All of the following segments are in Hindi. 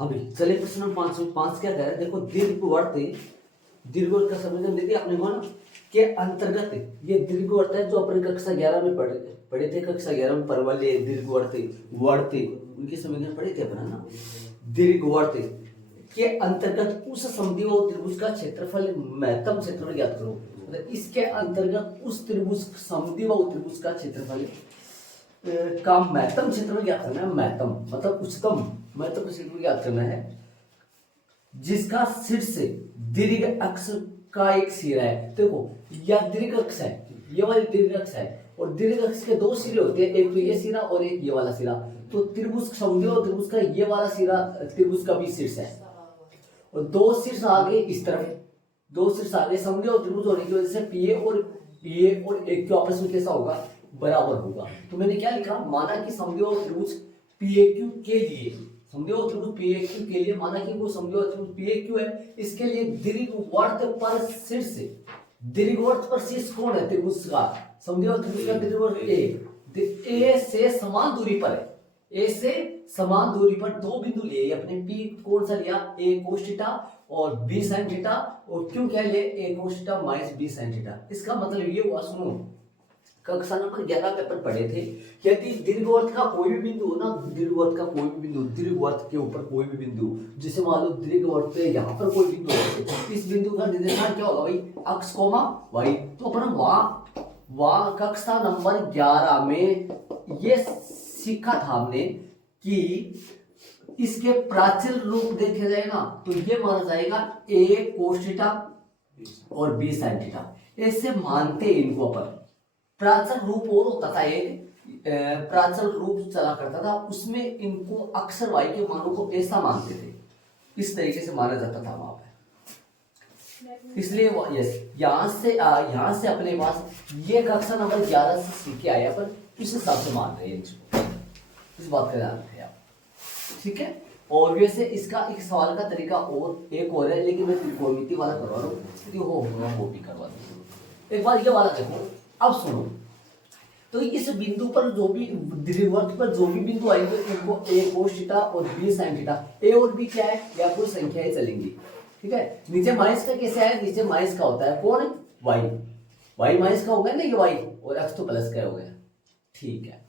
अभी चलिए प्रश्न नंबर 5 क्या कह रहा है, देखो दीर्घवृत्त का समीकरण दे दिया आपने को ना के अंतर्गत ये दीर्घवृत्त है जो अपने कक्षा 11 में पढ़े थे। कक्षा 11 में परवलय दीर्घवृत्त उनके समीकरण पढ़े थे अपना ना। दीर्घवृत्त के अंतर्गत उस समद्वि और त्रिभुज का क्षेत्रफल महत्तम क्षेत्रफल ज्ञात करो। मतलब इसके अंतर्गत उस त्रिभुज समद्वि और त्रिभुज का क्षेत्रफल का महत्तम क्षेत्रफल ज्ञात करना है। महत्तम मतलब उच्चतम महत्तम क्षेत्रफल ज्ञात करना है जिसका शीर्ष से दीर्घ अक्ष का एक सिरा है। देखो यह दीर्घ अक्ष है, ये वाली दीर्घ अक्ष है और दीर्घ अक्ष के दो सिरे होते हैं, एक तो ये सिरा और एक ये वाला सिरा। तो त्रिभुज समद्वि और त्रिभुज का ये वाला सिरा त्रिभुज का भी शीर्ष है और दो शीर्ष आगे इस तरफ, दो शीर्ष आगे समद्वि और त्रिभुज होने की वजह से पीए और एक क्यू आपस में कैसा होगा, बराबर होगा। तो मैंने क्या लिखा, माना कि समद्वि और त्रिभुज पीएक्यू के लिए, समद्वि और त्रिभुज पीएक्यू के लिए माना कि वो समद्वि और त्रिभुज पीएक्यू है, इसके लिए दीर्घवृत्त पर शीर्ष, दीर्घवृत्त पर शीर्ष कौन है, त्रिभुज का समद्वि और त्रिभुज का दीर्घवृत्त ए से समान दूरी पर है। ए से समान दूरी पर दो बिंदु लिए अपने, पी कौन सा लिया, ए कोस थीटा और बी sin थीटा, और क्यों क्या लिए, a cos theta minus b sin theta. इसका मतलब ये हुआ, सुनो कक्षा नंबर 11 पेपर पढ़े थे, यदि दीर्घवृत्त का कोई भी बिंदु हो ना, दीर्घवृत्त का कोई भी बिंदु, दीर्घवृत्त के ऊपर कोई भी बिंदु, जैसे मान लो दीर्घवृत्त पे यहाँ पर कोई बिंदु है, इस बिंदु का निर्देशांक क्या होगा भाई, अक्ष कोमा वाई। तो अपन वहां कक्षा नंबर 11 में ये सीखा था हमने कि इसके प्राचल रूप देखे जाए ना तो ये माना जाएगा ए कोस थीटा और बी sin थीटा, ऐसे मानते इनको अपन। प्राचल रूप और होता था, एक प्राचल रूप चला करता था, उसमें इनको अक्षर वाई के मानों को ऐसा मानते थे, इस तरीके से माना जाता था वहां पे। इसलिए यहाँ से अपने पास ये कक्षा नंबर 11 से सीख के आया, पर इस हिसाब से मान रहे हैं इसको, इस बात का ध्यान रखें आप, ठीक है। और वैसे इसका एक सवाल का तरीका और एक और है, लेकिन मैं त्रिकोणमिति वाला करवा रहा हूँ, वो भी करवा दूँ। एक बार ये वाला देखो, अब सुनो, तो इस बिंदु पर जो भी दीर्घवृत्त पर जो भी बिंदु आएंगे उनको ए कोस थीटा और बी sin थीटा, ए और बी क्या है, या कोई संख्याएं चलेंगी, ठीक है। नीचे माइनस का कैसे है, नीचे माइनस का होता है कौन, वाई माइनस का हो गया ना, ये वाई और एक्स तो प्लस का हो गया, ठीक है।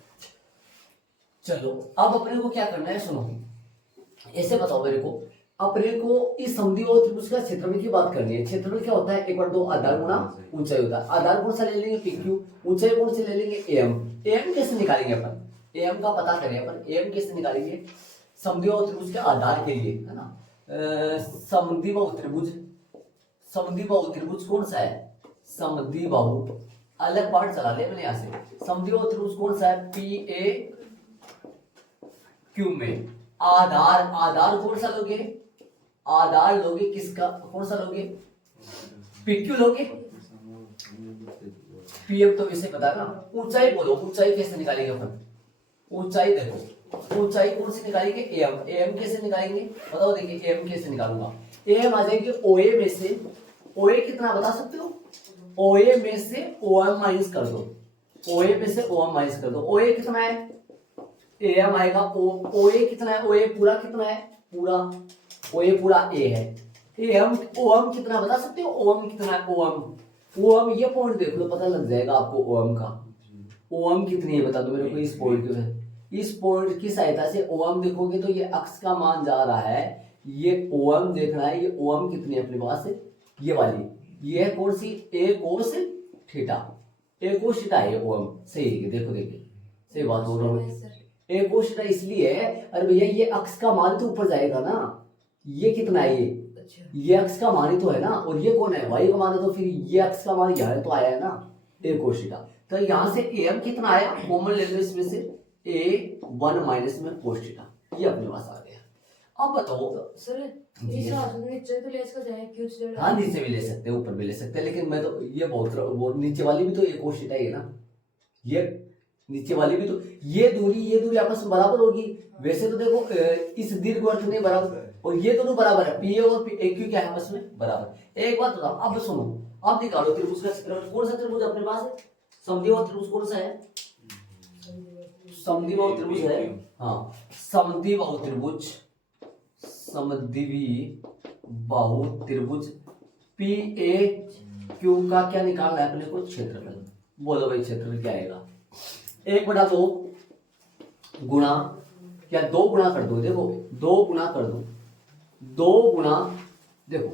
चलो अब अपने को क्या करना है, सुनो ऐसे बताओ मेरे को, अपने को इस समद्वि और त्रिभुज का क्षेत्रफल की बात करनी है। क्षेत्रफल क्या होता है, एक बार दो आधार गुणा ऊंचाई होता है, आधार कौन सा ले लेंगे PQ, ऊंचाई कौन से ले लेंगे AM। AM कैसे निकालेंगे अपन, AM का पता करें अपन, AM कैसे निकालेंगे, समद्वि और त्रिभुज के आधार के लिए है ना। समद्वि बाहु त्रिभुज कौन सा है, समद्वि बाहु, अलग पार्ट चला ले मैंने यहाँ से, समद्वि और त्रिभुज कौन सा है, PAQ में आधार कौन सा लोगे, आधार लोगे किसका, कौन सा लोगे, PQ लोगे, PM तो वैसे पता है ना। ऊंचाई बोलो, ऊंचाई कैसे निकालेंगे अपन, ऊंचाई देखो, ऊंचाई कौन सी निकालेंगे, AM कैसे निकालेंगे बताओ, देखिए AM कैसे निकालूंगा, AM आ जाएगी OA में से, OA कितना बता सकते हो, OA में से OM माइनस कर दो, OA में से OM माइनस कर दो, OA कितना है, AM आएगा, OA कितना है, OA पूरा कितना है, पूरा OA पूरा A है, OM कितना बता सकते हो, OM कितना है, OM ये पॉइंट देख लो, पता लग जाएगा आपको OM का, OM कितनी है बता दो मेरे को, इस पॉइंट की, इस पॉइंट की सहायता से OM देखोगे तो ये अक्ष का मान जा रहा है, ये OM देखना है, ये OM कितनी है अपने पास, ये वाली, ये है कौन सी, A कोस थीटा है OM, सही है, देखो देखिए सही बात बोल रहा हूँ, A कोस थीटा इसलिए है, अरे भैया ये अक्ष का मान तो ऊपर जाएगा ना, ये कितना है, ये अक्ष का मान ही तो है ना, और ये कौन है, वाई का मान है, तो फिर ये अक्ष का मान यहाँ तो आया है ना, A कोस थीटा। तो यहाँ से AM कितना आया, कॉमन ले लो इसमें से, A1 माइनस में कोस थीटा, ये अपने पास आ गया। अब बताओ सर, नीचे तो ले इसका जाए क्यों चढ़ा, हाँ नीचे भी ले सकते हैं, ऊपर भी ले सकते हैं, लेकिन मैं तो ये वो नीचे वाली भी तो A कोस थीटा ही है ना, ये नीचे वाली भी तो, ये दूरी आपस में बराबर होगी। वैसे तो देखो इस दीर्घवृत्त में बराबर, और ये दोनों बराबर है, PA और PQ क्या है आपस में बराबर। एक बात बताओ, अब सुनो, अब निकालो त्रिभुज का क्षेत्रफल, कौन सा त्रिभुज अपने पास है, समद्वि बाहु त्रिभुज कौन सा है, समद्वि बाहु त्रिभुज है, हाँ समद्वि बाहु त्रिभुज समद्विबाहु बाहु त्रिभुज पी ए क्यू का क्या निकालना है अपने को? क्षेत्रफल। बोलो भाई क्षेत्रफल क्या आएगा? 1/2 गुणा या 2 गुणा कर दो, देखो 2 गुणा कर दो, 2 गुणा, देखो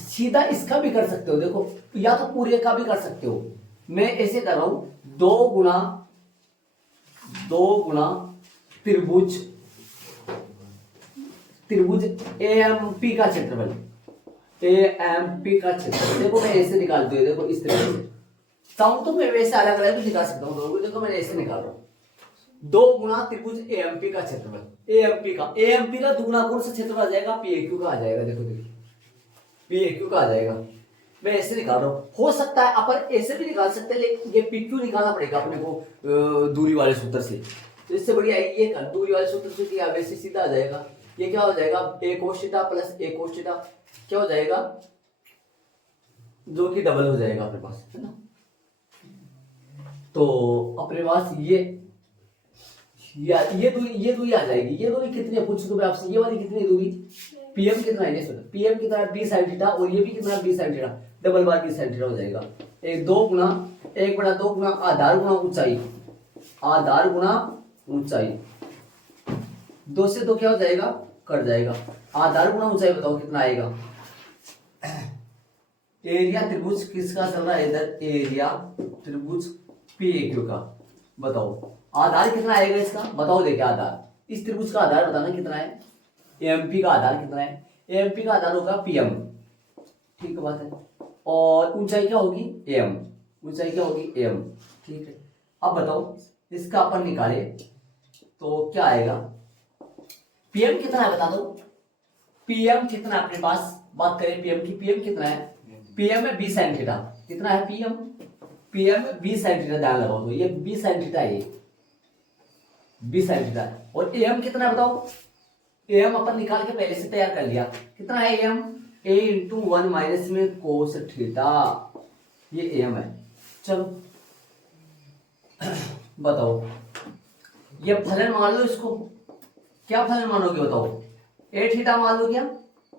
सीधा इसका भी कर सकते हो, देखो या तो पूरे का भी कर सकते हो। मैं ऐसे कर रहा हूं 2 गुणा त्रिभुज एएमपी का क्षेत्रफल, एएमपी का क्षेत्रफल। देखो मैं ऐसे निकालती हूँ, देखो इस तरह से चाहूं तो मैं वैसे अलग अलग भी निकाल सकता हूँ दोनों को। देखो मैंने ऐसे निकाल रहा हूँ 2 गुणा त्रिभुज एएमपी का क्षेत्रफल। एएमपी का दुगुना कौन सा क्षेत्रफल आ जाएगा? पीएक्यू का आ जाएगा। देखो देखिए पीएक्यू का आ जाएगा। मैं ऐसे निकाल रहा हूँ, हो सकता है अपन ऐसे भी निकाल सकते हैं, लेकिन ये पीक्यू निकालना पड़ेगा अपने को दूरी वाले सूत्र से। तो इससे बढ़िया ये कर, दूरी वाले सूत्र से किया वैसे सीधा आ जाएगा। ये क्या हो जाएगा? a cos theta plus a cos theta क्या हो जाएगा? जो कि डबल हो जाएगा अपने पास, है ना। तो अपने पास ये दूरी आ जाएगी। ये दूरी कितनी है पूछ दो आपसे? ये वाली कितनी दूरी? पीएम कितना है? ये पीएम कितना है? b sin थीटा, और ये भी कितना है? b sin थीटा, डबल बार b sin थीटा हो जाएगा। 1/2 गुणा आधार गुणा ऊंचाई, आधार गुणा ऊंचाई, 2 से 2 क्या हो जाएगा? कट जाएगा। आधार गुणा ऊंचाई बताओ कितना आएगा? एरिया त्रिभुज किसका चल रहा है इधर? एरिया त्रिभुज पीएक्यू का। बताओ आधार कितना आएगा इसका? बताओ देखिए आधार, इस त्रिभुज का आधार बताना कितना है? एएमपी का आधार कितना है? एएमपी का आधार होगा पीएम, ठीक है बात है। और ऊंचाई क्या होगी? एम, ऊंचाई क्या होगी? एम, ठीक है। अब बताओ इसका अपन निकाले तो क्या आएगा? पीएम कितना है बता दो? पीएम कितना है अपने पास? बात करें पीएम की, पीएम कितना है? पीएम है b sin थीटा। कितना है PM? PM b sin theta, ध्यान लगाओ तो ये b sin थीटा है, b sin थीटा। और एम कितना है बताओ? एम अपन निकाल के पहले से तैयार कर लिया। कितना है एम? a इंटू 1 माइनस में कोस थीटा, ये एम है। चलो बताओ ये फलन मान लो इसको, क्या फलन मानोगे बताओ? ए थीटा मान लो क्या?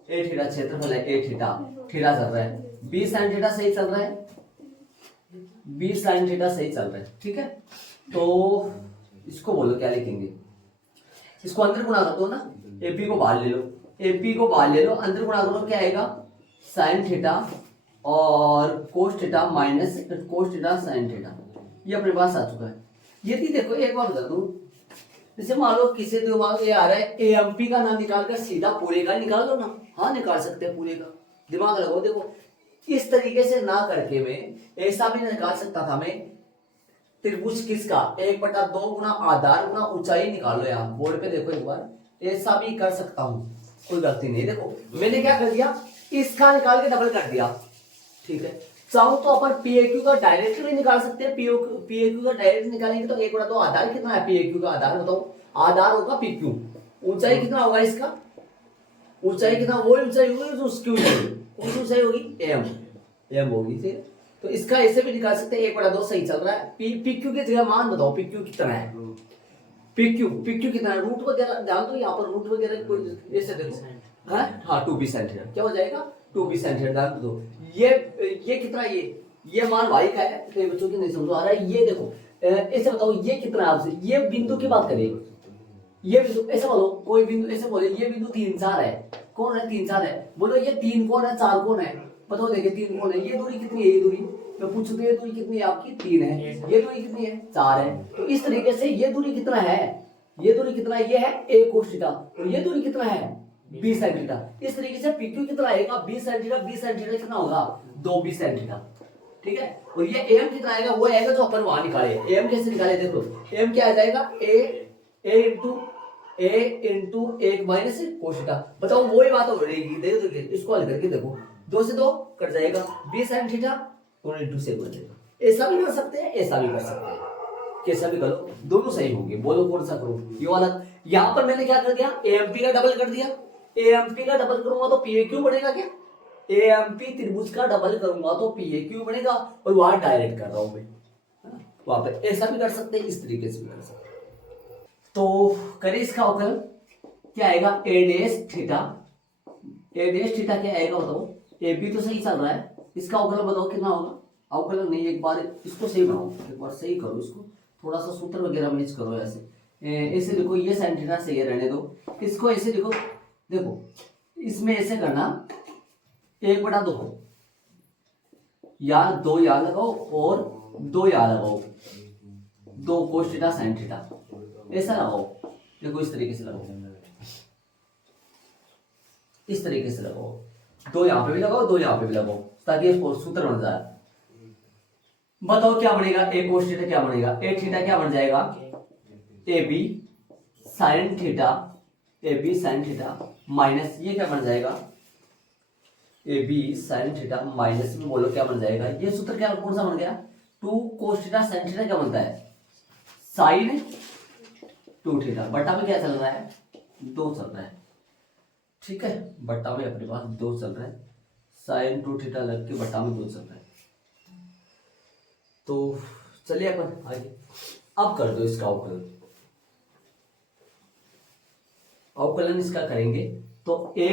ए थीटा क्षेत्रफल है, ए थीटा, थीटा चल रहा है, बी साइन थीटा सही चल रहा है, बी साइन थीटा सही चल रहा है, ठीक है। तो इसको बोलो क्या लिखेंगे? इसको अंदर गुणा कर दो ना, एपी को बाहर ले लो, एपी को बाहर ले लो, अंदर गुणा करो, क्या आएगा? साइन थीटा और कोस theta minus cos theta sine theta, ये अपने पास आ चुका है। यदि देखो एक बार बता दूं, जैसे मान लो किसी दिमाग ये आ रहा है एएमपी का नाम निकालकर सीधा पूरे का निकाल दो ना, हाँ निकाल सकते हैं पूरे का, दिमाग लगाओ। देखो इस तरीके से ना करके मैं ऐसा भी निकाल सकता था, मैं त्रिभुज किसका 1/2 गुणा आधार गुणा ऊंचाई निकालो, यार बोर्ड पे देखो एक बार, ऐसा भी कर सकता हूं, कोई गलती नहीं। देखो मैंने क्या कर दिया, इसका निकाल के डबल कर दिया, ठीक है। चाहो तो अपन पीएक्यू का डायरेक्ट भी निकाल सकते हैं, पीएक्यू का डायरेक्ट निकालेंगे तो 1/2 आधार कितना है? पीएक्यू का आधार बताओ, आधार होगा पीक्यू, ऊंचाई कितना होगा इसका? ऊंचाई कितना? वो ऊंचाई होगी जो उसकी ऊंचाई, कौन सी ऊंचाई होगी? एम, एम होगी, ठीक है। तो इसका ऐसे भी निकाल सकते हैं, 1/2 सही चल रहा है। पीक्यू की जगह मान बताओ, पीक्यू कितना है? पीक्यू कितना है? रूट वगैरह ध्यान दो, यहाँ पर रूट वगैरह कोई ऐसे देखो, हाँ 2b sin थीटा क्या हो जाएगा? 2b sin थीटा ध्यान दो। ये कितना? ये मान भाई का है, कई बच्चों की नहीं समझ आ रहा है। ये देखो ऐसे बताओ ये कितना है आपसे, ये बिंदु की बात करें, ये बिंदु ऐसे बोलो, कोई बिंदु ऐसे बोले ये बिंदु 3 4 है, कौन है 3 4 है? बोलो ये 3 कौन है 4 कौन है? बताओ देखिए 3 कौन है? ये दूरी कितनी है? ये दूरी मैं पूछूं तो ये दूरी कितनी है आपकी? 3 है। ये दूरी कितनी है? 4 है। तो इस तरीके से ये दूरी कितना है? ये दूरी कितना है? ये है a cos थीटा, और ये दूरी कितना है? b sin theta. इस तरीके से pq कितना आएगा? b sin theta, b sin theta कितना होगा? 2b sin थीटा, ठीक है। और ये m कितना आएगा? वो आएगा जो अपन वहां निकाले। m कैसे निकाले? देखो m क्या आ जाएगा? a into 1 minus cos theta. बताओ वही बात हो रहेगी, देखो देखिए इसको हल करके देखो, 2 से 2 कट जाएगा, b sin थीटा और इंटू से बन जाएगा। ऐसा भी कर सकते हैं, ऐसा भी कर सकते हैं, कैसा भी करो, दोनों सही होंगे। बोलो कौन सा करो? ये वाला। यहां पर मैंने क्या कर दिया? एएमपी का डबल कर दिया, एएमपी का डबल करूंगा तो पीएक्यू बनेगा क्या? एएमपी त्रिभुज का डबल करूंगा तो पीएक्यू बनेगा, और वहां डायरेक्ट कर रहा हूं मैं, वहां पर ऐसा भी कर सकते हैं, इस तरीके से भी कर सकते हैं। तो करें इसका अवकलन, क्या आएगा ए डेश थीटा, ए डेश थीटा क्या आएगा बताओ, ए बी तो सही चल रहा है, इसका अवकलन बताओ कितना होगा, अवकलन नहीं, एक बार इसको सही बनाओ, एक बार सही करो इसको, थोड़ा सा सूत्र वगैरह मैच करो ऐसे, ऐसे देखो ये साइन थीटा सही है रहने दो, इसको ऐसे देखो, देखो इसमें ऐसे करना 1/2 या 2 यहाँ लगाओ और 2 यहाँ लगाओ, 2 कोस थीटा साइन थीटा ऐसा लगाओ, देखो इस तरीके से लगाओ, इस तरीके से लगाओ, 2 यहाँ पे भी लगाओ 2 यहाँ पे भी लगाओ, ताकि ये सूत्र बन जाए। बताओ क्या बनेगा, ए कोस थीटा क्या बनेगा, ए थीटा क्या बन जाएगा, A B sine theta, A B sine theta minus ये क्या बन जाएगा, A B sine theta minus में बोलो क्या बन जाएगा, ये सूत्र क्या कौन सा बन गया, 2 कोस थीटा साइन थीटा क्या बनता है, साइन 2 थीटा, बट्टा में क्या चल रहा है 2 चल रहा है, ठीक है, बट्टा में अपने पास 2 चल रहा है, साइन 2 थीटा लग के बट्टा में 2 चल रहा है। तो चलिए अपन आगे, अब कर दो इसका अवकलन, अवकलन इसका करेंगे तो ए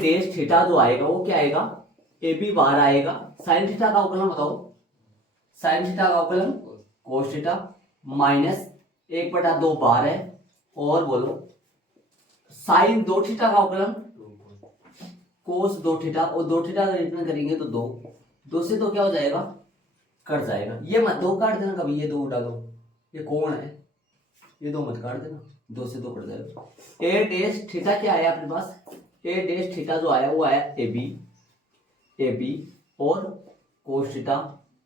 डेश थीटा जो आएगा वो क्या आएगा, ए बी बाहर आएगा, साइन थीटा का अवकलन बताओ, साइन थीटा का अवकलन कोस थीटा माइनस 1/2 बाहर है, और बोलो साइन 2 थीटा का अवकलन कोस 2 थीटा, और 2 थीटा का रिटर्न करेंगे तो 2 से 2 क्या हो जाएगा, कट जाएगा, ये मत 2 काट देना कभी, ये 2 उठा दो, ये कौन है, ये 2 मत काट देना, 2 से 2 कट जाएगा। ए डेश थीटा क्या आया अपने पास, ए डेश थीटा जो आया वो आया ए बी और कोस थीटा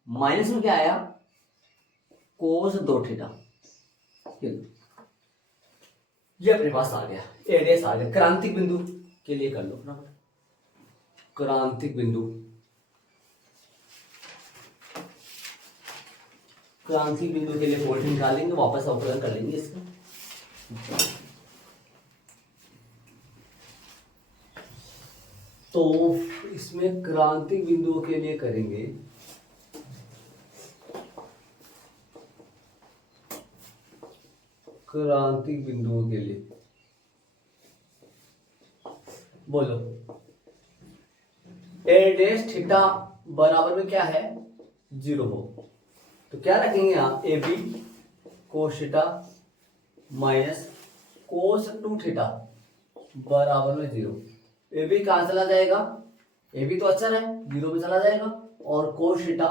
माइनस में क्या आया कोस 2 थीटा, ये अपने पास आ गया, ए डेश आ गया। क्रांतिक बिंदु के लिए कर लो अपना, क्रांतिक बिंदु, क्रांतिक बिंदु के लिए वोल्ट निकालेंगे, वापस अवकलन कर लेंगे इसका। तो इसमें क्रांतिक बिंदुओं के लिए करेंगे, क्रांतिक बिंदुओं के लिए बोलो, ए डेश थीटा बराबर में क्या है 0 हो, तो क्या रखेंगे यहाँ A B cos theta minus cos 2 theta बराबर में 0, ए बी कहाँ चला जाएगा, ए बी तो अचर है 0 में चला जाएगा, और कोस थीटा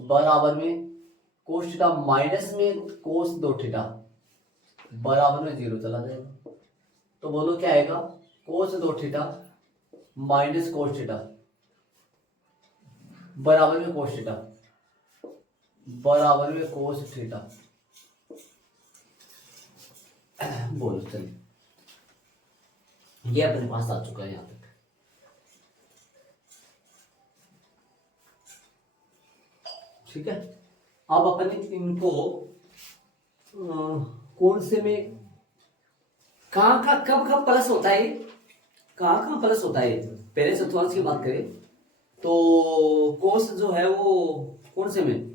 बराबर में कोस थीटा माइनस में कोस 2 थीटा बराबर में 0 चला जाएगा, तो बोलो क्या आएगा कोस 2 थीटा माइनस कोस थीटा बराबर में कोस थीटा बराबर में कोस थीटा, बोलो चलिए, ये अपने पास आ चुका है यहां तक, ठीक है। अब अपन इनको कौन से में कहाँ का कब प्लस होता है, कहाँ प्लस होता है, पहले चतुर्थांश की बात करें तो कोस जो है वो कौन से में,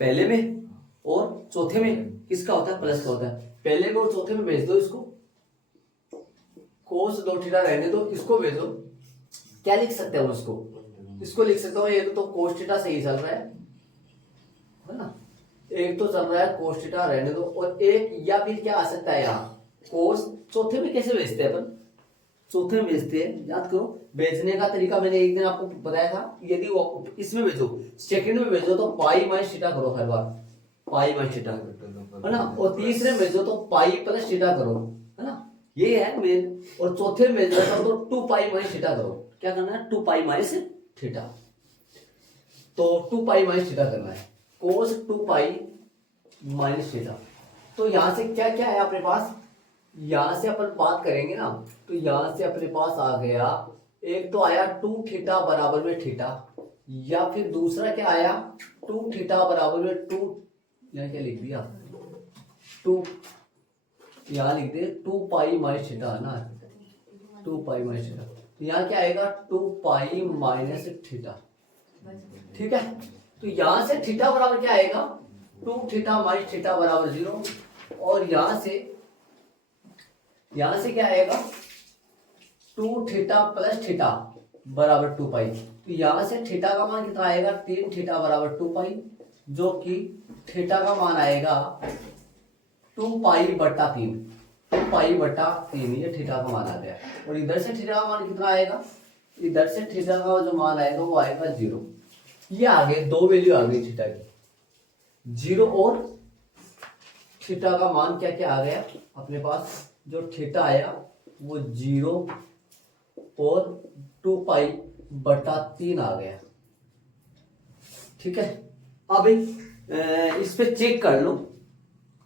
पहले में और चौथे में किसका होता है, प्लस का होता है, पहले में और चौथे में भेज दो इसको, कोस 2 थीटा रहने दो, इसको भेजो, क्या लिख सकते हो उसको, इसको लिख सकते हो, एक तो कोस थीटा सही चल रहा है ना, एक तो चल रहा है कोस थीटा रहने दो, और एक या फिर क्या आ सकता है यहाँ कोस, चौथे में कैसे भेजते हैं अपन, चौथे में भेजते हैं, याद करो भेजने का तरीका मैंने एक दिन आपको बताया था, यदि वो इसमें भेजो सेकंड में भेजो तो पाई माइनस थीटा करो हर बार, पाई माइनस थीटा है ना, और तीसरे में भेजो तो पाई प्लस थीटा करो, है ना, ये है मेन, और चौथे में भेज रहा तो 2 पाई माइनस थीटा करो, क्या करना है 2 पाई माइनस थीटा, तो 2 पाई माइनस थीटा करना है, कोस 2 पाई माइनस थीटा, तो यहां से क्या क्या है अपने पास, यहां से अपन बात करेंगे ना, तो यहां से अपने पास आ गया, एक तो आया 2 थीटा बराबर में थीटा, या फिर दूसरा क्या आया 2 थीटा बराबर में 2, यहाँ क्या लिख दिया 2, यहाँ लिख दे 2 पाई माइनस थीटा है ना, 2 पाई माइनस थीटा, तो यहाँ क्या आएगा 2 पाई माइनस थीटा, ठीक है। तो यहां से थीटा बराबर क्या आएगा 2 थीटा माइनस थीटा बराबर 0, और यहां से यहां से क्या आएगा 2 थीटा प्लस थीटा बराबर 2 पाई। तो यहां से थीटा का मान कितना आएगा 3 थीटा बराबर 2 पाई, जो कि थीटा का मान आएगा 2 पाई बट्टा 3, 2 पाई बट्टा 3, ये थीटा का मान आ गया। और इधर से थीटा का मान कितना आएगा, इधर से थीटा का जो मान आएगा वो आएगा 0। ये आ गए दो वैल्यू आ गई थीटा की, 0 और थीटा का मान क्या क्या आ गया अपने पास, जो थीटा आया वो 0 और 2 पाई बटा 3 आ गया। ठीक है, अब इस पे चेक कर लो।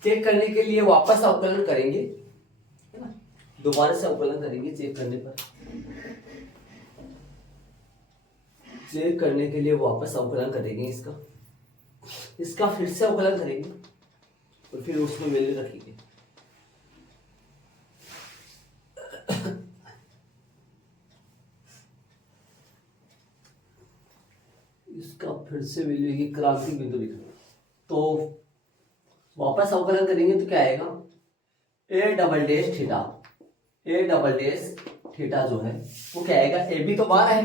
चेक करने के लिए वापस अवकलन करेंगे, है ना, दोबारा से अवकलन करेंगे। चेक करने पर, चेक करने के लिए वापस अवकलन करेंगे इसका फिर से अवकलन करेंगे और फिर उसमें वैल्यू रखेंगे। इसका फिर से वैल्यू की क्रांति बिंदु लिखना। तो वापस अवकलन करेंगे तो क्या आएगा ए डबल डैश थीटा, ए डबल डैश थीटा जो है वो क्या आएगा, ए बी तो 12 है,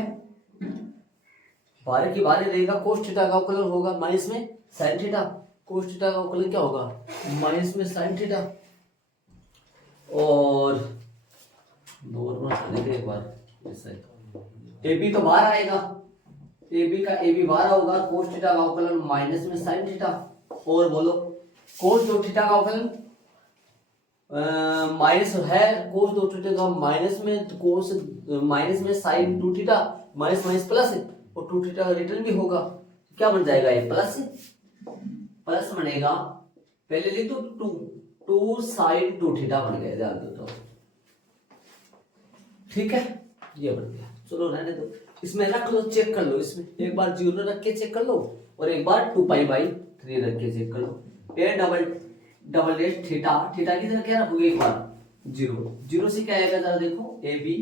12 की 12 रहेगा, कोस थीटा का अवकलन होगा माइनस में साइन थीटा, कोस थीटा का अवकलन क्या होगा माइनस में साइन थीटा। और नॉर्मल करने के एक बार ऐसा ए बी तो 12 आएगा, ए बी का ए बी 12 होगा, कोस थीटा का अवकलन माइनस में साइन थीटा। और बोलो कोस दो थीटा का अवकलन माइनस है, कोस दो थीटा का माइनस में, तो कोस माइनस में sine 2 theta, minus minus plus है और 2 थीटा का रिटर्न भी होगा, क्या बन जाएगा ये प्लस, प्लस बनेगा, पहले लिख दो 2 साइन 2 थीटा बन गया, ध्यान दो। ठीक है, ये बन गया। चलो रहने दो, इसमें रख लो, चेक कर लो, इसमें एक बार 0 रख के चेक कर लो और एक बार 2 पाई बाई 3 रख के चेक कर लो। A double dash theta, theta की जगह क्या रखोगे एक बार 0, 0 से क्या आएगा जरा देखो ए बी,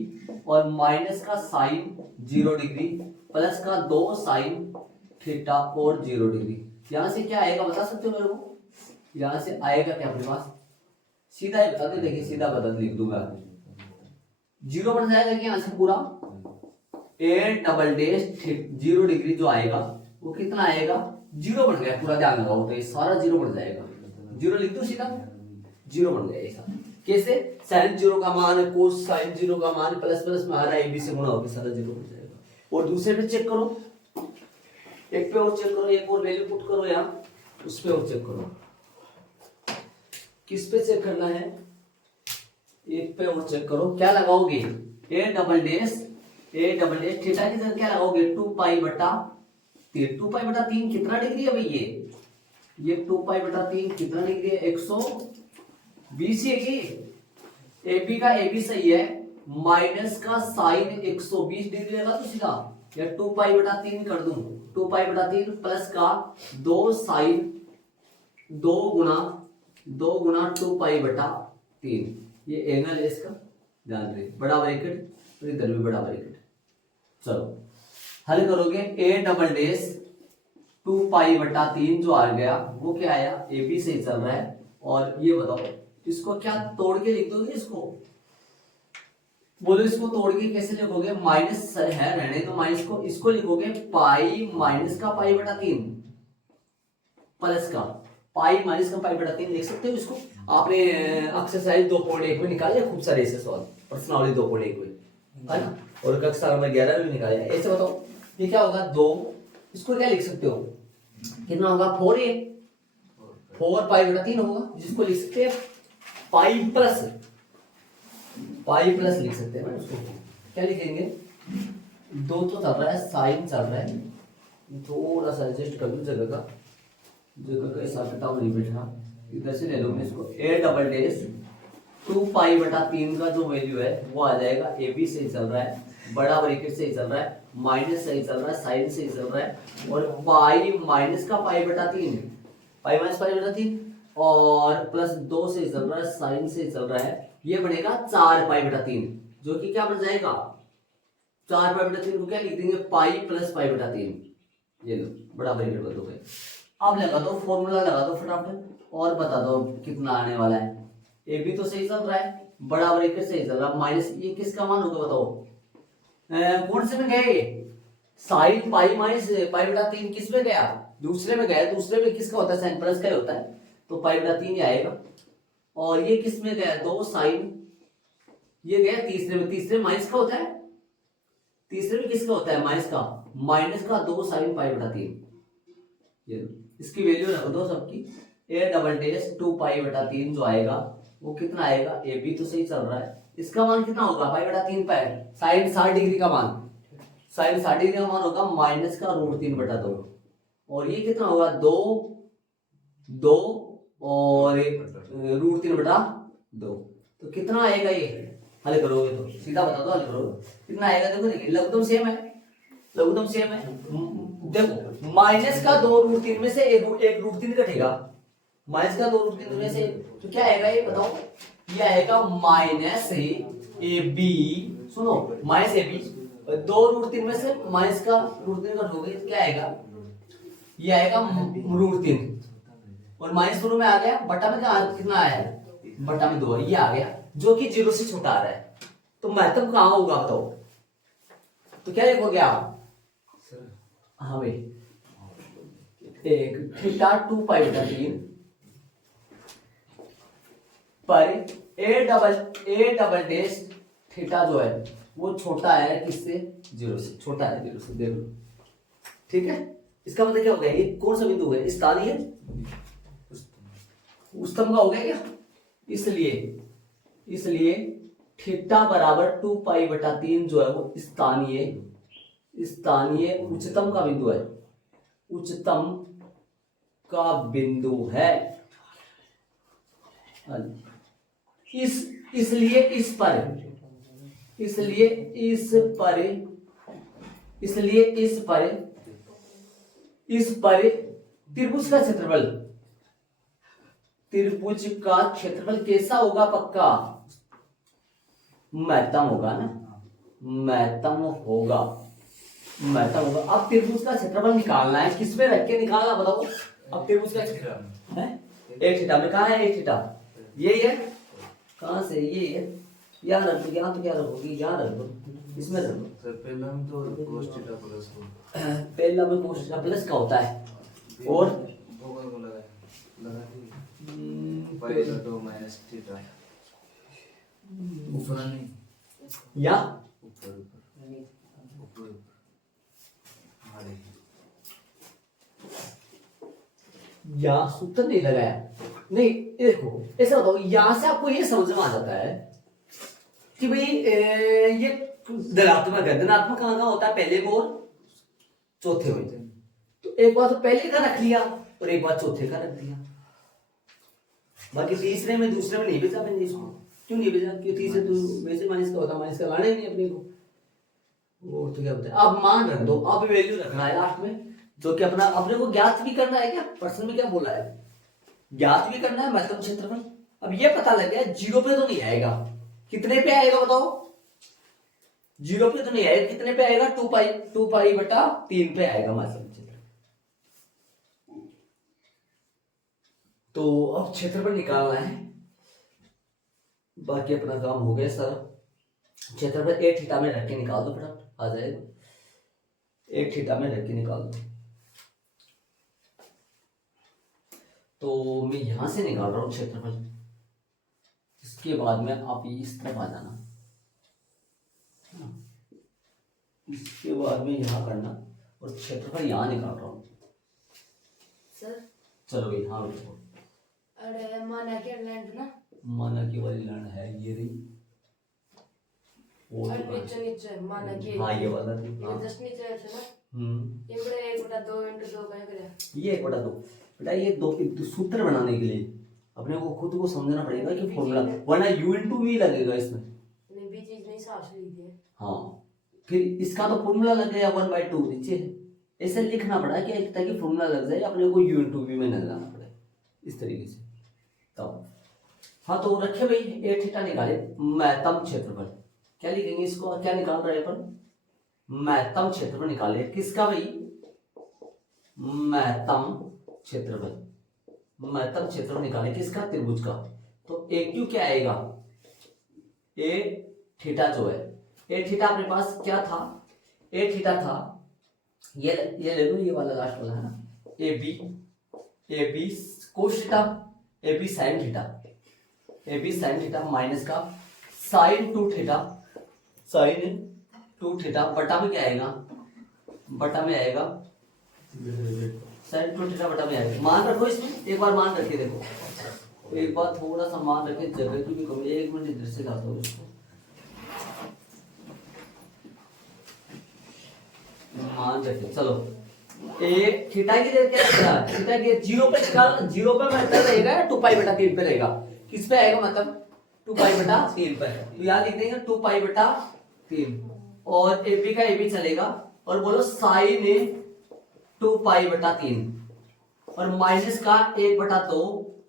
और माइनस का साइन 0 डिग्री प्लस का 2 साइन थीटा और 0 डिग्री। यहां से क्या आएगा बता सकते हो मेरे को, यहां से आएगा क्या अपने पास, सीधा ही बता दे, देखिए सीधा बता लिख दूंगा, 0 बन जाएगा कि यहां से पूरा ए डबल डैश 0 डिग्री जो आएगा वो कितना आएगा 0 बन गया, पूरा ध्यान लगाओ तो ये सारा 0 बन जाएगा, 0 लिख दो सीधा, 0 बन गया ऐसा। कैसे, साइन 0 का मान कोस साइन 0 का मान प्लस प्लस में आ रहा है, ए बी से गुणा होकर सारा 0 बन जाएगा। और दूसरे पे चेक करो, एक पे और चेक करो, एक और वैल्यू पुट करो यहाँ, उस पे और चेक करो, किस पे चेक करना है, एक पे और चेक करो, क्या लगाओगे ए डबल डैश थीटा की जगह क्या लगाओगे 2 पाई बटा 3, 2 पाई बटा 3 कितना डिग्री है भाई, ये 2 पाई बटा 3 कितना डिग्री है 120 है कि ए बी का ए बी सही है, माइनस का साइन 120 डिग्री लगा तो सीधा, या 2 पाई बटा 3 कर दूं, 2 पाई बटा 3 प्लस का 2 साइन 2 गुना 2 पाई बटा 3, ये एंगल है इसका, ध्यान रखिए, बड़ा ब्रैकेट और इधर भी बड़ा ब्रैकेट। चलो हल करोगे, ए डबल डैश 2 पाई बटा 3 जो आ गया वो क्या आया, ए बी से चल रहा है। और ये बताओ इसको क्या तोड़ के लिख दोगे, इसको बोलो, इसको तोड़ के कैसे लिखोगे, माइनस है रहने तो माइनस को, इसको लिखोगे पाई माइनस का पाई बटा 3 प्लस का पाई माइनस का पाई बटा 3 लिख सकते हो इसको। आपने एक्सरसाइज 2.1 में निकाले खूब सारे ऐसे सवाल, प्रश्नावली 2.1 में, है ना, और कक्षा में 11 में निकाले। ऐसे बताओ ये क्या होगा 2, इसको क्या लिख सकते हो, कितना होगा 4 पाई बटा 3 होगा, जिसको लिख सकते हैं पाई प्लस लिख सकते हैं। उसको क्या लिखेंगे, 2 तो चल रहा है, साइन चल रहा है, थोड़ा सा एडजस्ट कर दूं जगह का हिसाब किताब नहीं बैठ रहा, इधर से ले लो मैं इसको, ए डबल डैश 2 पाई बटा 3 का जो वैल्यू है वो आ जाएगा, ए बी सही चल रहा है, बड़ा ब्रैकेट सही चल रहा है, माइनस सही चल रहा है, साइन सही चल रहा है, और पाई माइनस का पाई बटा 3, पाई माइनस पाई बटा 3 और प्लस 2 से चल रहा है, साइन से चल रहा है, ये बनेगा 4 पाई बटा 3, जो कि क्या बन जाएगा 4 पाई बटा 3 को क्या लिख देंगे पाई प्लस पाई बटा 3, ये लो बड़ा ब्रैकेट कर दो भाई। अब लगा दो फॉर्मूला, लगा दो फटाफट और बता दो कितना आने वाला है, ए बी तो सही चल रहा है, बराबर एक से चल रहा, माइनस ये किसका मान होगा बताओ? कौन से में गया ये? साइन पाई माइनस पाई बटा 3 किस में गया? दूसरे में गया। दूसरे में किसका होता है? साइन प्लस का ही होता है, तो पाई बटा 3 ही आएगा। और ये किस में गया? 2 साइन, ये गया तीसरे में। तीसरे माइनस का होता है, तीसरे में किसका होता है? माइनस का। माइनस का 2 साइन पाई बटा 3। ये इसकी वैल्यू रख दो सबकी। ए डबल डेश 2 पाई बटा 3 जो आएगा वो कितना आएगा? ए बी तो सही चल रहा है, इसका मान कितना होगा? पाई बटा 3 पाई, साइन 60 डिग्री का मान, साइन 60 डिग्री का मान होगा माइनस का √3 बटा 2। और ये कितना होगा? 2 2 और √3 बटा 2। तो कितना आएगा ये? हल करोगे तो सीधा बता दो, हल करोगे कितना आएगा? देखो देखिए लघुत्तम सेम है, लघुत्तम सेम है। देखो माइनस का 2 √3 में से एक √3 कटेगा, माइनस का 2 √3 में से, तो क्या आएगा ये बताओ? ये आएगा माइनस ए बी, सुनो माइनस ए बी, 2 √3 में से माइनस का √3 कटोगे तो क्या आएगा? ये आएगा √3, और माइनस दोनों में आ गया, बटा में कितना आया? बटा में 2, ये आ गया जो कि 0 से छोटा आ रहा है। तो महत्तम कहां होगा बताओ? तो क्या लिखोगे आप? हाँ भाई, एक थीटा 2 पाई बटा 3 पर ए डबल डेश थीटा जो है वो छोटा है किससे? 0 से, छोटा है 0 से, देख लो। ठीक है, इसका मतलब क्या हो गया? ये कौन सा बिंदु है? स्थानीय उच्चतम का हो गया क्या? इसलिए थीटा बराबर 2 पाई बटा 3 जो है वो स्थानीय उच्चतम का बिंदु है, उच्चतम का बिंदु है। इसलिए इस पर त्रिभुज का क्षेत्रफल कैसा होगा? पक्का महत्तम होगा ना, महत्तम होगा। अब त्रिभुज का क्षेत्रफल निकालना है, किसमें रख के निकालना बताओ? अब त्रिभुज का क्षेत्रफल है एक थीटा में, कहा है एक थीटा? ये है, कहां से? ये है, यहाँ रख दो, यहाँ तो क्या रखोगी? यहाँ रख दो, इसमें रख दो। पहला में तो cos थीटा प्लस पहला में cos थीटा प्लस का होता है, और होगा को लगा पाई बटा 2 माइनस थीटा ऊपर नहीं, या ऊपर हमारे यहाँ सूत्र नहीं लगाया। नहीं देखो ऐसा बताओ, यहां से आपको ये समझ में आ जाता है कि भाई ये धनात्मक है। धनात्मक कहाँ होता है? पहले में और चौथे में। तो एक बार तो पहले का रख लिया और एक बार चौथे का रख दिया, बाकी तीसरे में दूसरे में नहीं भेजा मैंने इसको। क्यों नहीं भेजा? क्योंकि तीसरे तो वैसे माइनस का होता, माइनस का लाना ही नहीं अपने को। और तो क्या बताया? अब मान रख दो, अब वैल्यू रखना है लास्ट में, जो कि अपने को ज्ञात भी करना है। क्या प्रश्न में क्या बोला है? ज्ञात भी करना है महत्तम क्षेत्रफल। अब ये पता लग गया 0 पे तो नहीं आएगा, कितने पे आएगा बताओ? 0 पे तो नहीं आएगा, कितने पे आएगा? 2 पाई बटा 3 पे आएगा महत्तम क्षेत्रफल। तो अब क्षेत्रफल निकालना है, बाकी अपना काम हो गया सारा। क्षेत्रफल एक थीटा में रख के निकाल दो, फटाफट आ जाएगा। एक थीटा में रख के निकाल दो। तो मैं यहां से निकाल रहा हूं क्षेत्रफल, इसके बाद में आप इस तरफ आ जाना, इसके बाद में यहां करना, और क्षेत्रफल यहां निकाल रहा हूं सर। चलो भाई, हाँ देखो, अरे माना के लैंड ना, माना की वाली लाइन है ये रही, वो और नीचे माना के, हाँ ये वाला, ये हाँ जस्ट नीचे है ना। ये बड़ा 1/2 × 2 क्या करें? ये 1/2 बेटा, ये दो सूत्र बनाने के लिए अपने को खुद को समझना पड़ेगा कि फॉर्मूला, वरना u × v लगेगा इसमें। नहीं भी चीज नहीं साफ से लिख दिए। हाँ, फिर इसका तो फॉर्मूला लग गया 1/2 नीचे, ऐसे लिखना पड़ा कि ताकि फॉर्मूला लग जाए, अपने को u × v में न लगाना पड़े इस तरीके से। तो हाँ, तो रखे भाई, एक थीटा निकाले महत्तम क्षेत्रफल। क्या लिखेंगे इसको? क्या निकाल रहे हैं अपन? महत्तम क्षेत्रफल निकाले किसका भाई? महत्तम क्षेत्रफल। महत्तम क्षेत्रफल निकाले किसका? त्रिभुज का। तो एक क्यू क्या आएगा? ए थीटा जो है, ए थीटा अपने पास क्या था, ए थीटा था, ये ले लो, ये वाला लास्ट वाला है ना, A B cos theta, A B sine theta, A B sine theta minus का साइन 2 थीटा, साइन 2 थीटा बटा में क्या आएगा, बटा में आएगा साइन 2 थीटा बटा में आएगा। मान रखो इसमें, एक बार मान रखिए, देखो एक बार थोड़ा सा मान रखिए, जगह की भी कमी है, 1 मिनट इधर से करता हूँ इसको, मान रखिए। चलो ए थीटा की जगह क्या रखा है, थीटा की 0 पे निकाल, 0 पे मतलब रहेगा 2 पाई बटा 3 पे रहेगा, किस पे आएगा मतलब 2 पाई बटा 3 पे, तो यहाँ लिख देंगे 2 पाई बटा 3, और ए बी का ए बी चलेगा, और बोलो साइन 2 पाई बटा 3, और माइनस का 1 बटा 2,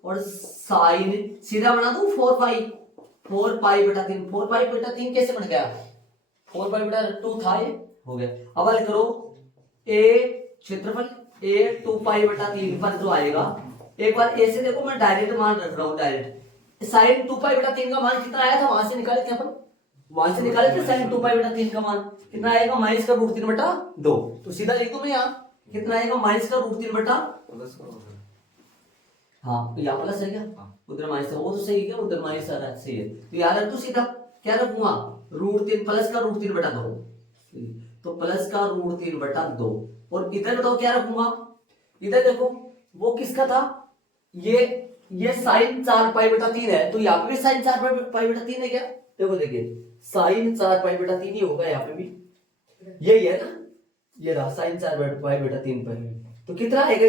और साइन सीधा बना दू 4 पाई बटा 3, 4 पाई बटा 3 कैसे बन गया, 4 पाई बटा 2 था, ये हो गया। अब हल करो, ए क्षेत्रफल ए 2 पाई बटा 3 पर जो आएगा, एक बार ए से देखो, मैं डायरेक्ट मान रख रहा हूँ, डायरेक्ट साइन 2 पाई बटा 3 का मान कितना आया था, वहां से निकाले थे अपन, वहां से निकाले थे साइन 2 पाई बटा 3 का मान कितना आएगा, माइनस का रूट 3 बटा 2, तो सीधा लिख दूं मैं यहाँ कितना आएगा, माइनस का रूट 3 बटा, हाँ तो यहाँ प्लस है क्या, उधर माइनस है, वो तो सही है क्या, उधर माइनस आ रहा है, सही है, तो यहाँ रख दूं सीधा, क्या रखूंगा, रूट 3 प्लस का रूट 3 बटा 2, तो प्लस का रूट 3 बटा 2, और इधर बताओ क्या रखूंगा, इधर देखो वो किसका था, ये साइन 4 पाई बटा 3 है, तो यहाँ पे भी साइन 4 पाई बटा 3 है क्या, देखो देखिए साइन 4 पाई बटा 3 ही होगा, यहाँ पे भी यही है ना, ये रहा साइन 4 पाई बटा 3 पर, तो कितना आएगा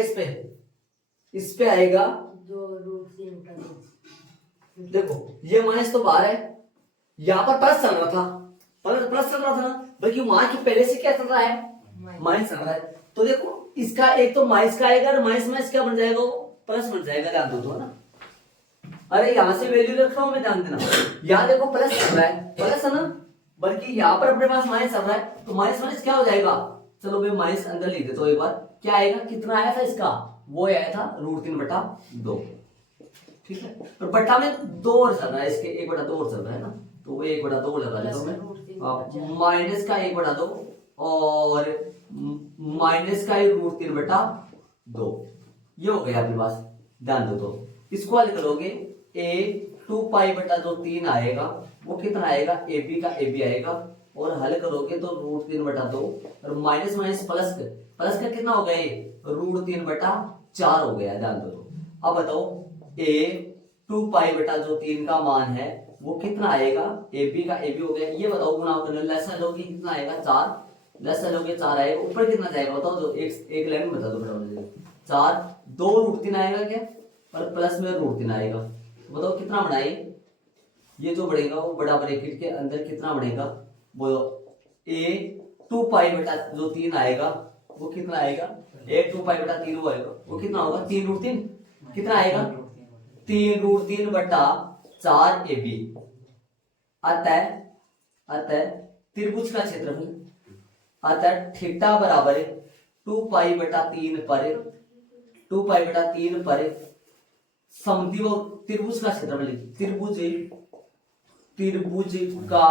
इस पे आएगा 2 रूट 3 बटा 2, देखो ये माइनस तो बाहर है, यहाँ पर प्लस चल रहा था, प्लस चल रहा था ना, बल्कि वहां की पहले से क्या चल रहा है, माइनस चल रहा है, तो देखो इसका एक तो माइनस का आएगा, और माइनस माइनस क्या बन जाएगा, वो प्लस बन जाएगा, ध्यान दो तो ना, अरे यहाँ से वैल्यू रख रहा हूं मैं, ध्यान देना, यहाँ देखो प्लस चल रहा है, प्लस है ना, बल्कि यहाँ पर अपने पास माइनस चल रहा है, तो माइनस माइनस क्या हो जाएगा, चलो मैं माइनस अंदर लिख देता हूँ एक बार, क्या आएगा, कितना आया था इसका, वो आया था रूट 3 बटा 2, ठीक है, और बटा में 2 और चल रहा है, इसके 1 बटा 2 और चल रहा है ना, तो वो 1 बटा 2 लगा लेता हूं मैं, माइनस का 1 बटा 2 और माइनस का रूट 3 बटा 2, ये हो गया अपने पास, ध्यान दो, तो इसको हल करोगे, ए 2 पाई बटा जो 3 आएगा, वो कितना आएगा, ए बी का ए बी आएगा, और हल करोगे तो रूट 3 बटा 2, और माइनस माइनस प्लस का कितना हो गया, रूट 3 बटा 4 हो गया, ध्यान दो, तो अब बताओ ए 2 पाई बटा जो 3 का मान है वो कितना आएगा, ए बी का ए बी हो गया, ये बताओ गुणा करना, लेसा लोगे कितना आएगा 4, लेसा लोगे 4 आएगा, ऊपर कितना जाएगा बताओ, जो एक लाइन में बता दो बेटा, 4 2 रूट 3 आएगा क्या, और प्लस में रूट 3 आएगा, तो बताओ कितना बनाए, ये जो बढ़ेगा वो बड़ा ब्रैकेट के अंदर कितना बढ़ेगा, बोलो ए 2 पाई बटा जो 3 आएगा वो कितना आएगा, ए 2 पाई बटा 3 वो आएगा, वो कितना होगा 3 रूट 3, कितना आएगा 3 रूट 3 बटा 4 ए बी, अतः त्रिभुज का क्षेत्रफल, अतः थीटा बराबर 2 पाई बटा 3 पर 2 पाई बटा 3 पर समद्विबाहु त्रिभुज का क्षेत्रफल, त्रिभुज का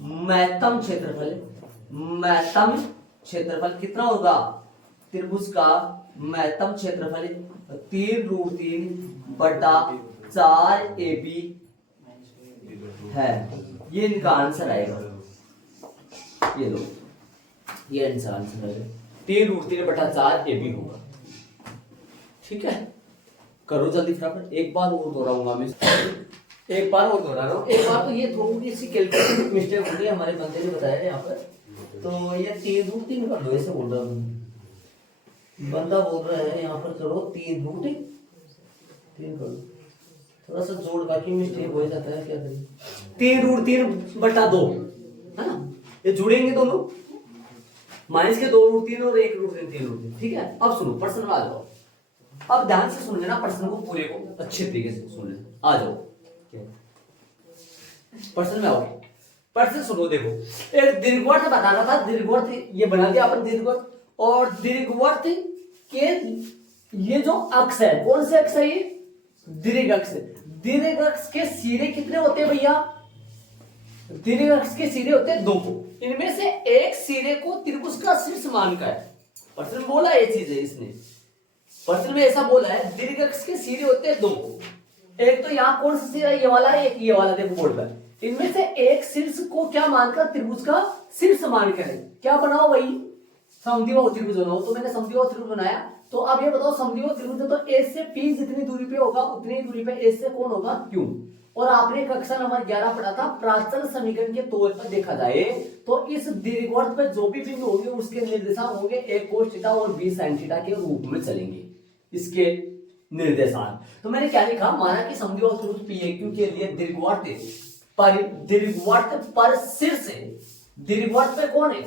महत्तम क्षेत्रफल कितना होगा, त्रिभुज का महत्तम क्षेत्रफल 3 रूट 3 बटा 4 ए बी है, ये इनका आंसर आएगा, ये लो ये आंसर आएगा, 3 रूट 3 बटा 4 ए बी होगा, ठीक है, करो जल्दी फटाफट, एक बार और दोहराऊंगा मैं, एक बार और दोहरा रहा हूँ, एक बार तो ये थोड़ी सी कैलकुलेशन मिस्टेक हो गई हमारे बंदे ने बताया यहाँ पर, तो ये 3 रूट 3 कर लो, ऐसे बोल रहा हूँ, बंदा बोल रहा है यहाँ पर करो 3 रूट 3 कर लो, थोड़ा सा जोड़, बाकी मिस्टेक हो जाता है, क्या करें, 3 रूट 3 बटा 2 है ना, ये जुड़ेंगे दोनों, माइनस के 2 रूट 3 और 1 रूट 3 3 रूट 3, ठीक है। अब सुनो प्रश्न में आ जाओ, अब ध्यान से सुन लेना प्रश्न को, पूरे को अच्छे तरीके से सुन लेना, आ जाओ प्रश्न में आओ, प्रश्न सुनो, देखो एक दीर्घवृत्त बताना था, दीर्घवृत्त ये बना दिया अपन दीर्घवृत्त, और दीर्घवृत्त के ये जो अक्ष है, कौन से अक्ष है, ये दीर्घ अक्ष, दीर्घ अक्ष के सिरे कितने होते हैं भैया, दीर्घ अक्ष के सिरे होते हैं दो, इनमें से एक सिरे को त्रिभुज का शीर्ष मानकर है। प्रश्न में बोला ये चीज है, इसने प्रश्न में ऐसा बोला है दीर्घ अक्ष के सिरे होते हैं दो, एक तो यहाँ कौन सा सिरा ये वाला है, एक ये वाला, देखो बोर्ड पर। इनमें से एक शीर्ष को क्या मानकर, त्रिभुज का शीर्ष मानकर है। क्या बनाओ भाई, समद्विबाहु त्रिभुज बनाओ। तो मैंने समद्विबाहु त्रिभुज बनाया। तो अब ये बताओ समद्विबाहु त्रिभुज है तो ए से पी जितनी दूरी पे होगा उतनी ही दूरी पे ए से कौन होगा, क्यू। और आपने कक्षा नंबर 11 पढ़ा था, प्राचल समीकरण के तौर पर देखा जाए तो इस दीर्घवृत्त पे जो भी बिंदु होंगे उसके निर्देशांक होंगे a cos थीटा और b sin थीटा के रूप में चलेंगे इसके निर्देशांक। तो मैंने क्या लिखा, माना कि समद्विबाहु त्रिभुज PAQ के लिए दीर्घवृत्त पर शीर्ष है, दीर्घवृत्त पे कौन है,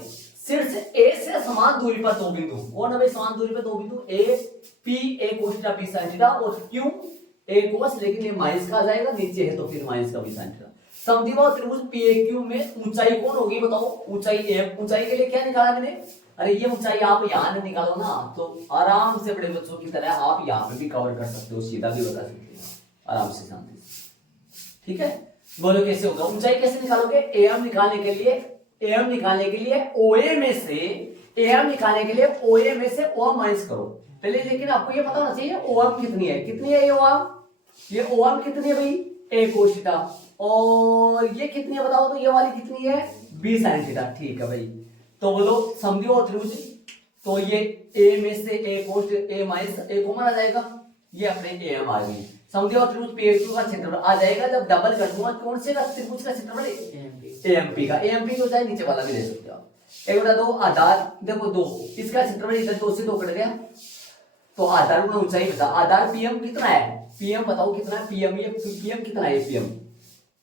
शीर्ष a से समान दूरी पर दो बिंदु, कौन है भाई समान दूरी पर दो बिंदु, a cos theta b sin theta और q a cos, लेकिन ये माइनस का आ जाएगा, नीचे है तो फिर माइनस का भी साइन थीटा। समद्विबाहु त्रिभुज PAQ में ऊंचाई कौन होगी बताओ, ऊंचाई m। ऊंचाई के लिए क्या निकाला मैंने, अरे ये ऊंचाई आप यहाँ से निकालो ना तो आराम से बड़े बच्चों की तरह आप यहाँ पे भी कवर कर सकते हो, सीधा भी बता सकते हो आराम से, शांति से। ठीक है, बोलो कैसे होगा, ऊंचाई कैसे निकालोगे, am निकालने के लिए OA में से OM माइनस करो पहले। लेकिन आपको ये पता होना चाहिए OM कितनी है, ये OM कितनी है भाई, a cos थीटा, और ये कितनी है बताओ, तो ये वाली कितनी है, b sin थीटा। ठीक है भाई, तो बोलो समद्विबाहु त्रिभुज, तो ये a में से a cos a minus a common आ जाएगा, ये अपने am आ गई। समद्विबाहु त्रिभुज PAQ का क्षेत्रफल आ जाएगा, जब डबल कर दूंगा कौन से का त्रिभुज का क्षेत्रफल, AMP का। AMP हो जाए नीचे वाला भी ले सकते हो आप। 1/2 आधार, देखो 2, इसका क्षेत्रफल इधर 2 से 2 कट गया तो आधार गुना ऊंचाई बचा। आधार PM कितना है, PM बताओ कितना है, PM ये PM कितना है,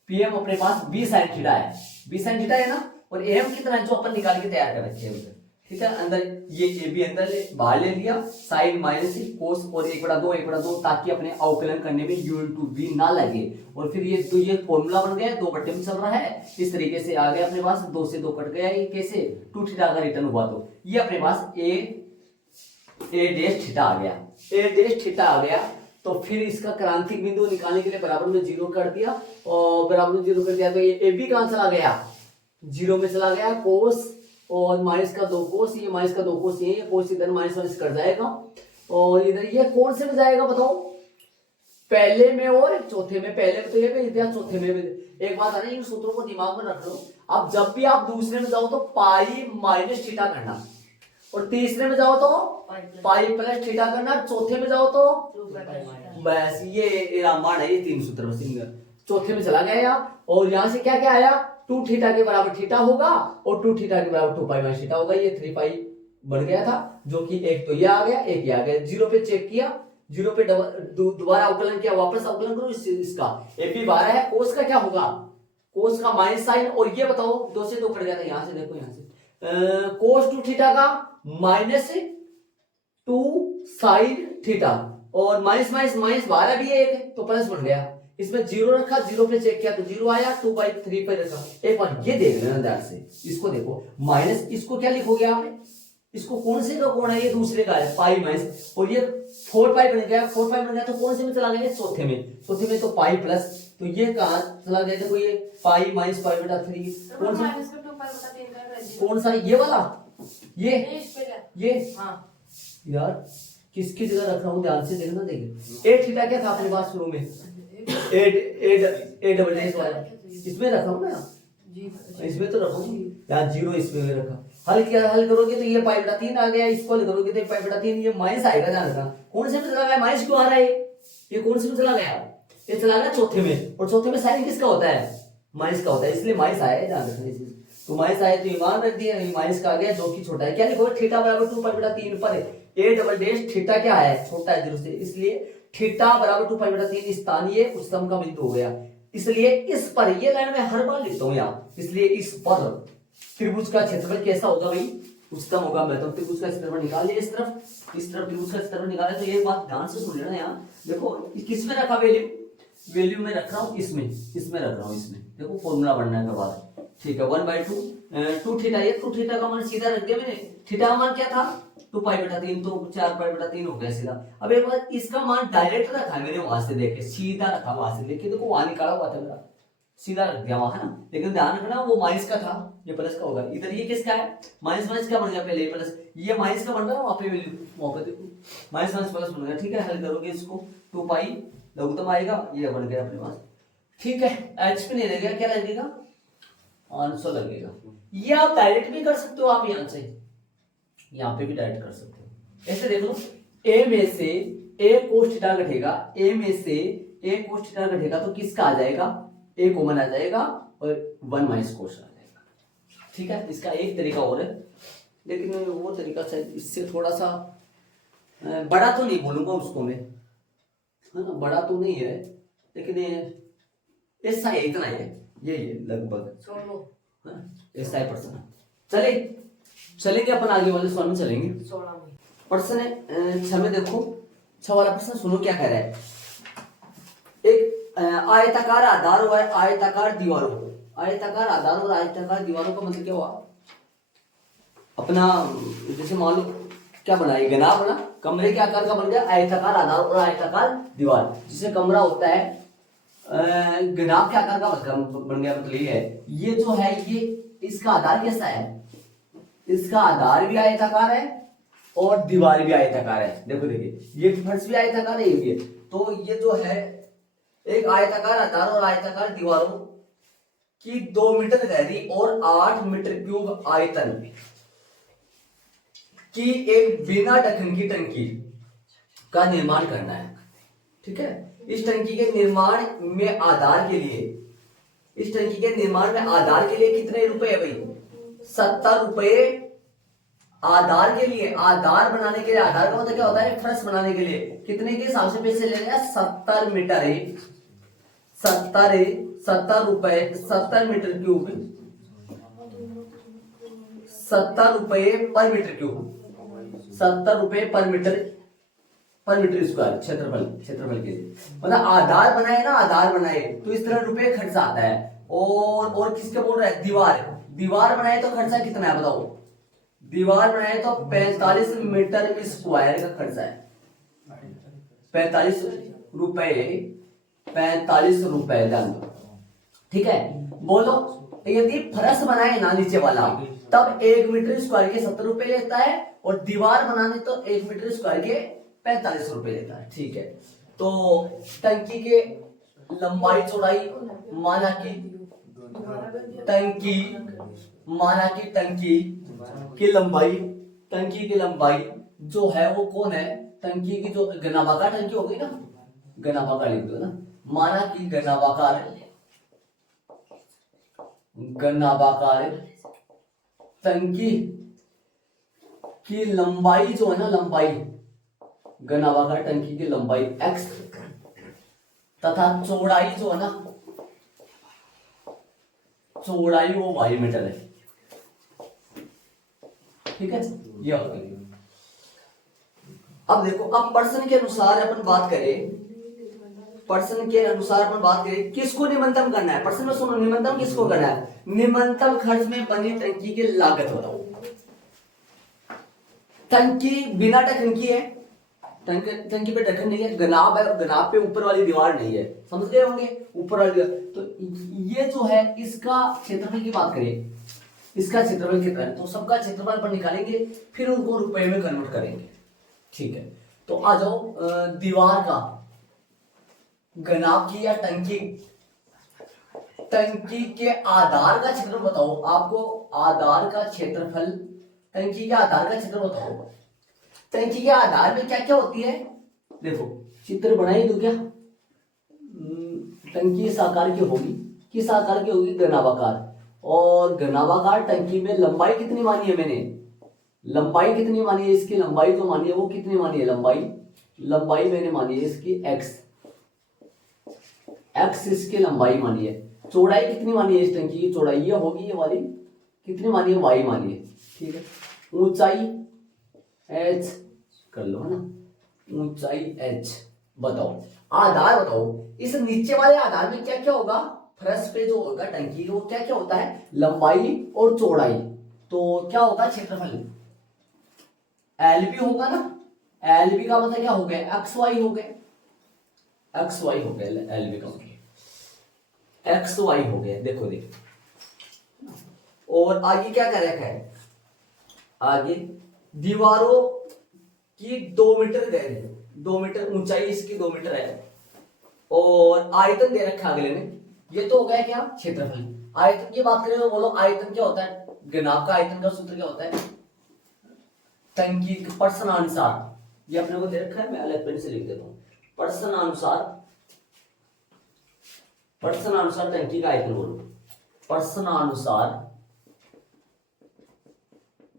PM अपने पास b sin थीटा है, b sin थीटा है ना, और AM कितना है जो अपन निकाल के तैयार कर रखे हैं उधर। ठीक है, अंदर ये AB अंदर बाहर ले लिया, साइन माइनस कोस और 1/2 ताकि अपने अवकलन करने में u/v ना लगे। और फिर ये फॉर्मूला बन गया, 2 बटे में चल रहा है, इस तरीके से आ गया अपने पास, 2 से 2 कट गया, ये कैसे 2 थीटा का रिटर्न हुआ तो ये अपने पास a डैश थीटा आ गया। तो फिर इसका क्रांतिक बिंदु निकालने के लिए बराबर में 0 कर दिया, और बराबर में 0 कर दिया तो ये AB कहां चला गया, 0 में चला गया, कोस और माइनस का 2 कोस, ये माइनस का 2 कोस, ये कोस इधर माइनस कर जाएगा, और इधर ये कौन से में जाएगा बताओ, पहले में और चौथे में। पहले में तो ये भेज दिया, चौथे में भी। एक बात है ना, इन सूत्रों को दिमाग में रख लो। अब जब भी आप दूसरे में जाओ तो पाई माइनस थीटा करना, और तीसरे में जाओ तो पाई प्लस थीटा करना, चौथे में जाओ तो बस ये रामबाण है, ये 3 सूत्र बस। चौथे में चला गया यहाँ, और यहाँ से क्या क्या आया, 2 थीटा के बराबर थीटा होगा और 2 थीटा के बराबर 2 पाई माइनस थीटा होगा, ये 3 पाई बढ़ गया था, जो कि एक तो ये आ गया, एक ये आ गया। 0 पे चेक किया, 0 पे दोबारा अवकलन किया, वापस अवकलन करो इसका, AP 12 है, कोस का क्या होगा, कोस का माइनस साइन, और ये बताओ 2 से 2 कट गया था, यहाँ से देखो, यहाँ से कोस 2 थीटा का माइनस 2 साइन थीटा, और माइनस माइनस माइनस 12 भी है एक, तो प्लस बन गया। इसमें 0 रखा, 0 पे चेक किया तो 0 आया, 2/3 पे रखा। एक बार ये देख लेना ध्यान से, इसको देखो, माइनस इसको क्या लिखोगे आप, इसको कौन से का कोण है, ये दूसरे का है, पाई माइनस, और ये 4 पाई बन गया, 4 पाई बन गया तो कौन से में चला गया, चौथे में तो पाई प्लस, तो ये कहां चला गया, देखो ये पाई माइनस पाई बटा 3, कौन सा ये वाला, ये हाँ। यार किसकी जगह रख रहा हूँ, ध्यान से देखना, देखिए ए थीटा क्या था अपने पास शुरू में, ए डबल डैश वाला, इसमें रखा हूँ ना, इसमें तो रखो यार, 0 इसमें रखा। हल करोगे तो ये पाई बटा 3 आ गया, इसको हल करोगे तो पाई बटा 3, ये माइनस आएगा, ध्यान रखना। कौन से में चला गया, माइनस क्यों आ रहा है, ये कौन से में चला गया, ये चला गया चौथे में, और चौथे में साइन किसका होता है, माइनस का होता है, इसलिए माइनस आया, ध्यान रखना इस चीज। तो माइनस आया तो मान रख दिया, माइनस का आ गया जो कि छोटा है, क्या लिखो, थीटा बराबर 2 पाई बटा 3 पर ए डबल डैश थीटा क्या है, छोटा है 0 से, इसलिए थीटा बराबर 2 पाई बटा 3 स्थानीय उच्चतम का बिंदु हो गया। इसलिए इस पर, ये लाइन में हर बार लिखता हूं यहाँ, इसलिए इस पर त्रिभुज का क्षेत्रफल कैसा होगा भाई, उच्चतम होगा। मैं तो त्रिभुज का क्षेत्रफल निकाल लिया, इस तरफ त्रिभुज का क्षेत्रफल निकाला। तो ये बात ध्यान से सुन लेना, यहाँ देखो किसमें रखा वैल्यू में रख रहा हूँ, इसमें रख रहा हूँ, इसमें देखो फॉर्मूला बनने के बाद, ठीक है, 1/2 2 थीटा, ये 2 थीटा का मान सीधा रख दिया मैंने, थीटा का मान क्या था 2 पाई बटा 3, तो 4 पाई बटा 3 हो गया सीधा। अब एक बार इसका मान डायरेक्ट रखा है मैंने, वहां से देखे सीधा रखा, वहां से देखे, देखो वहां निकाला हुआ था मेरा, सीधा रख दिया वहां, है ना। लेकिन ध्यान रखना वो माइनस का था, ये प्लस का होगा। इधर ये किसका है, माइनस माइनस क्या बन गया, पहले प्लस, ये माइनस का बन रहा है, वहां पे वैल्यू वहां पे देखो माइनस माइनस प्लस बन गया। ठीक है, हल करोगे इसको 2 पाई लघुत्तम आएगा, ये बन गया अपने पास। ठीक है, एच पे नहीं लगेगा, क्या लगेगा, आंसर लगेगा। ये आप डायरेक्ट भी कर सकते हो, आप यहां से यहाँ पे भी डायरेक्ट कर सकते हो। ऐसे देख लो, ए में से ए कोस थीटा घटेगा, ए में से ए कोस थीटा घटेगा तो किसका आ जाएगा, ए कॉमन आ जाएगा और 1 माइनस कोस आ जाएगा। ठीक है, इसका एक तरीका और है, लेकिन वो तरीका शायद इससे थोड़ा सा बड़ा तो नहीं बोलूंगा उसको मैं, है ना, बड़ा तो नहीं है, लेकिन ऐसा है, इतना है, ये लगभग छोड़ दो, ऐसा है प्रश्न। चले चलेंगे अपन आगे वाले सवाल में चलेंगे। 16 में प्रश्न 6 में देखो, 6 वाला प्रश्न सुनो क्या कह रहा है। एक आयताकार आधार और आयताकार दीवारों, आयताकार आधार और आयताकार दीवारों का मतलब क्या हुआ, अपना जैसे मान लो क्या बना, ये गना बना, कमरे के आकार का बन गया आयताकार आधार और आयताकार दीवार। जिसे कमरा होता है गनाब के आकार का बन गया, मतलब ये है, ये जो है ये इसका आधार कैसा है, इसका आधार भी आयताकार है और दीवार भी आयताकार है। देखो देखिए, ये फर्श भी आयताकार है, ये भी है। तो ये जो है एक आयताकार आधार और आयताकार दीवारों की 2 मीटर गहरी और 8 मीटर क्यूब आयतन की एक बिना ढक्कन की टंकी का निर्माण करना है। ठीक है, इस टंकी के निर्माण में आधार के लिए, इस टंकी के निर्माण में आधार के लिए कितने रुपए है भाई, 70 रुपए आधार के लिए। आधार बनाने के लिए, आधार का मतलब क्या होता है, फर्श बनाने के लिए कितने के हिसाब से पैसे ले रहे हैं, 70 मीटर है, 70 रुपए, 70 मीटर क्यूब, 70 रुपए पर मीटर क्यूब, 70 रुपए पर मीटर स्क्वायर क्षेत्रफल के लिए। मतलब आधार बनाए ना, आधार बनाए तो इस तरह रुपए खर्च आता है। और किसके बोल रहा है, दीवार बनाए तो खर्चा कितना है बताओ, दीवार बनाए तो 45 मीटर स्क्वायर का खर्चा है, 45 रुपए दाम। ठीक है, बोलो यदि फर्श बनाए ना नीचे वाला, तब 1 मीटर स्क्वायर के 70 रुपए लेता है, और दीवार बनाने तो 1 मीटर स्क्वायर के 45 रुपए लेता है। ठीक है, तो टंकी के लंबाई चौड़ाई माना कि टंकी की लंबाई जो है वो कौन है, टंकी की जो घनाभाकार टंकी हो गई ना, घनाभाकार लिख दो ना, माना कि घनाभाकार टंकी की लंबाई जो है ना, घनाभाकार टंकी की लंबाई x तथा चौड़ाई जो है ना, चौड़ाई वो y मीटर है। ठीक है, ये हो गई। अब देखो, अब प्रश्न के अनुसार अपन बात करें, किसको निम्नतम करना है। प्रश्न में सुनो, निम्नतम किसको करना है, निम्नतम खर्च में बनी टंकी की लागत बताओ। टंकी बिना ढक्कन की है, टंकी पे ढक्कन नहीं है, गनाब है, गनाब पे ऊपर वाली दीवार नहीं है, समझ गए होंगे, ऊपर वाली दीवार। तो ये जो है इसका क्षेत्रफल की बात करें, इसका क्षेत्रफल कितना है, तो सबका क्षेत्रफल पर निकालेंगे, फिर उनको रुपए में कन्वर्ट करेंगे। ठीक है, तो आ जाओ, दीवार का गनाब की या टंकी के आधार का क्षेत्रफल बताओ। आपको आधार का क्षेत्रफल, टंकी के आधार का क्षेत्रफल बताओ। टंकी के आधार में क्या क्या होती है, देखो चित्र बनाई तो क्या, टंकी इस आकार की होगी, किस आकार की होगी, घनाभाकार। और घनाभाकार टंकी में लंबाई कितनी मानी है मैंने, लंबाई कितनी मानी है, इसकी लंबाई जो मानी है वो कितनी मानी है, लंबाई मैंने मानी है इसकी x इसकी लंबाई मानी है। चौड़ाई कितनी मानी है इस टंकी की, चौड़ाई ये होगी, ये वाली कितनी मानी है, y मानी है। ठीक है, ऊंचाई h कर लो, है ना, ऊंचाई h बताओ। आधार बताओ, इस नीचे वाले आधार में क्या क्या होगा, फर्श पे जो होगा टंकी, वो क्या क्या होता है, लंबाई और चौड़ाई। तो क्या होगा, क्षेत्रफल LB होगा ना, LB का मतलब क्या हो गया, XY हो गया, LB का मतलब। एक्स वाई हो गया, देखो देखो। और आगे क्या कर रखा है, आगे दीवारों की 2 मीटर गहरी, 2 मीटर ऊंचाई इसकी 2 मीटर है, और आयतन दे रखा है अगले में। ये तो हो गया क्या, क्षेत्रफल। आयतन की बात करें तो बोलो आयतन क्या होता है, घनाभ का आयतन का सूत्र क्या होता है, टंकी प्रश्नानुसार। ये अपने को दे रखा है, मैं अलग पेन से लिख देता हूं। प्रश्नानुसार, प्रश्नानुसार टंकी का आयतन बोलो। प्रश्नानुसार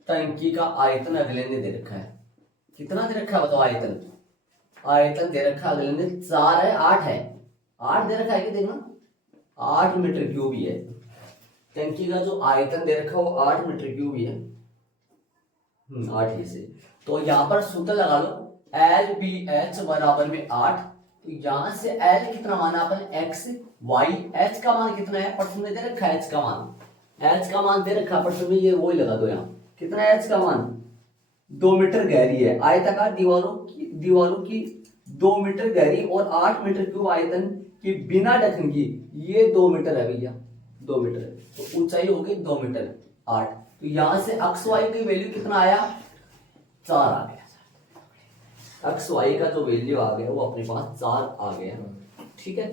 टंकी का आयतन अगले ने दे रखा है, कितना दे रखा है बताओ आयतन। आयतन दे रखा है अगले ने 4 है, 8 है, 8 दे रखा है कि देखना 8 मीटर क्यूब ही है। टंकी का जो आयतन दे रखा है वो 8 मीटर क्यूब ही है, 8 ही से। तो यहां पर सूत्र लगा लो, एल बी एच बराबर में 8। तो यहां से एल कितना माना अपन, एक्स वाई, एच का मान कितना है प्रश्न में दे रखा है, एच का मान, एच का मान दे रखा है प्रश्न में, ये वही लगा दो। यहाँ कितना है एच का मान, 2 मीटर गहरी है, आयताकार दीवारों की 2 मीटर गहरी और 8 मीटर क्यूब आयतन की बिना ढक्कन की, ये 2 मीटर है भैया, 2 मीटर है। तो ऊंचाई होगी 2 मीटर 8। तो यहां से अक्स वाई की वैल्यू कितना आया, 4 आ गया। अक्स वाई का जो वैल्यू आ गया वो अपने पास 4 आ गया, ठीक है।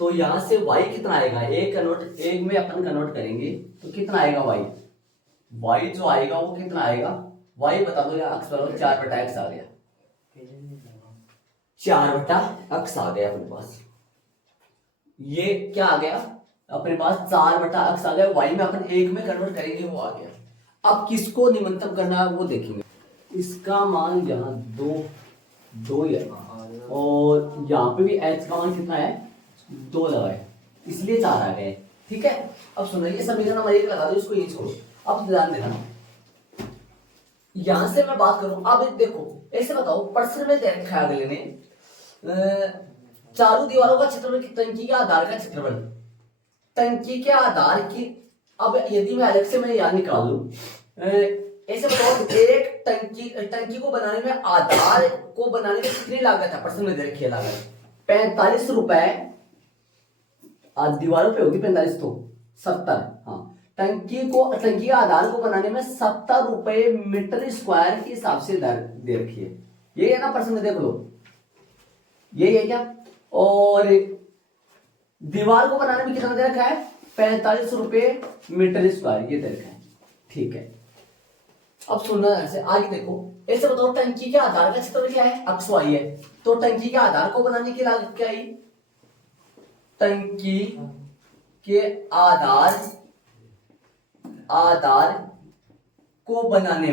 तो यहां से वाई कितना आएगा, एक में अपन कन्वर्ट करेंगे तो कितना आएगा वाई, वाई जो आएगा वो कितना आएगा, वाई बता दो, या अक्स बराबर 4 बटा एक्स आ गया, 4 बटा अक्स आ गया अपने पास। ये क्या आ गया अपने पास, 4 बटा अक्स आ गया, वाई में अपन 1 में कन्वर्ट करेंगे वो आ गया। अब किसको निमंत्रण करना है वो देखेंगे। इसका मान यहाँ 2 है, और यहाँ पे भी एच का मान कितना है, 2 लगा है, इसलिए 4 आ गए, ठीक है। अब सुनो, ये समीकरण नंबर 1 लगा दो, इसको ये छोड़ो। अब ध्यान देना, यहां से मैं बात करूं, अब देखो ऐसे बताओ, प्रश्न में दे रखा है अगले ने चारों दीवारों का क्षेत्रफल, टंकी के आधार का क्षेत्रफल, टंकी के आधार की। अब यदि मैं अलग से मैं यहां निकाल लूं, ऐसे बताओ, एक टंकी को बनाने में, आधार को बनाने में कितनी लागत है, प्रश्न में दे रखी है लागत 45 रुपए, आज दीवारों पे होगी 45, तो 70, हाँ। टंकी के आधार को बनाने में 70 रुपए मीटर स्क्वायर के हिसाब से दर दे रखी है, ये है ना प्रश्न में, देख लो यही है क्या। और दीवार को बनाने में कितना दे रखा है, 45 रुपए मीटर स्क्वायर, ये दे रखा है, ठीक है। अब सुनना ऐसे आगे देखो, ऐसे बताओ टंकी के आधार का क्षेत्रफल क्या है, अक्स वाई है, तो टंकी के आधार को बनाने की लागत क्या है, टंकी के आधार को बनाने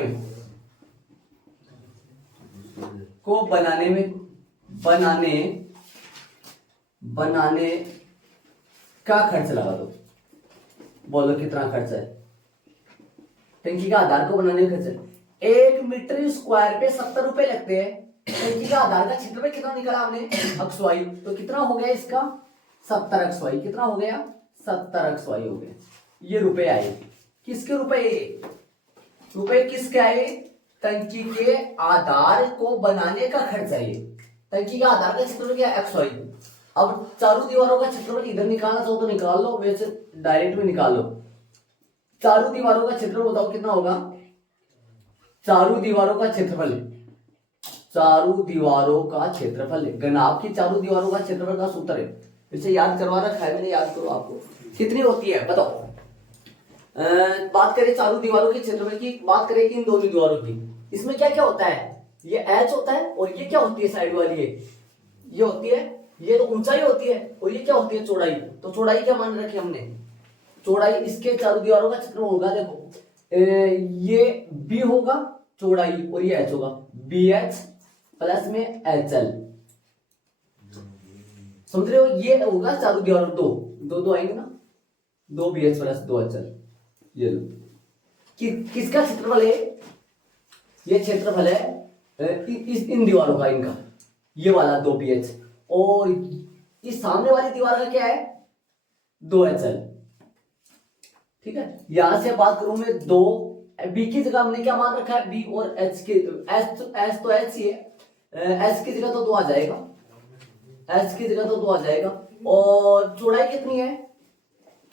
का खर्च लगा दो, बोलो कितना खर्च है, टंकी का आधार को बनाने में खर्च है 1 मीटर स्क्वायर पे 70 रुपए लगते हैं। टंकी का आधार का क्षेत्रफल कितना निकाला हमने, अक्स वाई, तो कितना हो गया इसका 70 अक्स वाई, कितना हो गया 70 अक्स वाई हो गया। ये रुपए आए, किसके रुपए किसके आए, टंकी के आधार को बनाने का खर्च है। टंकी का आधार का क्षेत्रफल क्या है, एक्स वाई। अब चारों दीवारों का क्षेत्रफल इधर निकालना चाहो तो निकाल लो, वैसे डायरेक्ट में निकाल लो। चारों दीवारों का क्षेत्रफल बताओ कितना होगा, चारों दीवारों का क्षेत्रफल, घनाभ की चारों दीवारों का क्षेत्रफल का सूत्र है, इसे याद करवा रखा है मैंने, याद करो आपको कितनी होती है बताओ। बात करें चारों दीवारों के क्षेत्रफल की, बात करें इन दोनों दीवारों की, इसमें क्या क्या होता है, ये एच होता है, और ये क्या होती है साइड वाली, ये होती है, ये तो ऊंचाई होती है, और ये क्या होती है चौड़ाई। तो चौड़ाई क्या मान रखी हमने, चौड़ाई इसके चारों दीवारों का क्षेत्रफल होगा, देखो ये बी होगा चौड़ाई, और ये एच होगा, बी एच प्लस में एच एल, समझ रहे हो, ये होगा चारों दीवारों, दो आएंगे ना, 2 B H plus 2 H L. ये लो किसका क्षेत्रफल है, ये क्षेत्रफल है इन दीवारों का, इनका ये वाला 2 बी एच, और इस सामने वाली दीवार का क्या है 2 एच एल, ठीक है। यहां से बात करूं मैं, 2 बी की जगह हमने क्या मान रखा है, बी, और एच के एच तो एच ही है, एच की जगह तो 2 आ जाएगा, एच की जगह तो 2 आ जाएगा, और चौड़ाई कितनी है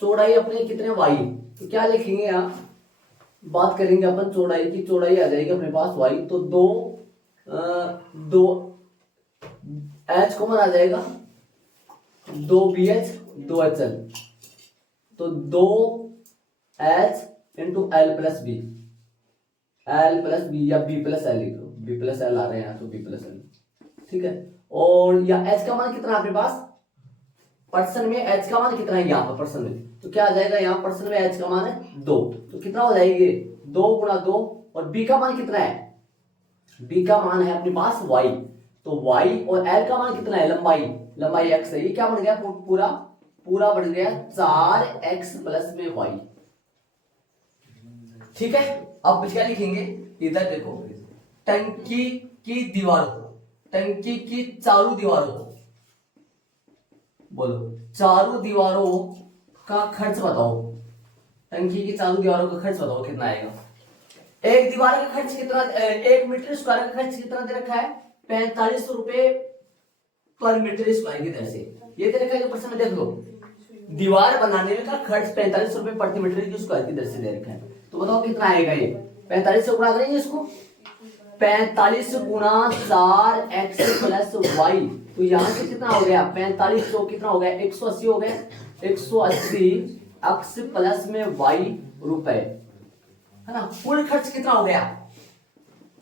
चौड़ाई अपनी कितने वाई, तो क्या लिखेंगे यहाँ, बात करेंगे अपन चौड़ाई की, चौड़ाई आ जाएगी अपने पास वाई, तो दो एच कॉमन आ जाएगा, 2BH 2HL, तो 2H into L plus B, L plus B या B प्लस L लिख लो, B प्लस L आ रहे हैं यहाँ तो B प्लस L, ठीक है। और या H का मान कितना है अपने पास, पर्सन में H का मान कितना है यहाँ पर पर्सन में, तो क्या आ जाएगा यहाँ पर्सन में H का मान है 2, तो कितना हो जाएगी 2 गुणा 2, और B का मान कितना है, B का मान है अपने पास Y, तो Y और L का मान कितना है, लंबाई x है, ये क्या बन गया पूरा बन गया 4x प्लस में y, ठीक है। अब क्या लिखेंगे, इधर देखो, टंकी की चारों दीवारों को, बोलो चारों दीवारों का खर्च बताओ, टंकी की चारों दीवारों का खर्च बताओ कितना आएगा। एक दीवार का खर्च कितना, 1 मीटर स्क्वायर का खर्च कितना दे रखा है, 4500 रुपए पर मीटर स्क्वायर की तरह से, ये दे रखा है प्रश्न में, देख लो दीवार बनाने में का खर्च 4500 रुपए प्रति मीटर स्क्वायर की दर से दे रखा है, तो बताओ कितना आएगा ये, 45 से गुणा करेंगे इसको, 45 गुणा 4x प्लस वाई, तो यहाँ से कितना हो गया 45, तो कितना हो गया 180 हो गया, 180 x प्लस में y रुपए, है ना। कुल खर्च कितना हो गया,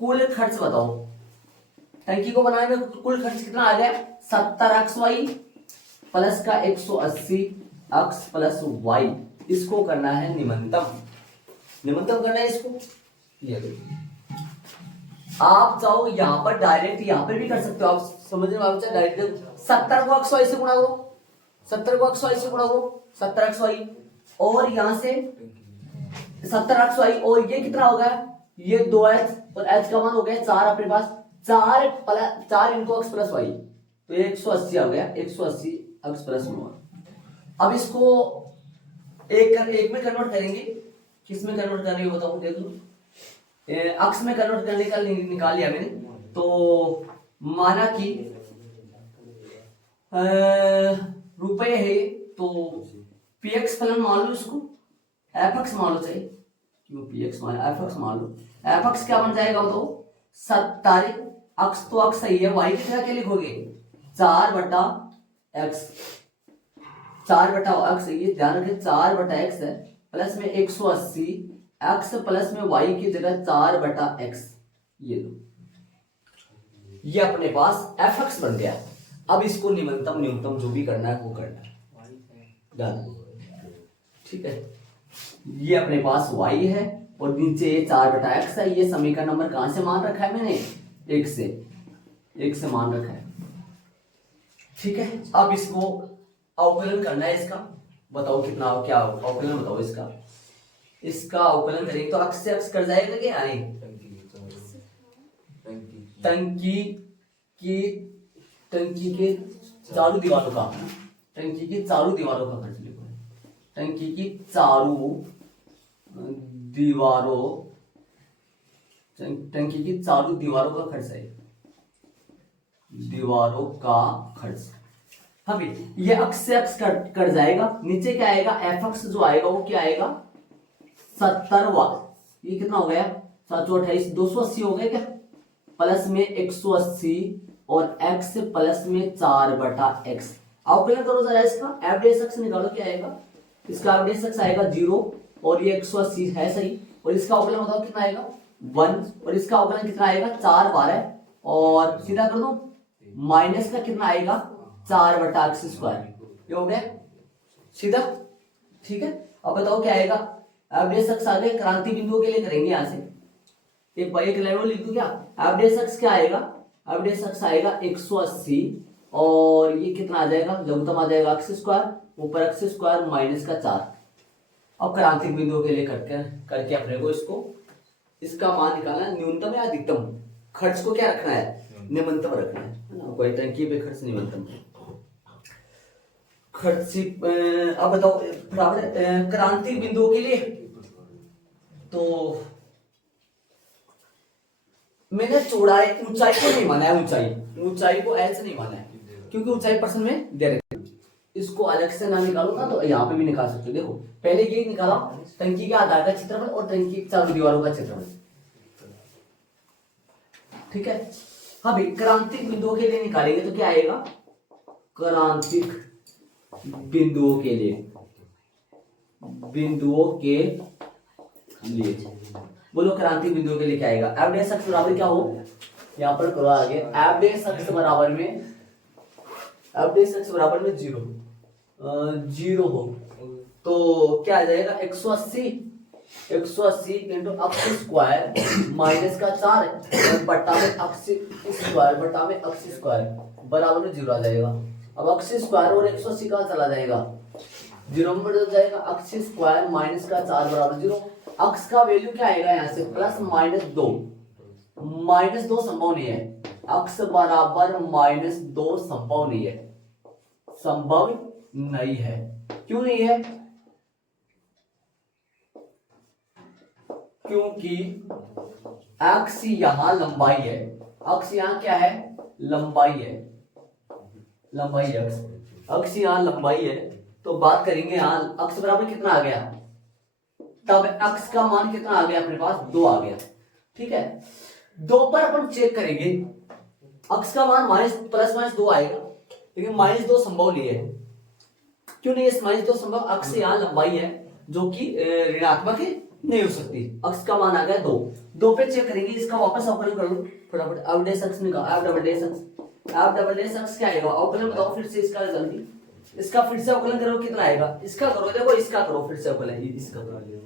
कुल खर्च बताओ, टंकी को बनाने में कुल खर्च कितना आ गया 70xy प्लस का 180x प्लस y, इसको करना है निमंत्रण करना है इसको। ये देखो आप चाहो यहां पर डायरेक्ट यहां पर भी कर सकते हो, आप समझने वाले बच्चा, डायरेक्ट 70 को xy से गुणा करो, 70 को xy से गुणा करो, 70xy, और यहां से 70xy, और ये कितना होगा, ये 2h, और h का मान हो गया 4 अपने पास, 4 इनटू x प्लस वाई, तो 180 आ गया, 180 x प्लस वाई। अब इसको एक में कन्वर्ट करेंगे, किस में कन्वर्ट करेंगे बताओ, देख लो, अक्स में कन्वर्ट करने का निकाल लिया मैंने, तो माना कि रुपए है, तो px फलन मान लो इसको, fx मान लो, चाहिए क्यों px मान, fx मान लो, fx क्या बन जाएगा बताओ 70, अक्स तो अक्स सही है, y कितना क्या लिखोगे 4/x, 4/x, ये ध्यान रखें 4/x है, प्लस में 180 x प्लस में y की जगह 4/x, ये लो, ये अपने पास fx बन गया। अब इसको निम्नतम न्यूनतम जो भी करना है वो करना है, ठीक है। ये अपने पास y है और नीचे 4/x है, ये समीकरण नंबर कहां से मान रखा है मैंने, 1 से मान रखा है, ठीक है। अब इसको अवकलन करना है इसका, बताओ कितना, क्या अवकलन बताओ इसका अवकलन करेंगे तो अक्स से अक्स कर जाएगा क्या, आए टंकी के चारों दीवारों का, टंकी की चारों दीवारों का खर्च लिखो, टंकी की चारों दीवारों का खर्च है, दीवारों का खर्च। अभी ये अक्स से अक्स कट जाएगा, नीचे क्या आएगा fx जो आएगा वो क्या आएगा 70, ये कितना हो गया 728, 280 हो गया क्या, प्लस में 180 और x प्लस में 4/x। अवकलन करो जरा इसका, एफ डी एक्स निकालो, क्या आएगा इसका, एफ डी एक्स आएगा 0, और ये 180 है सही, और इसका अवकलन बताओ कितना आएगा 1, और इसका अवकलन कितना आएगा 4/12, और सीधा कर दो, माइनस का कितना आएगा 4/x², ये हो गया सीधा, ठीक है। अब बताओ क्या आएगा, एफ डी एक्स आगे क्रांति बिंदुओं के लिए करेंगे, यहां से एक लेवल लिख दूं क्या, एफ डी एक्स क्या आएगा, एफ डी एक्स आएगा 180, और ये कितना आ जाएगा, लघुत्तम आ जाएगा x², ऊपर x² माइनस का 4। अब क्रांतिक बिंदुओं के लिए करके अपने को इसका मान निकालना, न्यूनतम या अधिकतम, खर्च को क्या रखना है निम्नतम रखना है ना, कोई टंकी पे खर्च निम्नतम खर्च। अब बताओ फटाफट क्रांतिक बिंदुओं के लिए, तो मैंने चौड़ाई ऊंचाई को नहीं माना है, ऊंचाई को एच नहीं माना है, क्योंकि ऊंचाई पर्सन में दे रखे, इसको अलग से ना निकालो ना तो यहाँ पे भी निकाल सकते हो। देखो पहले ये निकाला टंकी के आधार का क्षेत्रफल और टंकी की चारों दीवारों का क्षेत्रफल, ठीक है। हाँ भाई क्रांतिक बिंदुओं के लिए निकालेंगे तो क्या आएगा, क्रांतिक बिंदुओं के लिए, बिंदुओं के लिए बोलो क्रांतिक बिंदुओं के लिए क्या आएगा, एफ डैश अक्स बराबर क्या हो, यहाँ पर करो आगे, एफ डैश अक्स बराबर में, एफ डैश अक्स बराबर में जीरो हो तो क्या आ जाएगा 180 इंटू अक्स स्क्वायर माइनस का 4 बटा में अक्स स्क्वायर बटा में अक्स स्क्वायर बराबर में 0 आ जाएगा। अब अक्स स्क्वायर और 180 कहाँ चला जाएगा, 0 में बदल जाएगा, अक्स स्क्वायर माइनस का 4 बराबर 0। अक्स का वैल्यू क्या आएगा यहाँ से प्लस -2, -2 संभव नहीं है, अक्स बराबर -2 संभव नहीं है, संभव नहीं है। क्यों नहीं है, क्योंकि अक्स यहां लंबाई है, अक्स यहां क्या है, लंबाई है, लंबाई है अक्स यहां लंबाई है। तो बात करेंगे यहां अक्स बराबर कितना आ गया, तब अक्स का मान कितना आ गया अपने पास 2 आ गया, ठीक है। 2 पर अपन चेक करेंगे, अक्स का मान +-2 आएगा, लेकिन -2 संभव नहीं है। क्यों नहीं है -2 संभव, अक्स यहाँ लंबाई है जो कि ऋणात्मक है, नहीं हो सकती। अक्स का मान आ गया 2 पे चेक करेंगे, इसका वापस अवकलन कर लो फटाफट, एफ डैश अक्स निकाल, एफ डबल डैश अक्स क्या आएगा, अवकलन बताओ फिर से इसका जल्दी, इसका फिर से अवकलन करो कितना आएगा, इसका करो, देखो इसका करो फिर से अवकलन, इसका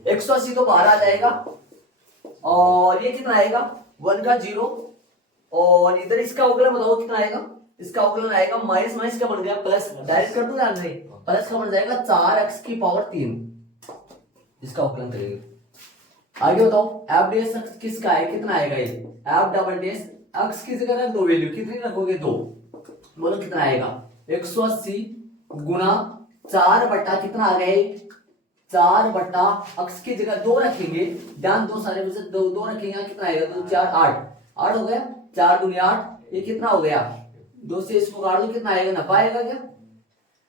180 तो बाहर आ जाएगा और ये कितना आएगा 1 का 0 और इधर इसका अवकलन बताओ कितना आएगा, इसका अवकलन आएगा माइनस माइनस क्या बन गया प्लस, डायरेक्ट कर दो ध्यान से, प्लस का बन जाएगा 4x⁻3, इसका अवकलन करेंगे। आगे बताओ एफ डैश अक्स किसका है, कितना आएगा ये, एफ डबल डैश अक्स की जगह रख दो वैल्यू, कितनी रखोगे 2, बोलो कितना आएगा 180 गुना 4 बटा कितना आ गया 4 बटा अक्स की जगह 2 रखेंगे, ध्यान दो सारे में से 2 रखेंगे, कितना आएगा 2 4 8 हो गया, 4 दूनी 8, ये कितना हो गया 2 से इसको काट दो, कितना आएगा, नफा आएगा, क्या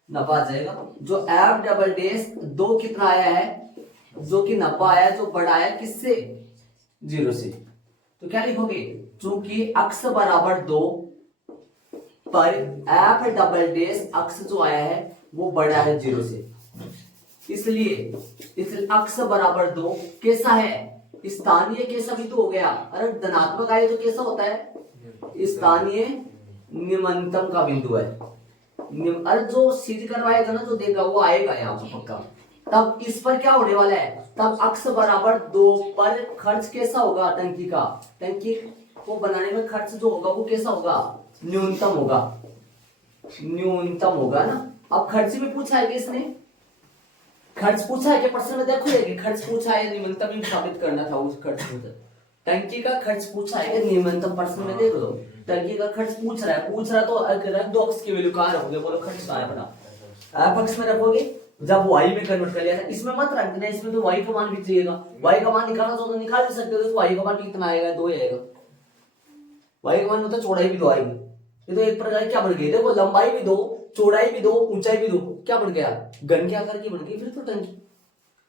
नफा आ जाएगा। जो एफ डबल डैश 2 कितना आया है, जो कि नफा आया, जो बड़ा आया किससे 0 से, तो क्या लिखोगे, चूंकि अक्स बराबर 2 पर एफ डबल डैश अक्स जो आया है वो बड़ा है 0 से, इसलिए अक्स बराबर 2 कैसा है, स्थानीय कैसा भी तो हो गया, अरे धनात्मक आए तो कैसा होता है, स्थानीय निम्नतम का बिंदु है, अरे जो सिद्ध करवाएगा ना, जो देगा वो आएगा यहाँ पर पक्का। तब इस पर क्या होने वाला है, तब अक्स बराबर 2 पर खर्च कैसा होगा टंकी का, टंकी को बनाने में खर्च जो होगा वो कैसा होगा, न्यूनतम होगा, न्यूनतम होगा ना। अब खर्च भी पूछा है कि इसने, खर्च पूछा है कि प्रश्न में देखो ये खर्च पूछा है, न्यूनतम ही साबित करना था उस खर्च पूछा, टंकी का खर्च पूछा है कि न्यूनतम, प्रश्न में देख लो टंकी का खर्च पूछ रहा है तो रख दो अक्स की वैल्यू कहां रखोगे, बोलो खर्च कहां है बता, आप अक्स में रखोगे, जब y में कन्वर्ट कर लिया था, इसमें मत रख देना, इसमें तो y का मान भी चाहिएगा, y का मान निकालना तो निकाल भी सकते हो, तो y का मान कितना आएगा 2 आएगा, y का मान मतलब चौड़ाई भी 2 आएगी, ये तो एक प्रकार क्या बन गई, देखो लंबाई भी 2 चौड़ाई भी 2 ऊंचाई भी 2, क्या बन गया घन के आकार की बन गई, फिर तो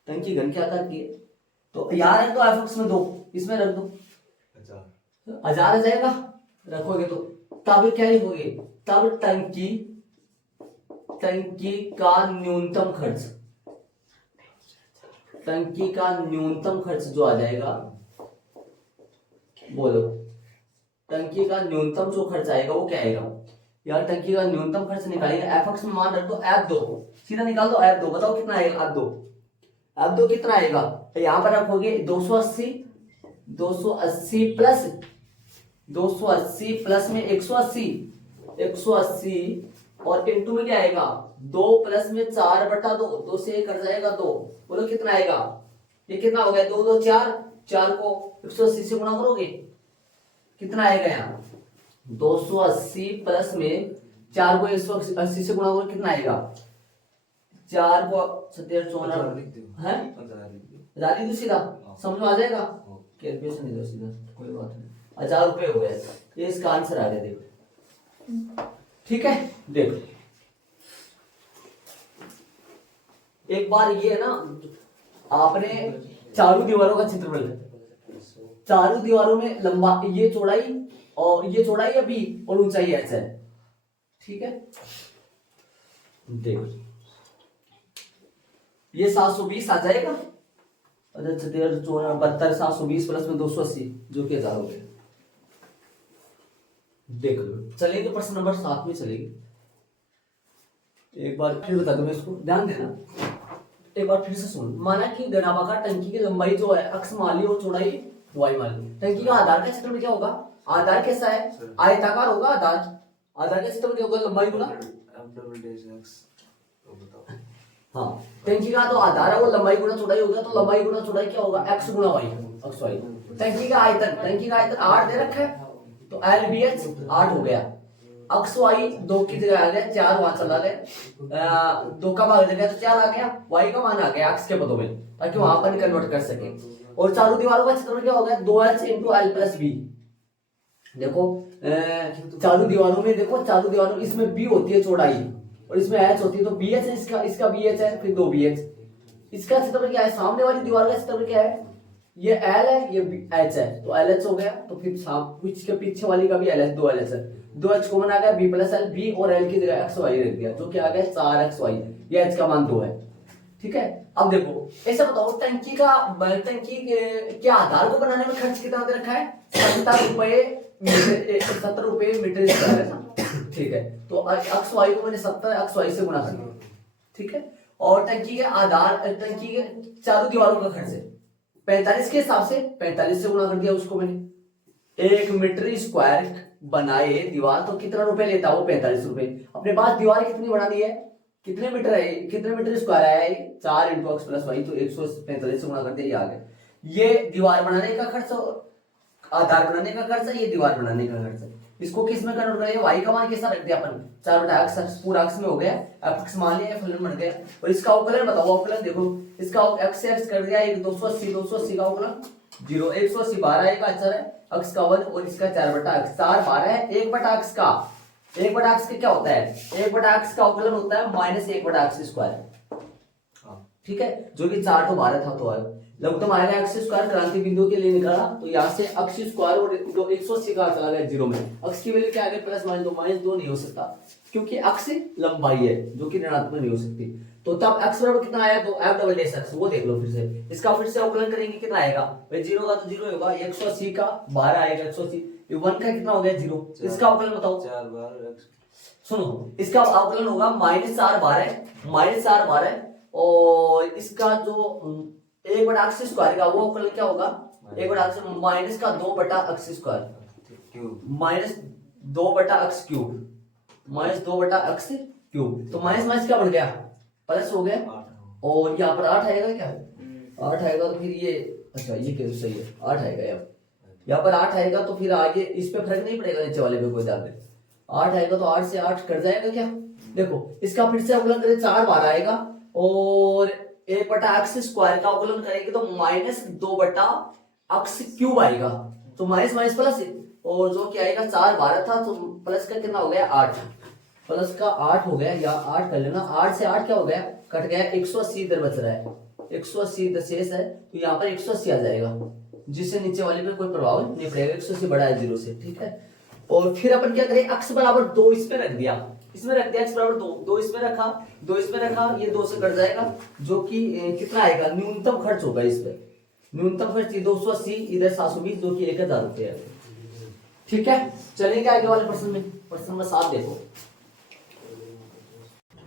टंकी घन के आकार की है। तो यहाँ रख दो f में 2, इसमें रख दो 1000 आ जाएगा, रखोगे तो तब क्या लिखोगे, तब टंकी का न्यूनतम खर्च, टंकी का न्यूनतम खर्च जो आ जाएगा, बोलो टंकी का न्यूनतम जो खर्च आएगा वो क्या आएगा, यार टंकी का न्यूनतम खर्च निकालेंगे, एफ में मान रख दो F2, सीधा निकाल दो F2, बताओ कितना आएगा F2 कितना आएगा, तो यहां पर रखोगे 280 प्लस में 180 और इनटू में क्या आएगा 2 प्लस में 4 बटा 2, 2 से ये कट जाएगा 2, बोलो कितना आएगा, ये कितना हो गया 2 2 4 को 180 से गुणा करोगे कितना आएगा, यहाँ 280 प्लस में 4 को 180 से गुणा करोगे कितना आएगा, 4 को 7 14 है, डाली दो सीधा, समझ में आ जाएगा, कैलकुलेशन नहीं दो सीधा, कोई बात नहीं, 1000 रुपए हो गए, ये इसका आंसर आ गया, देखो ठीक है। देखो एक बार ये है ना, आपने चारों दीवारों का क्षेत्रफल, चारों दीवारों में लंबा ये चौड़ाई और ये चौड़ाई है बी और ऊंचाई एच है, ठीक है। देखो ये 720 आ जाएगा, 72 720 प्लस में 280 जो कि 1000 हो गया। देख लो चलेंगे प्रश्न नंबर 7 में चलेंगे। एक बार फिर बता दो मैं इसको, ध्यान देना, एक बार फिर से सुन। माना कि घनाभाकार टंकी की लंबाई जो है x मान ली और चौड़ाई y मान ली। टंकी का आधार का क्षेत्रफल क्या होगा? आधार कैसा है? आयताकार होगा आधार। आधार का क्षेत्रफल क्या होगा? लंबाई गुना हाँ, टंकी का तो आधार है वो लंबाई गुना चौड़ाई होगा, तो लंबाई गुना चौड़ाई क्या होगा? x गुना y, x y। टंकी का आयतन 8 दे रखा है, तो LBH 8 हो गया। x y 2 की जगह आ गया 4, वहां चला गया 2 का भाग लग गया तो 4 आ गया, y का मान आ गया x के पदों में, ताकि वहां पर कन्वर्ट कर सके। और चारों दीवारों का क्षेत्रफल क्या होगा? 2h × l + b। देखो चारों दीवारों में, देखो चारों दीवारों में इसमें b होती है चौड़ाई और इसमें h होती है, तो bh है इसका bh है, फिर 2bh। इसका क्षेत्रफल क्या है? सामने वाली दीवार का क्षेत्रफल क्या है? ये L है, ये H है, तो LH हो गया। तो फिर कुछ के पीछे वाली का भी LH 2LH है, 2H कॉमन आ गया, B + L, B और L की जगह XY रख दिया, जो कि आ गया 4XY। ये H का मान 2 है, ठीक है। अब देखो ऐसा बताओ, टंकी के आधार को बनाने में खर्च कितना दे रखा है? 70 रुपए मीटर स्क्वायर है ना, ठीक है। तो XY को मैंने 70 XY से गुणा कर दिया, ठीक है। और टंकी के आधार, टंकी के चारों दीवारों का खर्च है 45 के हिसाब से 45 से गुणा कर दिया उसको मैंने। 1 मीटर स्क्वायर बनाए दीवार तो कितना रुपए लेता है वो? 45 रुपए। अपने पास दीवार कितनी बनानी है? कितने मीटर है? कितने मीटर स्क्वायर आया है? 4 × x + y, तो 145 से गुणा कर दिया, ये आ गया। ये दीवार बनाने का खर्च, आधार बनाने का खर्च है, ये दीवार बनाने का खर्च है। इसको किस में कन्वर्ट करेंगे? y का मान कैसा रख दिया अपन? 4/x पूरा x में हो गया, fx मान लिया, फलन बन गया। और इसका अवकलन बताओ, अवकलन देखो, इसका x से x कर दिया 1, 280 का अवकलन 0, 180 12 आएगा, अच्छा है, x का 1 और इसका 4/x, 4 12 है, 1/x का 1/x के क्या होता है? 1/x का अवकलन होता है -1/x², ठीक है, जो कि 4 तो 12 था, तो लघुत्तम आएगा x² क्रांति बिंदु के लिए निकाला, तो यहाँ से x² और 180 का चला गया 0 में। x की वैल्यू क्या आ गई? +-2 नहीं हो सकता, क्योंकि x लंबाई है जो कि ऋणात्मक नहीं हो सकती। तो तब x बराबर कितना आया? तो f=x, वो देख लो फिर से। इसका फिर से अवकलन करेंगे, कितना आएगा भाई? 0 का तो 0 होगा, 180 का 12 आएगा, 180, 1 का कितना हो गया? 0। इसका अवकलन बताओ, 4 बार सुनो, इसका अवकलन होगा -4 12 और इसका जो 1/x² का वो अवकलन क्या होगा? 1/x -2/x², -2/x3, तो माइनस क्या बढ़ गया? प्लस हो गया। और यहाँ पर 8 आएगा क्या? 8 आएगा तो फिर ये, अच्छा ये क्या सही है, 8 आएगा यहाँ पर 8 आएगा, तो फिर आगे इस पे फर्क नहीं पड़ेगा, नीचे वाले पे कोई ज्यादा 8 आएगा, तो 8 से 8 कट जाएगा क्या? देखो इसका फिर से अवकलन करें, 4 12 आएगा और 1/x² का अवकलन करेंगे तो -2/x³ आएगा, तो माइनस प्लस, और जो क्या आएगा 4 12 था, तो प्लस का कितना हो गया? 8, प्लस का 8 हो गया, या 8 कर लेना, 8 से 8 क्या हो गया? कट गया, 180 इधर बच रहा है, 180 इधर शेष है, तो यहाँ पर 180 आ जाएगा, जिससे नीचे वाले पे कोई प्रभाव नहीं पड़ेगा, 180 बड़ा है 0 से, ठीक है। और फिर अपन क्या करें? x बराबर 2 इसमें रख दिया, x बराबर 2 इसमें रखा, 2 इसमें रखा, ये 2 से कट जाएगा, जो कि कितना आएगा? न्यूनतम खर्च होगा इस पे, न्यूनतम खर्च 280, इधर 720, जो कि 1000 रुपये है, ठीक है। चलेंगे आगे वाले प्रश्न में। प्रश्न नंबर 7 देखो,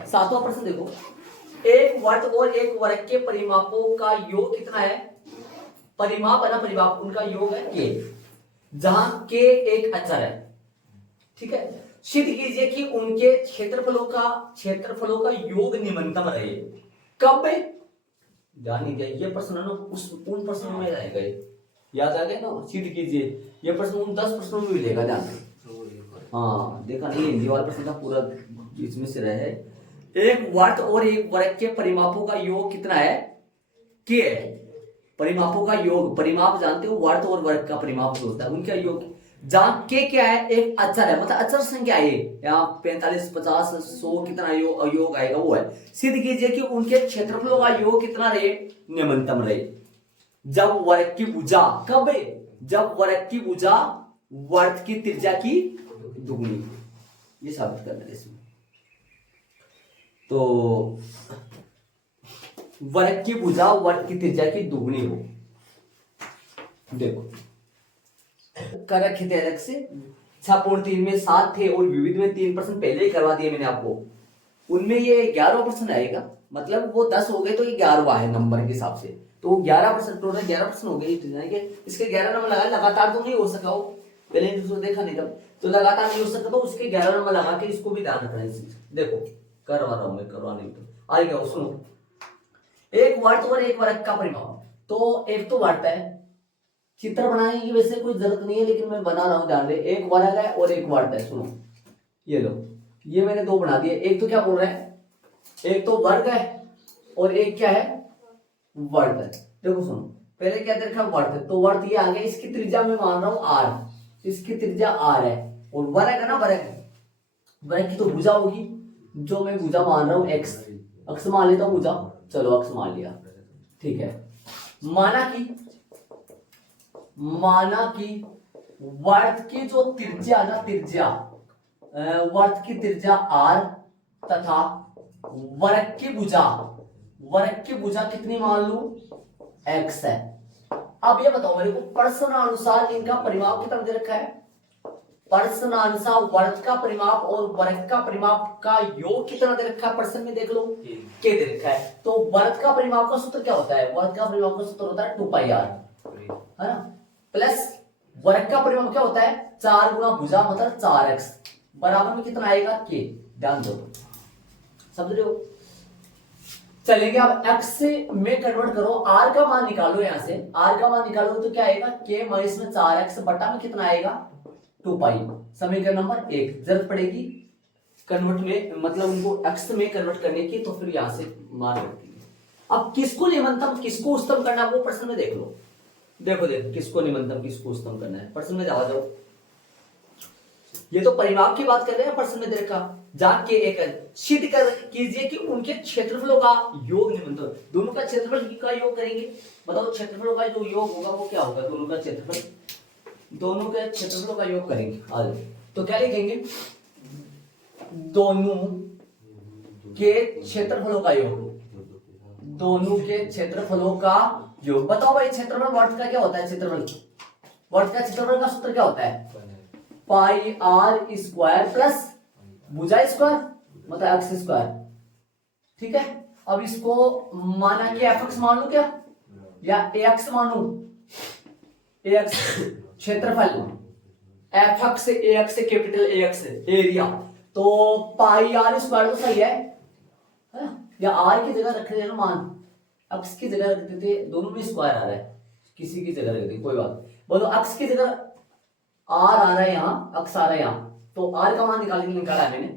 7वां प्रश्न देखो, एक वर्ग और एक वर्ग के परिमापों का योग कितना है? परिमाप है ना, परिमाप, उनका योग है k, जहां k एक अचर है, ठीक है। सिद्ध कीजिए कि उनके क्षेत्रफलों का योग निम्नतम रहे। कब? ध्यान नहीं दिया, ये प्रश्न ना उन प्रश्नों में आएगा, याद आ गया ना? सिद्ध कीजिए, ये प्रश्न उन 10 प्रश्नों में मिलेगा, ध्यान से। हाँ देखा नहीं, हिंदी वाला प्रश्न था पूरा इसमें से रहे। एक वर्ग और एक वर्ग के परिमापों का योग कितना है? k है। परिमापों का योग, परिमाप जानते हो, वर्ग और वर्ग का परिमाप जो होता है, उनका योग जहां के क्या है, एक अचर है, मतलब अचर संख्या है, यहाँ 45 50 100 कितना योग आएगा वो है। सिद्ध कीजिए कि उनके क्षेत्रफलों का योग कितना रहे, निम्नतम रहे। जब वर्ग की भुजा, कब है, जब वर्ग की भुजा वर्ग की त्रिज्या की दुगुनी, ये साबित करना है इसमें। तो वर्ग की भुजा वर्ग की त्रिज्या की दुगुनी हो। देखो कर रखे थे अलग से, 6.3 में 7 थे और विविध में 3% पहले ही करवा दिए मैंने आपको। उनमें ये 11% आएगा, मतलब वो 10 हो गए तो ये 11वां है नंबर के हिसाब से, तो वो 11%, टोटल 11% हो गए। इसके 11 नंबर लगा, लगातार तो नहीं हो सका, वो पहले तो देखा नहीं तब, तो लगातार नहीं हो सका, तो उसके 11 नंबर लगा के इसको भी ध्यान रखना है। देखो करवा रहा हूं मैं, करवा नहीं तो आएगा वो। सुनो, एक वर्ग और एक वर्ग का परिमाप, तो एक तो वर्ग है, चित्र बनाने की वैसे कोई जरूरत नहीं है, लेकिन मैं बना रहा हूं, ध्यान दे। एक वर्ग है और एक वर्ग है। सुनो, ये लो, ये मैंने दो बना दिए। एक तो क्या बोल रहे हैं, एक तो वर्ग है और एक क्या है, वर्ग है। देखो सुनो, पहले क्या देखा, वर्ग है, तो वर्ग ये आ गया, इसकी त्रिज्या मैं मान रहा हूं आर, इसकी त्रिज्या आर है, और वर्ग है ना, वर्ग, वर्ग की तो भुजा होगी, जो मैं भुजा मान रहा हूं एक्स, अक्ष मान लेता हूं भुजा, चलो अक्ष मान लिया, ठीक है। माना कि वर्ग की जो त्रिज्या ना, त्रिज्या वर्ग की त्रिज्या आर तथा वर्ग की भुजा कितनी मान लू, एक्स है। अब ये बताओ मेरे को, प्रश्नानुसार इनका परिमाप कितना दे रखा है, प्रश्नानुसार वर्ग का परिमाप और वर्ग का परिमाप का योग कितना दे रखा है, प्रश्न में देख लो के दे रखा है। तो वर्ग का परिमाप का सूत्र क्या होता है, वर्ग का परिमाप का सूत्र होता है 2πr, है ना, प्लस वर्ग का परिमाप क्या होता है, 4 गुना भुजा मतलब 4x, बराबर में कितना आएगा, के। ध्यान दो, समझ रहे हो। चलेंगे अब x में कन्वर्ट करो, r का मान निकालो, यहां से r का मान निकालो तो क्या आएगा, k माइनस में 4x बटा में कितना आएगा, 2π। समीकरण नंबर 1, जरूरत पड़ेगी कन्वर्ट में, मतलब उनको x में कन्वर्ट करने की, तो फिर यहां से मान रखती है। अब किसको निम्नतम किसको उच्चतम करना है वो प्रश्न में देख लो। देखो किसको निम्नतम किसको उच्चतम करना है, प्रश्न में जाओ। ये तो परिमाप की बात कर रहे हैं, प्रश्न में दे रखा, जान के एक सिद्ध कर कीजिए कि उनके क्षेत्रफलों का योग निम्नतम, दोनों का क्षेत्रफल का योग करेंगे। बताओ क्षेत्रफलों का जो योग होगा वो क्या होगा, दोनों का क्षेत्रफल, दोनों के क्षेत्रफलों का योग करेंगे। आज तो क्या लिखेंगे, दोनों के क्षेत्रफलों का योग, दोनों के क्षेत्रफलों का योग। बताओ भाई क्षेत्रफल वर्ग का क्या होता है, क्षेत्रफल वर्ग का क्षेत्रफल का सूत्र क्या होता है, पाई आर स्क्वायर प्लस भुजा स्क्वायर मतलब एक्स स्क्वायर, ठीक है। अब इसको माना कि एफ एक्स मान लू क्या, या ए एक्स मानू, ए एक्स क्षेत्रफल, F x A x capital A x area, तो पाई आर स्क्वायर तो सही है, या आर की जगह रख रहे हैं मान, एक्स की जगह रख देते, दोनों में स्क्वायर आ रहा है, किसी की जगह रख देते कोई बात। बोलो एक्स की जगह आर आ रहा है, यहाँ अक्स आ रहा है यहाँ, तो आर का मान निकाला है मैंने,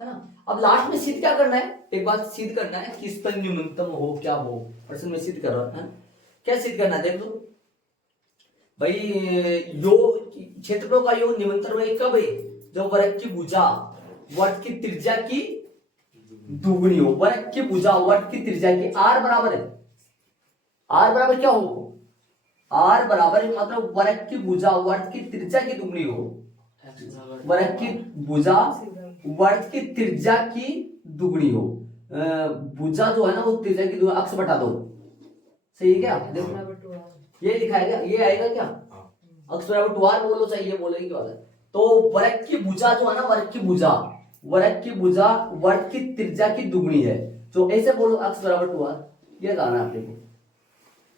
है ना। अब लास्ट में सिद्ध क्या करना है, एक बात सिद्ध करना है, किस पर न्यूनतम हो क्या हो, प्रश्न में सिद्ध कर रहा है, क्या सिद्ध करना है, देख लो भाई। योग क्षेत्रफलों का योग निरंतर है कब है, जब वर्ग की भुजा वर्ग की त्रिज्या की दुगुनी हो, वर्ग की भुजा वर्ग की त्रिज्या की, आर बराबर है, आर बराबर क्या हो, आर बराबर मतलब वर्ग की भुजा वर्ग की त्रिज्या की दुगुनी हो, वर्ग की भुजा वर्ग की त्रिज्या की दुगुनी हो, भुजा जो है ना वो त्रिज्या की दुगुनी, अक्स बटा दो, सही है क्या, देखो ये लिखा है क्या, ये आएगा क्या, अक्स बराबर 2r बोलो, चाहिए बोलेगी क्या बात है। तो वर्ग की भुजा जो है ना, वर्ग की भुजा वर्ग की त्रिज्या की दुगुनी है, तो ऐसे बोलो अक्स बराबर 2r, ये लाना है आपको,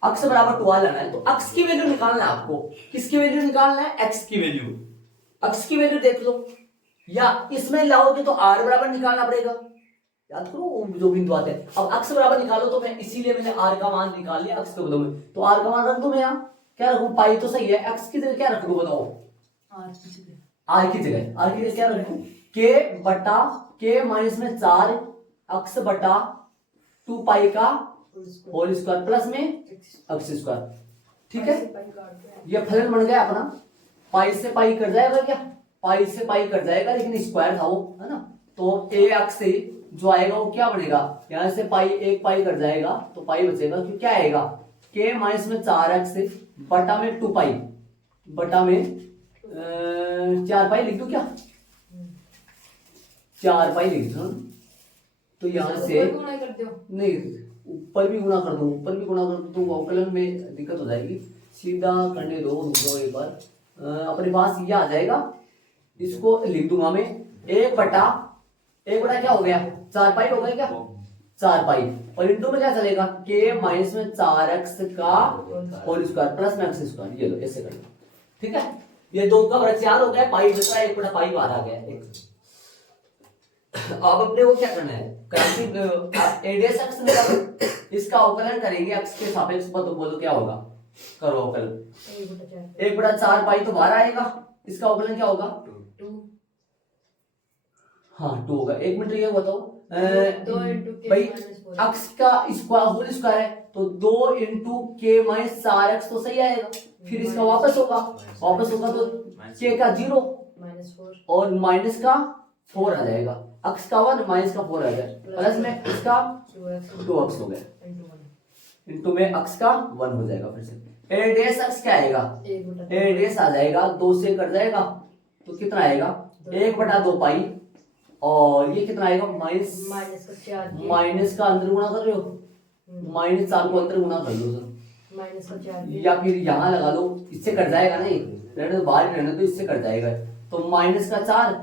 अक्स बराबर 2r लाना है। तो अक्स की वैल्यू निकालना है आपको, किसकी वैल्यू निकालना है, एक्स की वैल्यू, अक्स की वैल्यू देख लो, या इसमें लाओगे तो r बराबर निकालना पड़ेगा, याद करो जो बिंदु आते हैं। अब अक्स बराबर निकालो तो मैं इसीलिए मैंने r का मान निकाल लिया अक्स के बदले में, तो r का मान रख दो मैं यहाँ, क्या रखूं, पाई तो सही है, x की जगह क्या रख दूं बताओ, r की जगह क्या रखूं, k बटा k माइनस में 4 अक्स बटा 2 पाई का होल स्क्वायर प्लस में एक्स स्क्वायर, ठीक है। ये फलन बन गया अपना पाई से पाई कट जाएगा क्या, पाई से पाई कट जाएगा, लेकिन स्क्वायर था वो, है ना। तो ए अक्ष से जो आएगा वो क्या बनेगा, यहाँ से पाई एक पाई कट जाएगा तो पाई बचेगा, क्यों क्या आएगा के माइनस में 4x बटा में 2 पाई बटा में 4 पाई लिख दो क्या, 4 पाई लिख दो। तो यहाँ से ऊपर गुणा कर दो, नहीं, ऊपर भी गुणा कर दो, ऊपर भी गुणा कर दो तो अवकलन में दिक्कत हो जाएगी, सीधा करने दो, रुक जाओ एक बार। अपने पास ये आ जाएगा, इसको लिख दूंगा मैं, एक बटा क्या हो गया, 4 पाई हो गया क्या, 4 पाई, और इंटू में क्या चलेगा, के माइनस में 4x का होल स्क्वायर प्लस में एक्स स्क्वायर, ये लो ऐसे कर लो, ठीक है। ये 2 का बड़ा 4 हो गया, पाई बचा, 1 बटा पाई बाहर आ गया एक। अब अपने को क्या करना है, क्रांति एडीएस अक्ष निकालो, इसका अवकलन करेंगे अक्ष के सापेक्ष, तो बोलो क्या होगा, करो अवकलन, 1 बटा 4 पाई तो बाहर आएगा, इसका अवकलन क्या होगा, 2 हाँ 2 होगा। एक मिनट ये बताओ, 2 into k भाई minus 4 अक्ष का स्क्वायर होल स्क्वायर है तो 2 इंटू के माइनस 4x तो सही आएगा, फिर इसका वापस होगा तो के का 0 -4 और माइनस का 4 आ जाएगा, अक्ष का 1 माइनस का 4 आ जाएगा, प्लस में इसका 2x हो गया, इंटू में अक्ष का 1 हो जाएगा। फिर से ए डैश अक्ष क्या आएगा, ए डैश आ जाएगा, 2 से कट जाएगा तो कितना आएगा, 1 बटा 2 पाई, और ये कितना आएगा माइनस का अंदर गुणा कर रहे हो, -4 को अंदर गुणा कर लो सर, या फिर यहाँ लगा लो, इससे कट जाएगा नहीं, रहने तो बाहर रहने तो इससे कट जाएगा, तो -4,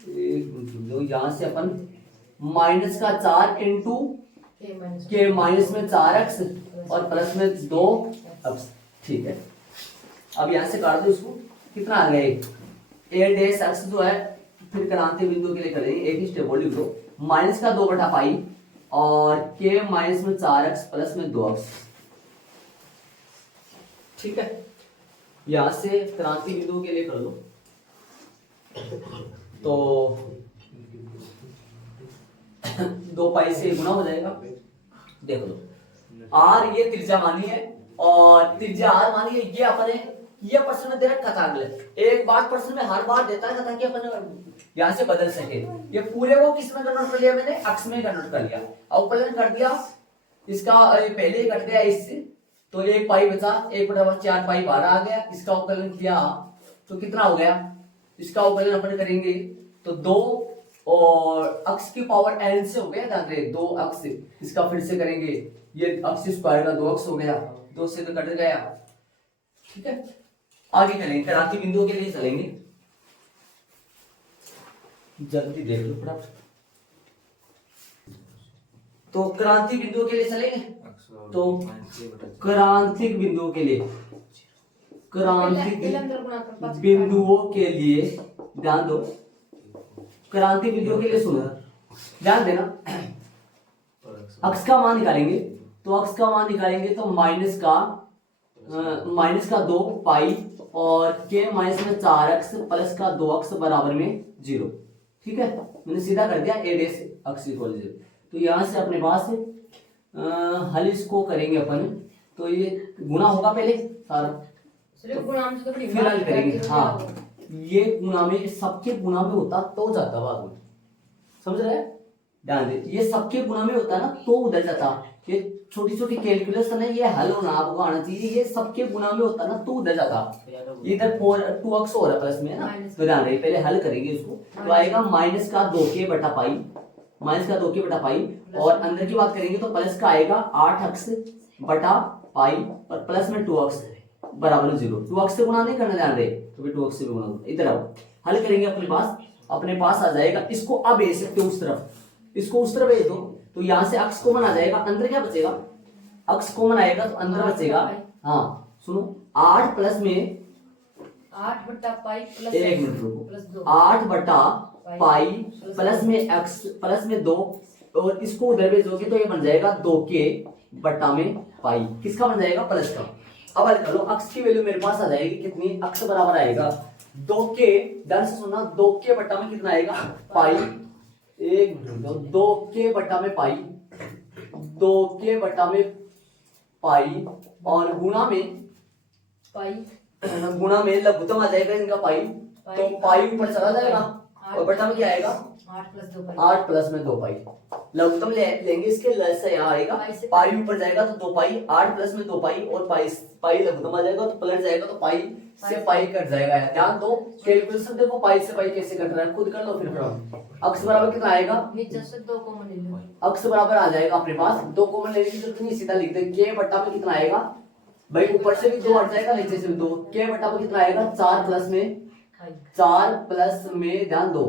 एक मिनट लो, यहाँ से अपन -4 इंटू के माइनस में 4x और प्लस में 2x, ठीक है। अब यहाँ से काट दो इसको, कितना आ गया, ए डैश x जो है, फिर क्रांति बिंदु के लिए करेंगे, एक ही स्टेप और लिख दो, माइनस का 2 बटा पाई और के माइनस में 4x प्लस में 2x, ठीक है। यहां से क्रांति बिंदु के लिए कर लो, तो 2 पाई से गुना हो जाएगा, देख लो, r ये त्रिज्या मानी है और त्रिज्या r मानी है, ये अपने ये प्रश्न में दे रखा था, अगले एक बात प्रश्न में हर बार देता है ताकि अपन यहाँ से बदल सके। ये पूरे को किस में कन्वर्ट कर लिया मैंने, अक्ष में कन्वर्ट कर लिया, अवकलन कर दिया, इसका पहले ही कट गया इससे, तो 1 पाई बचा, 1 बटा 4 पाई बाहर आ गया, इसका अवकलन किया तो कितना हो गया, इसका अवकलन अपन करेंगे तो 2 और अक्ष की पावर n से हो गया, ध्यान रहे 2 अक्ष, इसका फिर से करेंगे, ये अक्ष स्क्वायर का 2 अक्ष हो गया, 2 से तो कट गया, ठीक है। आगे चलेंगे, क्रांति बिंदुओं के लिए चलेंगे, जल्दी देख लो फटाफट, तो क्रांति बिंदुओं के लिए चलेंगे, तो क्रांतिक बिंदुओं के लिए, क्रांतिक बिंदुओं के लिए ध्यान दो, क्रांति बिंदुओं के लिए सुनो, ध्यान देना, अक्ष का मान निकालेंगे, तो अक्ष का मान निकालेंगे तो माइनस का 2 पाई और के माइनस में 4x प्लस का 2x बराबर में 0, ठीक है। मैंने सीधा कर दिया, ए डैश अक्ष इक्वल 0, तो यहाँ से अपने पास हल इसको करेंगे अपन, तो ये गुणा होगा पहले सारा, तो फिर हल करेंगे, हाँ ये गुणा में, सबके गुणा में होता तो जाता बाद में, समझ रहे हैं, ध्यान दे, ये सबके गुणा में होता ना तो उधर जाता, ये छोटी छोटी कैलकुलेशन है, ये हल होना आपको आना चाहिए, ये सबके गुणा में होता ना तो उधर जाता, इधर 2x हो रहा है प्लस में है ना, तो ध्यान रहे पहले हल करेंगे इसको, तो आएगा माइनस का 2k बटा पाई, और अंदर की बात करेंगे तो प्लस का आएगा 8x बटा पाई और प्लस में 2x बराबर में 0, 2x से गुणा नहीं करना, ध्यान रहे, तो फिर 2x से भी गुणा, इधर आओ हल करेंगे, अपने पास आ जाएगा, इसको अब भेज सकते हो उस तरफ, इसको उस तरफ भेज दो, तो यहाँ से अक्ष कॉमन आ जाएगा, अंदर क्या बचेगा, अक्ष कॉमन आएगा तो अंदर बचेगा, हाँ सुनो, 8 प्लस में 8 बटा पाई प्लस, एक मिनट रुको, 8 बटा पाई प्लस में x प्लस में 2, और इसको उधर भेजोगे तो ये बन जाएगा 2k बटा में पाई, किसका बन जाएगा, प्लस का। अब हल कर लो, अक्ष की वैल्यू मेरे पास आ जाएगी कितनी, अक्ष बराबर आएगा 2k, ध्यान से सुनना, 2k बटा में कितना आएगा, पाई, एक मिनट, 2k बटा में पाई, 2k बटा में पाई और गुणा में पाई गुणा में लघुत्तम आ जाएगा इनका पाई, तो पाई ऊपर चला जाएगा और बटा में क्या आएगा 8 प्लस में 2 पाई। लघुत्तम लेंगे इसके से यहाँ आएगा, पाई ऊपर जाएगा तो 2 पाई, 8 प्लस में 2 पाई और पाई लघुत्तम आ जाएगा तो पलट जाएगा तो पाई से पाई कट जाएगा। ध्यान दो कैलकुलेशन देखो पाई से पाई कैसे कट रहा है, खुद कर लो फिर अक्स बराबर कितना आएगा, नीचे से 2 कॉमन ले लो, अक्स बराबर आ जाएगा अपने पास 2 कॉमन लेने की जरूरत नहीं, सीधा लिख दे के बट्टा में कितना आएगा भाई, ऊपर से भी 2 हट जाएगा नीचे से भी 2, के बट्टा में कितना आएगा 4 प्लस में ध्यान दो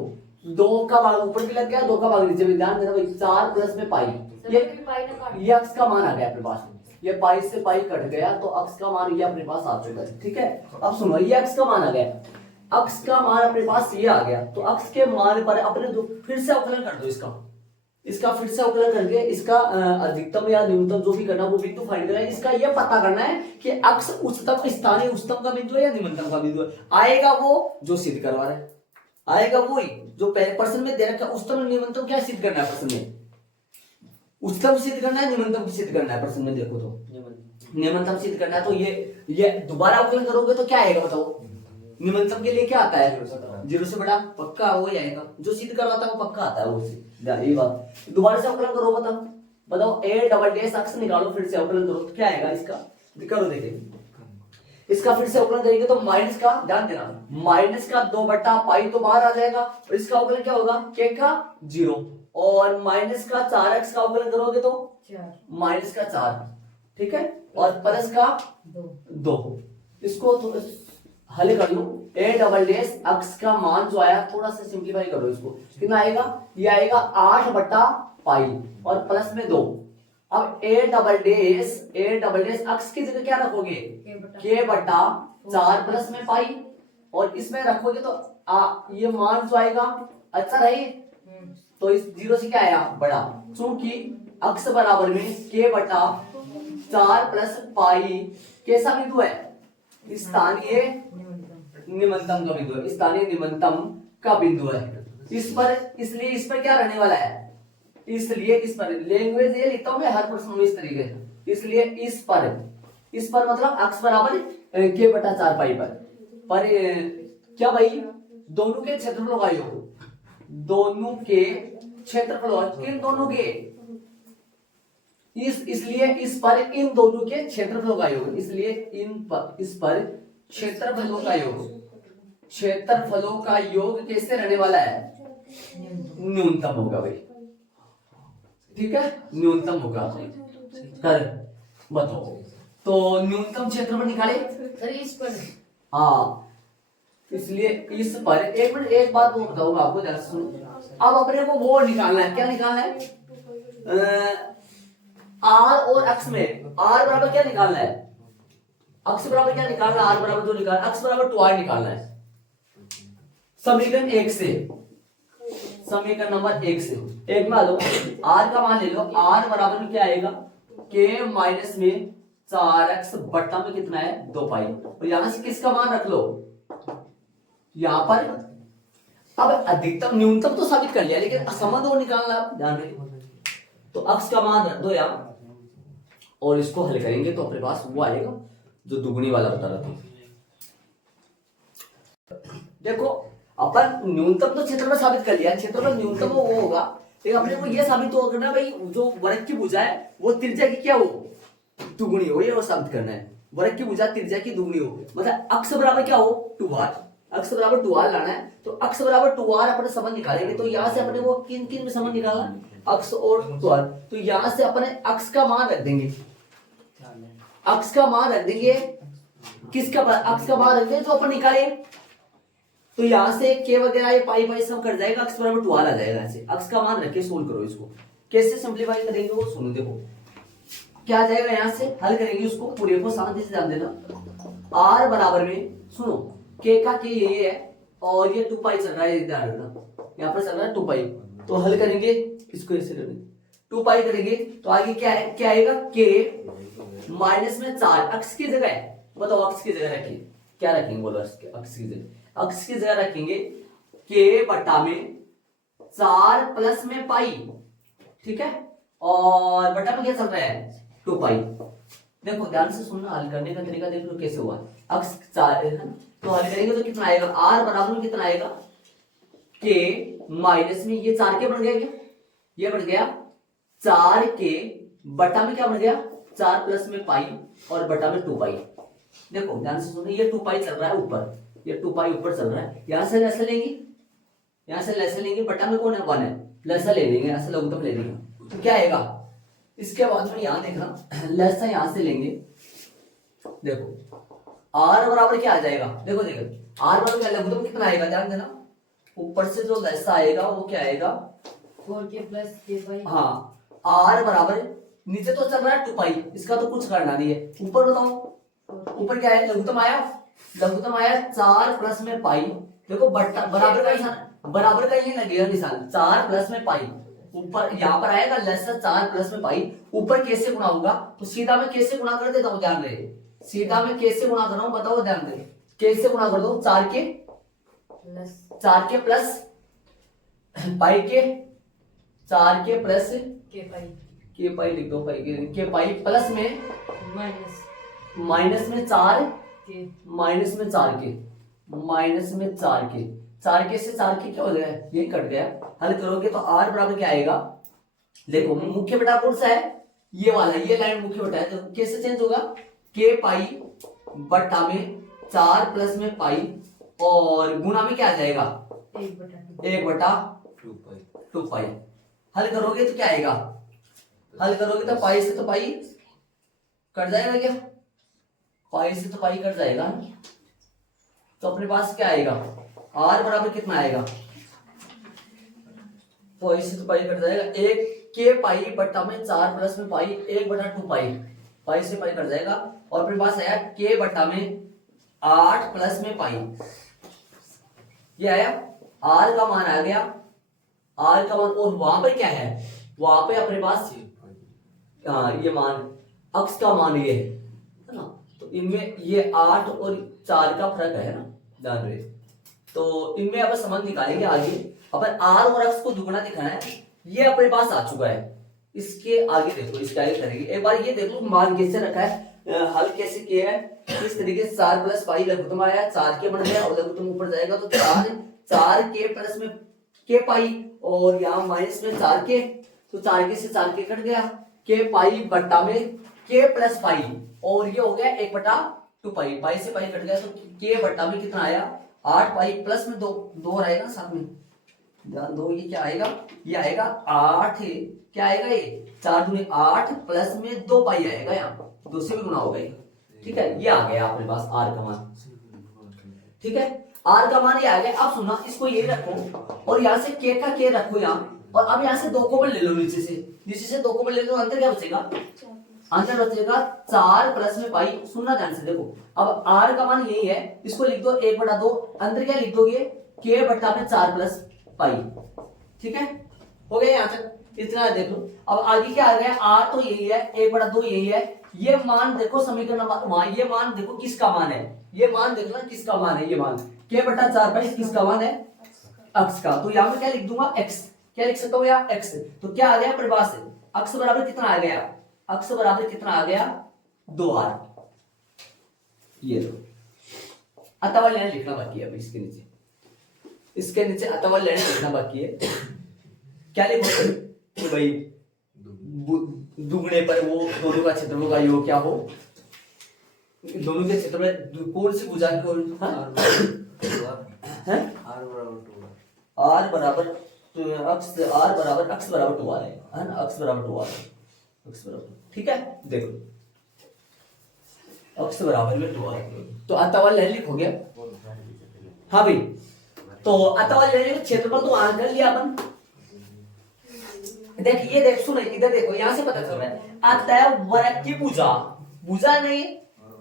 2 का भाग ऊपर भी लग गया 2 का भाग नीचे भी, ध्यान देना भाई 4 प्लस में पाई, ये अक्स का मान आ गया अपने पास, ये पाई से पाई कट गया तो अक्स का मान ये अपने पास आ चुका है। ठीक है, अब सुनो ये अक्स का मान आ गया, अक्स का मान अपने पास ये आ गया तो अक्स के मान पर अपने फिर से अवकलन कर दो, इसका फिर से अवकलन करके इसका अधिकतम या न्यूनतम जो भी करना वो बिंदु फाइंड करना है। इसका ये पता करना है कि अक्स उच्चतम स्थानीय उच्चतम का बिंदु है या निम्नतम का बिंदु है। आएगा वो जो सिद्ध करवा रहे हैं, आएगा वो ही जो पहले प्रश्न में दे रखा है। उच्चतम निम्नतम क्या सिद्ध करना है प्रश्न में, उच्चतम सिद्ध करना है निम्नतम सिद्ध करना है प्रश्न में, देखो तो निम्नतम सिद्ध करना है तो ये दोबारा अवकलन करोगे तो क्या आएगा बताओ, निम्नतम के लिए क्या आता है 0 से बड़ा, पक्का वो ही आएगा, जो सिद्ध करवाता है वो पक्का आता है वो से। ये बात दोबारा से अवकलन करो, बताओ ए डबल डैश अक्स निकालो फिर से अवकलन करो तो क्या आएगा इसका, करो देखिए इसका फिर से अवकलन करेंगे तो माइनस का, ध्यान देना माइनस का 2 बट्टा पाई तो बाहर आ जाएगा और इसका अवकलन क्या होगा के का 0 और माइनस का 4x का अवकलन करोगे तो माइनस का 4, ठीक है, और प्लस का 2। इसको तो हल कर लो, ए डबल डैश अक्स का मान जो आया थोड़ा सा सिंप्लीफाई करो, इसको कितना आएगा, ये आएगा 8 बट्टा पाई और प्लस में 2। अब ए डबल डैश अक्स की जगह क्या रखोगे के बट्टा 4 प्लस में पाई और इसमें रखोगे तो ये मान जो आएगा अच्छा रहे तो इस 0 से क्या आया बड़ा, क्योंकि अक्स बराबर में के बट्टा 4 प्लस पाई कैसा बिंदु है, स्थानीय निम्नतम का बिंदु है, स्थानीय निम्नतम का बिंदु है। इस पर इसलिए इस पर क्या रहने वाला है, इसलिए इस पर लैंग्वेज ये लिखता हूं मैं हर प्रश्न में इस तरीके से, इसलिए इस पर मतलब अक्स बराबर के बटा 4 पाई पर क्या भाई दोनों के क्षेत्रफल का योग, दोनों के क्षेत्रफल किन दोनों के इसलिए इस पर इन दोनों के क्षेत्रफलों का योग, इसलिए इस पर क्षेत्रफलों का योग कैसे रहने वाला है, न्यूनतम होगा भाई, ठीक है न्यूनतम होगा। कर बताओ तो न्यूनतम क्षेत्रफल निकाले सर इस पर, हाँ इसलिए इस पर एक मिनट एक बात वो बताऊंगा आपको ध्यान से सुनो। अब अपने को वो निकालना है, क्या निकालना है आर और अक्स में, आर बराबर क्या निकालना है, अक्स बराबर क्या निकालना है, आर बराबर 2 निकालना, अक्स बराबर 2r निकालना है। समीकरण 1 से, समीकरण नंबर 1 से एक में आ लो, आर का मान ले लो, आर बराबर में क्या आएगा के माइनस में 4x बट्टा में कितना है 2 पाई और यहां से किसका मान रख लो यहां पर। अब अधिकतम न्यूनतम तो साबित कर लिया लेकिन संबंध वो निकालना ध्यान रखिए, तो अक्स का मान रख दो यहां और इसको हल करेंगे तो अपने पास वो आएगा जो दुगुनी वाला बता रहा था। देखो अपन न्यूनतम तो क्षेत्रफल साबित कर लिया, क्षेत्रफल न्यूनतम वो होगा लेकिन अपने को ये साबित तो करना भाई जो वर्ग की भुजा है वो त्रिज्या की क्या हो दुगुनी हो, ये वो साबित करना है। वर्ग की भुजा त्रिज्या की दुगुनी हो मतलब अक्स बराबर क्या हो 2r, अक्स बराबर 2r लाना है तो अक्स बराबर 2r अपने संबंध निकालेंगे तो यहाँ से अपने वो किन किन में संबंध निकालना अक्स और 2r, तो यहाँ से अपने अक्स का मान रख देंगे, अक्स का मान रख देंगे किसका अक्स का मान रख देंगे जो अपन निकाले, तो यहाँ से के वगैरह ये पाई पाई सब कर जाएगा, अक्स बराबर 2r आ जाएगा। ऐसे अक्स का मान रख के सोल्व करो इसको, कैसे सिंप्लीफाई करेंगे वो सुनो। देखो क्या आ जाएगा, यहाँ से हल करेंगे उसको पूरे को शांति से ध्यान देना। आर बराबर में सुनो के का के ये है और ये 2 पाई चल रहा है, ध्यान रखना यहाँ पर चल रहा है 2 पाई, तो हल करेंगे इसको ऐसे करेंगे 2 पाई करेंगे तो आगे क्या है क्या आएगा के माइनस में 4 अक्स की जगह है, बताओ अक्स की जगह रखिए क्या रखेंगे बोलो, अक्स की जगह अक्स की जगह रखेंगे के बटा में 4 प्लस में पाई, ठीक है, और बटा में क्या चल रहा है 2 पाई। देखो ध्यान से सुनना, हल करने का तरीका देख लो कैसे हुआ। अक्स 4 है ना, तो हल करेंगे तो कितना आएगा, r बराबर में कितना आएगा, k माइनस में ये 4k बन गया क्या, ये बन गया 4k बटा में क्या बन गया 4 प्लस में पाई और बटा में 2 पाई। देखो ध्यान से सुनो, ये 2 पाई चल रहा है ऊपर, ये 2 पाई ऊपर चल रहा है, यहां से लैसा लेंगे, यहां से लैसा लेंगे, बटा में कौन है 1 है, लैसा ले लेंगे, यहां से लघुत्तम ले लेंगे, तो क्या आएगा। इसके बाद में यहां देखना लैसा यहां से लेंगे, देखो r बराबर क्या आ जाएगा, देखो देखो r बराबर क्या, लघुत्तम कितना आएगा ध्यान देना, ऊपर से जो लैसा आएगा वो क्या आएगा 4k प्लस k पाई। हाँ, r बराबर नीचे तो चल रहा है 2 पाई, इसका तो कुछ करना नहीं है, ऊपर बताओ ऊपर क्या है, लघुत्तम आया, लघुत्तम आया 4 प्लस में पाई, देखो बटा बराबर का निशान, बराबर का ये लगेगा निशान 4 प्लस में पाई, ऊपर यहाँ पर आएगा लेस 4 प्लस में पाई, ऊपर कैसे गुणा होगा, तो सीधा मैं कैसे गुणा कर देता हूँ ध्यान रहे, सीधा मैं कैसे गुणा कर रहा हूँ बताओ ध्यान रहे, कैसे गुणा कर दो 4k प्लस पाई के, 4k प्लस k पाई, के पाई लिख दो, पाई के पाई प्लस में माइनस माइनस में 4 k, माइनस में 4k, माइनस में 4k, 4k से 4k क्या हो गया, ये कट गया, हल करोगे तो r बराबर क्या आएगा, देखो मुख्य बेटा कौन सा है, ये वाला, ये लाइन मुख्य बेटा है, तो कैसे चेंज होगा, k पाई बटा में 4 प्लस में पाई और गुणा में क्या आ जाएगा 1/2 पाई, हल करोगे तो क्या आएगा, हल करोगे तो पाई से तो पाई कट जाएगा क्या, पाई से तो पाई कट जाएगा, तो अपने पास क्या आएगा r बराबर कितना आएगा, पाई से तो पाई कट जाएगा, एक के पाई बटा में 4 प्लस में पाई 1/2 पाई, पाई से पाई कट जाएगा, और अपने पास आया के बटा में 8 प्लस में पाई, ये आया r का मान आ गया, r का मान, और वहां पर क्या है, वहां पे अपने पास ये मान अक्स का मान ये है ना, तो इनमें ये 8 और 4 का फर्क है ना ध्यान रहे, तो इनमें अब संबंध निकालेंगे आगे, अपन r और अक्स को दुगना दिखाना है, ये अपने पास आ चुका है, इसके आगे देखो, इसके आगे करेंगे, एक बार ये देखो मान कैसे रखा है, हल कैसे किया है, इस तरीके से 4 प्लस पाई लघुत्तम आया, 4k बन गया और लघुत्तम ऊपर जाएगा तो 4k प्लस में k पाई और यहाँ माइनस में 4k, तो 4k से 4k कट गया, k पाई बट्टा में k प्लस पाई और ये हो गया 1/2 पाई, पाई से पाई कट गया, तो k बट्टा में कितना आया 8 पाई प्लस में 2 रहेगा साथ में, ध्यान दो, ये क्या आएगा, ये आएगा 8, क्या आएगा ये 4 दूनी 8 प्लस में 2 पाई आएगा, यहाँ 2 से भी गुना होगा ये, ठीक है, ये आ गया अपने पास r का मान, ठीक है, r का मान ये आ गया। अब सुना, इसको ये रखो और यहाँ से k का k रखो यहाँ, और अब यहाँ से 2 कॉमन ले लो, नीचे से 2 कॉमन ले लो, अंतर क्या बचेगा, अंतर बचेगा 4 प्लस में पाई, सुनना ध्यान से देखो, अब r का मान यही है, इसको लिख दो 1/2, अंतर क्या लिख दोगे k बटा में 4 प्लस पाई, ठीक है, हो गया यहाँ तक, इतना देख लो। अब आगे क्या आ गया, r तो यही है, 1/2 यही है, ये मान देखो समीकरण नंबर वहां, ये मान देखो किसका मान है, ये मान देखना किसका मान है, ये मान k बटा 4 पाई किसका मान है, अक्स का, तो यहाँ पे क्या लिख दूंगा x, क्या लिख सकता हूँ यहाँ x, तो क्या आ गया परिभाष से, अक्स बराबर कितना आ गया, अक्स बराबर कितना आ गया 2r, ये लो, अतः लाइन लिखना बाकी है, अभी इसके नीचे अतः लाइन लिखना बाकी है, क्या लिखोगे कि भाई दुगने पर वो दोनों का क्षेत्रफल का योग क्या हो, दोनों के क्षेत्र में कौन सी भुजा को, r बराबर अक्स बराबर 2r है ना, अक्स बराबर 2r, अक्स बराबर, ठीक है, देखो अक्स बराबर में 2r, तो अतः लाइन लिखोगे, हाँ भाई, तो अतः लाइन क्षेत्रफल तो आर कर लिया अपन, देख ये देख सुनो, इधर देखो, यहाँ से पता चल रहा है अतः वर्ग की भुजा नहीं,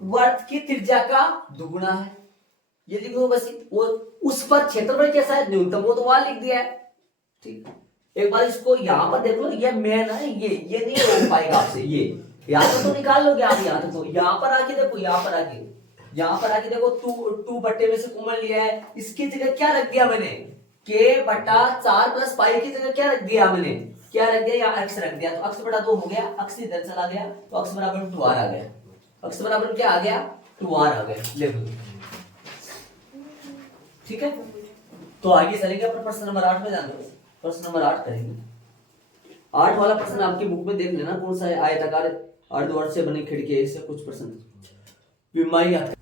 वर्ग की त्रिज्या का दुगुना है, ये लिख दो बस, वो उस पर क्षेत्रफल कैसा है न्यूनतम, वो तो वहां लिख दिया है, ठीक, एक बार इसको यहाँ पर देख लो, ये मेन है, ये नहीं हो पाएगा आपसे, ये यहाँ तक तो निकाल लोगे आप, यहाँ तक तो, यहाँ पर आके देखो, यहाँ पर आके देखो 2 बट्टे में से कॉमन लिया है, इसकी जगह क्या रख दिया मैंने, k बटा 4 प्लस पाई की जगह क्या रख दिया मैंने, क्या रख दिया, यहाँ x रख दिया, तो x बटा 2 हो गया, x इधर चला गया, तो x बराबर 2r आ गया, x बराबर क्या आ गया 2r आ गया, देखो। ठीक है, तो आगे चलेंगे अपन प्रश्न नंबर 8 में जान दो। प्रश्न नंबर 8 करेंगे। 8 वाला प्रश्न आपकी बुक में देख लेना कौन सा है। आयताकार अर्धवर्ष से बनी खिड़की है, इससे कुछ प्रश्न विमाई याद।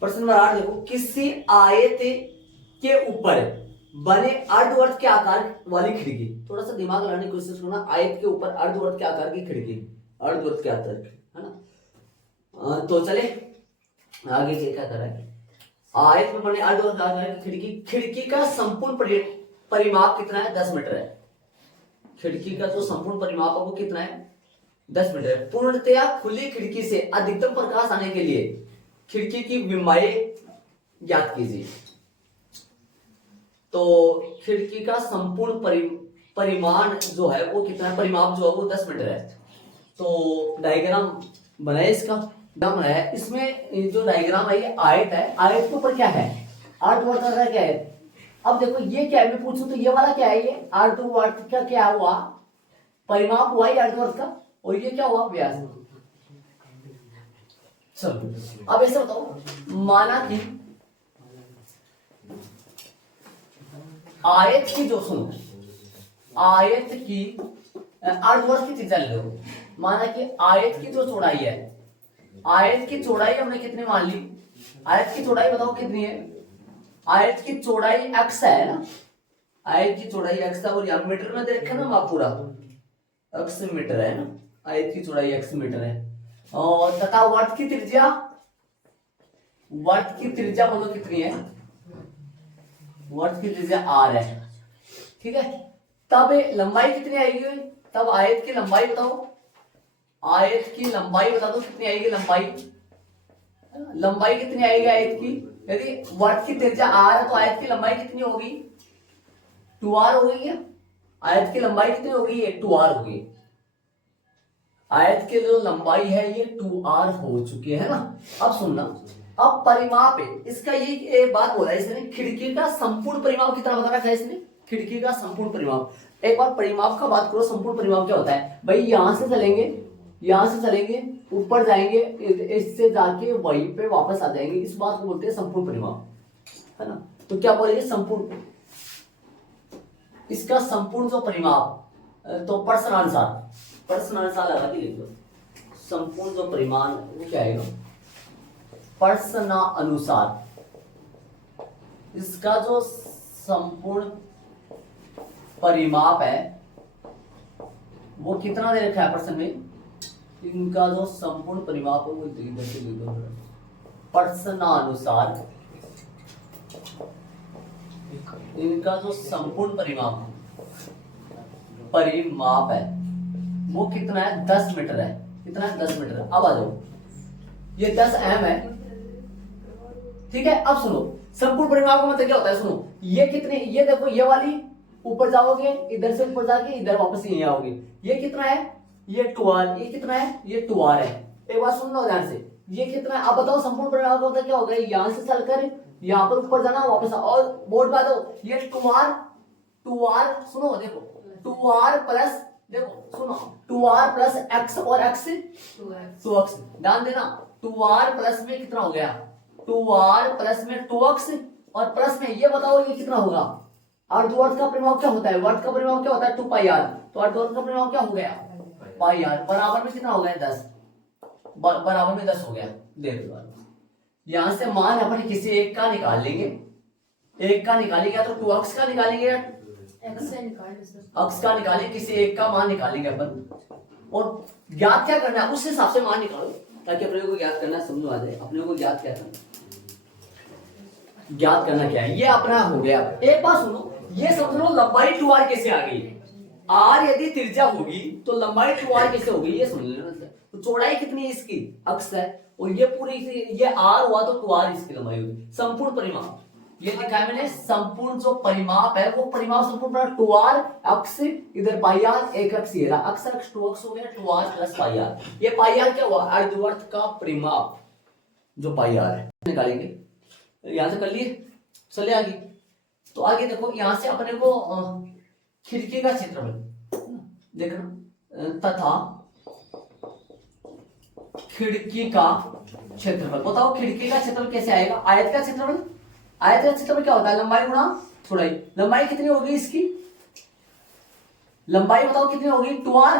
प्रश्न नंबर 8 देखो, किसी आयत के ऊपर बने अर्धवर्ष के आकार वाली खिड़की। थोड़ा सा दिमाग लगाने की कोशिश करना। आयत के ऊपर अर्धवर्ष के आकार की खिड़की, अर्धवर्ष के आकार की, है ना। तो चले आगे क्या कर रहा है। आयत में बने अर्धवर्ष के आकार की खिड़की, खिड़की का संपूर्ण परिमाप कितना है 10 मीटर है। खिड़की का जो संपूर्ण परिमाप है वो कितना है 10 मीटर है। पूर्णतया खुली खिड़की से अधिकतम प्रकाश आने के लिए खिड़की की विमाएं ज्ञात कीजिए। तो खिड़की का संपूर्ण परिमाण जो है वो कितना है, परिमाप जो है वो 10 मीटर है। तो डायग्राम बनाए, इसका डायग्राम बनाया। इसमें जो डायग्राम है ये आयत है, आयत के ऊपर क्या है अर्धवर्ष का क्या है। अब देखो ये क्या है, मैं पूछूं तो ये वाला क्या है, ये अर्धवर्ष का क्या हुआ परिमाप हुआ ये अर्धवर्ष का, और ये क्या हुआ व्यास। चलो अब ऐसे बताओ, माना कि आयत की जो सुनो, आयत की अर्धवर्ष की त्रिज्या ले लो। माना कि आयत की जो चौड़ाई है, आयत की चौड़ाई हमने कितनी मान ली, आयत की चौड़ाई बताओ कितनी है। आयत की चौड़ाई x है ना, आयत की चौड़ाई x है, और यहाँ मीटर में देखे ना आप पूरा x मीटर है ना, आयत की चौड़ाई x मीटर है। और तथा वर्त की त्रिज्या, वर्त की त्रिज्या बोलो कितनी है, वर्त की त्रिज्या r है। ठीक है, तब लंबाई कितनी आएगी, तब आयत की लंबाई बताओ, आयत की लंबाई बता दो कितनी आएगी, लंबाई कितनी आएगी आयत की। यदि वर्त की त्रिज्या r है तो आयत की लंबाई कितनी होगी 2r होगी क्या। आयत की लंबाई कितनी होगी, ये 2r होगी। आयत की जो लंबाई है ये 2r हो चुकी है ना। अब सुनना, अब परिमाप है इसका, ये एक बात बोला है इसने, खिड़की का संपूर्ण परिमाप कितना बता रखा है इसने, खिड़की का संपूर्ण परिमाप। एक बार परिमाप का बात करो, संपूर्ण परिमाप क्या होता है भाई, यहां से चलेंगे, यहां से चलेंगे ऊपर जाएंगे, इससे जाके वहीं पे वापस आ जाएंगे, इस बात को बोलते हैं संपूर्ण परिमाप, है ना। तो क्या बोलेंगे संपूर्ण, इसका संपूर्ण जो परिमाप, तो प्रश्नानुसार, प्रश्नानुसार लगा के लिख दो, संपूर्ण जो परिमाण वो क्या आएगा प्रश्नानुसार। इसका जो संपूर्ण परिमाप है वो कितना दे रखा है प्रश्न में, इनका जो संपूर्ण परिमाप है वो इधर से लिख दो, प्रश्नानुसार इनका जो संपूर्ण परिमाप है वो कितना है 10 मीटर है। कितना है 10 मीटर। अब आ जाओ, ये 10 m है, ठीक है। अब सुनो, संपूर्ण परिमाप का मतलब क्या होता है, सुनो ये कितने, ये देखो ये वाली ऊपर जाओगे, इधर से ऊपर जाके इधर वापस यहीं आओगे, ये कितना है ये 2r, ये कितना है ये 2r है। एक बात सुन लो ध्यान से, ये कितना है। अब बताओ संपूर्ण परिमाप का मतलब क्या होगा, यहां से चलकर यहाँ पर ऊपर जाना वापस, और बोर्ड बता दो ये 2r सुनो, देखो 2r प्लस, देखो सुनो 2r प्लस x और x 2x, ध्यान देना 2r प्लस में कितना हो गया 2r प्लस में 2x, और प्लस में ये बताओ ये कितना होगा, अर्धवर्ष का परिमाप क्या होता है, वर्ष का परिमाप क्या होता है 2πr, तो अर्धवर्ष का परिमाप क्या हो गया πr, बराबर में कितना हो गया 10, बराबर में 10 हो गया। देख लो यहां से मान अपन किसी एक का निकाल लेंगे, एक का निकालेंगे तो 2x का निकालेंगे या x का निकालेंगे, किसी एक का मान निकालेंगे अपन, और ज्ञात क्या करना है उस हिसाब से मान निकालो, ताकि अपने को ज्ञात करना समझ आ जाए, अपने को ज्ञात क्या करना, ज्ञात करना क्या है, ये अपना हो गया। एक बात सुनो, ये समझ लो लंबाई 2r कैसे आ गई, r यदि त्रिज्या होगी तो लंबाई 2r कैसे होगी, ये समझ लेना। तो चौड़ाई कितनी है इसकी x है, और ये पूरी ये r हुआ तो 2r इसकी लंबाई होगी। संपूर्ण परिमाप ये लिखा है मैंने, संपूर्ण जो परिमाप है वो परिमाप संपूर्ण 2r x इधर πr, एक x ये रहा, x 2x हो गया 2r प्लस πr। ये πr क्या हुआ, अर्धवर्ष का परिमाप जो πr है, निकालेंगे। यहां से कर लिए, चले आगे। तो आगे देखो, यहां से अपने को खिड़की का क्षेत्रफल देखना, तथा खिड़की का क्षेत्रफल। बताओ खिड़की का क्षेत्रफल कैसे आएगा? आयत का क्षेत्रफल, आयत का क्षेत्रफल क्या होता है? लंबाई गुणा चौड़ाई। लंबाई कितनी होगी इसकी? लंबाई बताओ कितनी होगी? 2r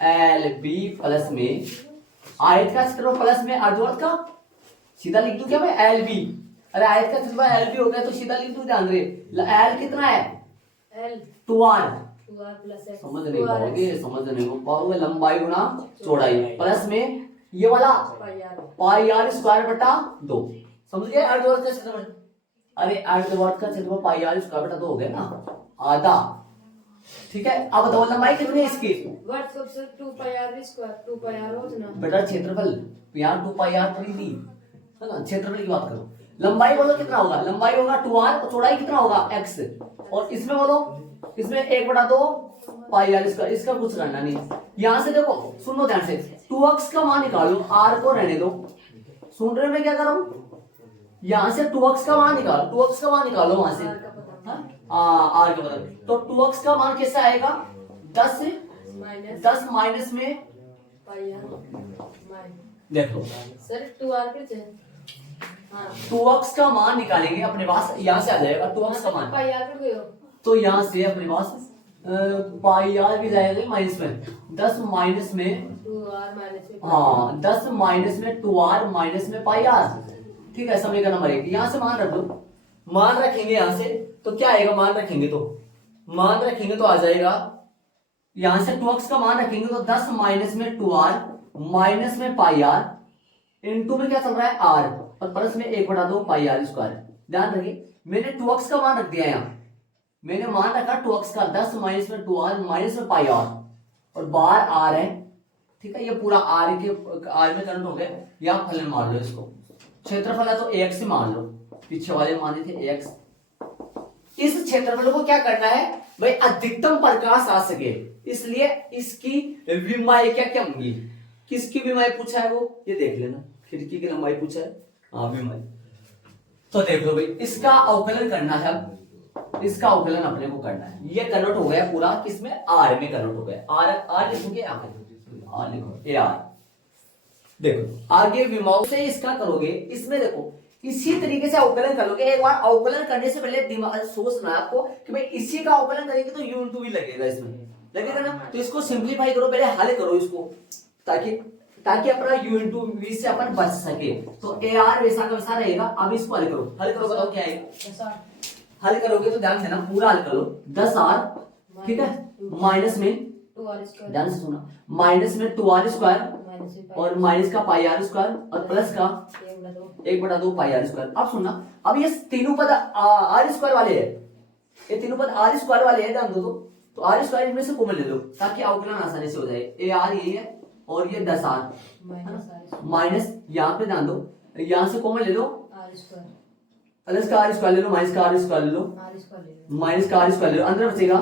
एल बी प्लस में आयत का क्षेत्रफल प्लस में अर्धवर्ग का, सीधा लिख दूं क्या मैं? L B. अरे आयत का क्षेत्रफल एल बी हो गया तो सीधा लिख दूं, ध्यान रहे एल कितना है? L 2r। 2r plus x समझ नहीं पाओगे, समझ नहीं पाओगे। लंबाई गुणा चौड़ाई प्लस में ये वाला पाई आर स्क्वायर बटा 2। समझ गए? अर्धवर्ग का क्षेत्रफल, अरे अर्धवर्ग का क्षेत्रफल पाई आर स्क्वायर बटा 2 हो गया ना, आधा। ठीक है, अब बताओ लंबाई कितनी है इसकी? वर्ग सबसे 2 pi r square 2 pi r हो ना बेटा क्षेत्रफल यहाँ 2 पाई आर थोड़ी थी, है ना? क्षेत्रफल की बात करो। लंबाई बोलो कितना होगा? लंबाई होगा 2r और चौड़ाई कितना होगा? x। और इसमें बोलो, इसमें 1/2 पाई आर स्क्वायर। इसका कुछ करना नहीं। यहां से देखो, सुनो ध्यान से, 2x का मान निकालो, r को रहने दो। सुन रहे हो मैं क्या कर रहा हूं? यहां से 2x का मान निकालो, 2x का मान निकालो वहां से। आर का पता, तो 2x का मान कैसे आएगा? 10 से माइनस 10 माइनस में pi r माइनस देखो सर 2r के चे हां 2x का मान निकालेंगे अपने पास, यहां से आ जाएगा 2x का मान। pi r कर गयो तो यहां से अपने पास पाई आर भी जाएगा माइनस में, 10 माइनस में 2r माइनस में हाँ 10 माइनस में 2r माइनस में पाई आर। ठीक है, समीकरण नंबर 1। यहां से मान रख दो, मान रखेंगे यहां से तो क्या आएगा? मान रखेंगे तो आ जाएगा, यहां से 2x का मान रखेंगे तो 10 माइनस में 2r माइनस में पाई आर इनटू में क्या चल रहा है? r और प्लस में 1/2 पाई आर स्क्वायर। ध्यान रखिए मैंने 2x का मान रख दिया यहां, मैंने मान रखा 2x का 10 माइनस में 2r माइनस में पाई आर और बाहर r है। ठीक है, ये पूरा r के r में कन्वर्ट हो गया। यहां फलन मान लो इसको, क्षेत्रफल है तो ax से मान लो, पीछे वाले माने थे ax। इस क्षेत्रफल को क्या करना है भाई? अधिकतम प्रकाश आ सके, इसलिए इसकी विमाएं क्या क्या होंगी? किसकी विमाएं पूछा है वो ये देख लेना। खिड़की की लंबाई पूछा है, हाँ विमाएं। तो देख लो भाई, इसका अवकलन करना है, इसका अवकलन अपने को करना है। ये कन्वर्ट हो गया पूरा किसमें? आर में कन्वर्ट हो गया। आर लिखोगे यहाँ पे, आर लिखो, ए आर। देखो आगे विमाओं से इसका करोगे, इसमें देखो इसी तरीके से अवकलन करोगे। एक बार अवकलन करने से पहले दिमाग सोचना है आपको कि भाई इसी का अवकलन करेंगे तो u इंटू भी लगेगा, इसमें लगेगा ना। तो इसको सिंप्लीफाई करो, पहले हल करो इसको, ताकि अपना u इंटू वी से अपन बच सके। तो ए आर वैसा का वैसा रहेगा। अब इसको हल करो, बताओ क्या आएगा? हल करोगे तो ध्यान से ना, पूरा हल करो। 10r ठीक है माइनस में 2r स्क्वायर ध्यान से सुना, माइनस में 2r स्क्वायर माइनस में और माइनस का पाई आर स्क्वायर और प्लस का 1/2 पाई आर स्क्वायर। अब सुनना, अब ये तीनों पद आर स्क्वायर वाले हैं, ये तीनों पद आर स्क्वायर वाले हैं, ध्यान दो। तो आर स्क्वायर इनमें से कॉमन ले लो ताकि अवकलन आसानी से हो जाए। ए आर ये है और ये 10r माइनस, यहाँ पे ध्यान दो, यहाँ से कॉमन ले लो, r स्क्वायर प्लस का आर स्क्वायर ले लो, माइनस का आर स्क्वायर ले लो, r स्क्वायर ले लो माइनस का आर स्क्वायर ले लो, अंदर बचेगा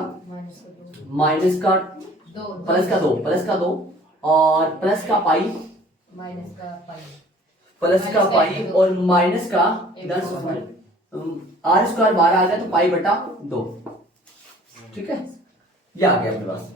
माइनस का 2 प्लस का 2 और प्लस का पाई माइनस का पाई प्लस का पाई और माइनस का 10 आर स्क्वायर बाहर आ गया तो पाई बटा 2। ठीक है, ये आ गया अपने पास।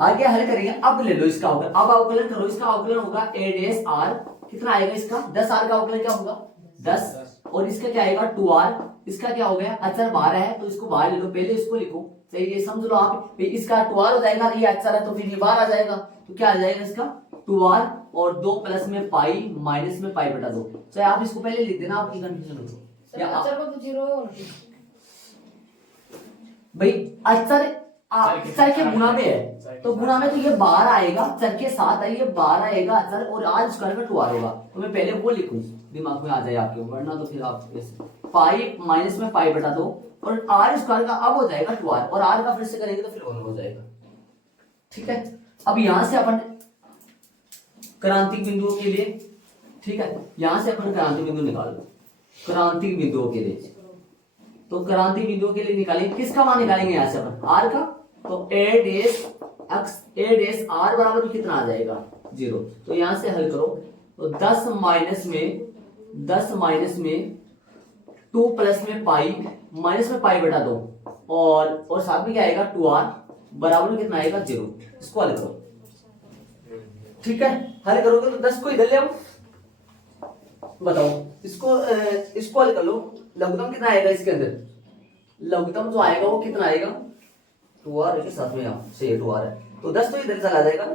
आगे हल करेंगे, अब ले लो इसका अवकलन। अब अवकलन करो, इसका अवकलन होगा a डैश r, कितना आएगा इसका? 10r का अवकलन क्या होगा? 10 और इसका क्या आएगा? 2r। इसका क्या हो गया? अचर बाहर है तो इसको बाहर ले लो, पहले इसको लिखो, सही ये समझ लो आप। इसका 2r हो जाएगा, ये अचर है तो फिर ये बाहर आ जाएगा, तो क्या आ जाएगा इसका? 2r और 2 प्लस में पाई माइनस में पाई बटा 2। चाहे आप इसको पहले लिख देना, आपकी कंफ्यूजन हो सर अचर को तो 0 होगा भाई। अचर चर के गुणा में है तो गुणा में तो ये बाहर आएगा, चर के साथ है ये बाहर आएगा अचर, और आर स्क्वायर में 2r होगा। तो मैं पहले वो लिखूं, दिमाग में आ जाए आपके, वरना तो फिर आप पाई माइनस में पाई बटा 2 और आर स्क्वायर का अब हो जाएगा 2r और r का फिर से करेंगे तो फिर 1 हो जाएगा। ठीक है, अब यहां से अपन क्रांतिक बिंदुओं के लिए, ठीक है, यहां से अपन क्रांतिक बिंदु निकाल लो। क्रांतिक बिंदुओं के लिए, तो क्रांतिक बिंदुओं के लिए निकालेंगे, किसका मान निकालेंगे यहां से अपन? r का। तो a डैश r बराबर कितना आ जाएगा? 0। तो यहां से हल करो तो 10 माइनस में 2 प्लस में पाई माइनस में पाई बटा 2 और साथ में क्या आएगा? 2r बराबर कितना आएगा? 0। इसको हल करो, ठीक है, हल करोगे तो 10 को इधर ले आओ, बताओ इसको हल कर लो। लघुत्तम कितना आएगा इसके अंदर? लघुत्तम जो आएगा वो कितना आएगा? 2r के साथ में यहाँ से 2r है तो 10 तो इधर चला जाएगा ना,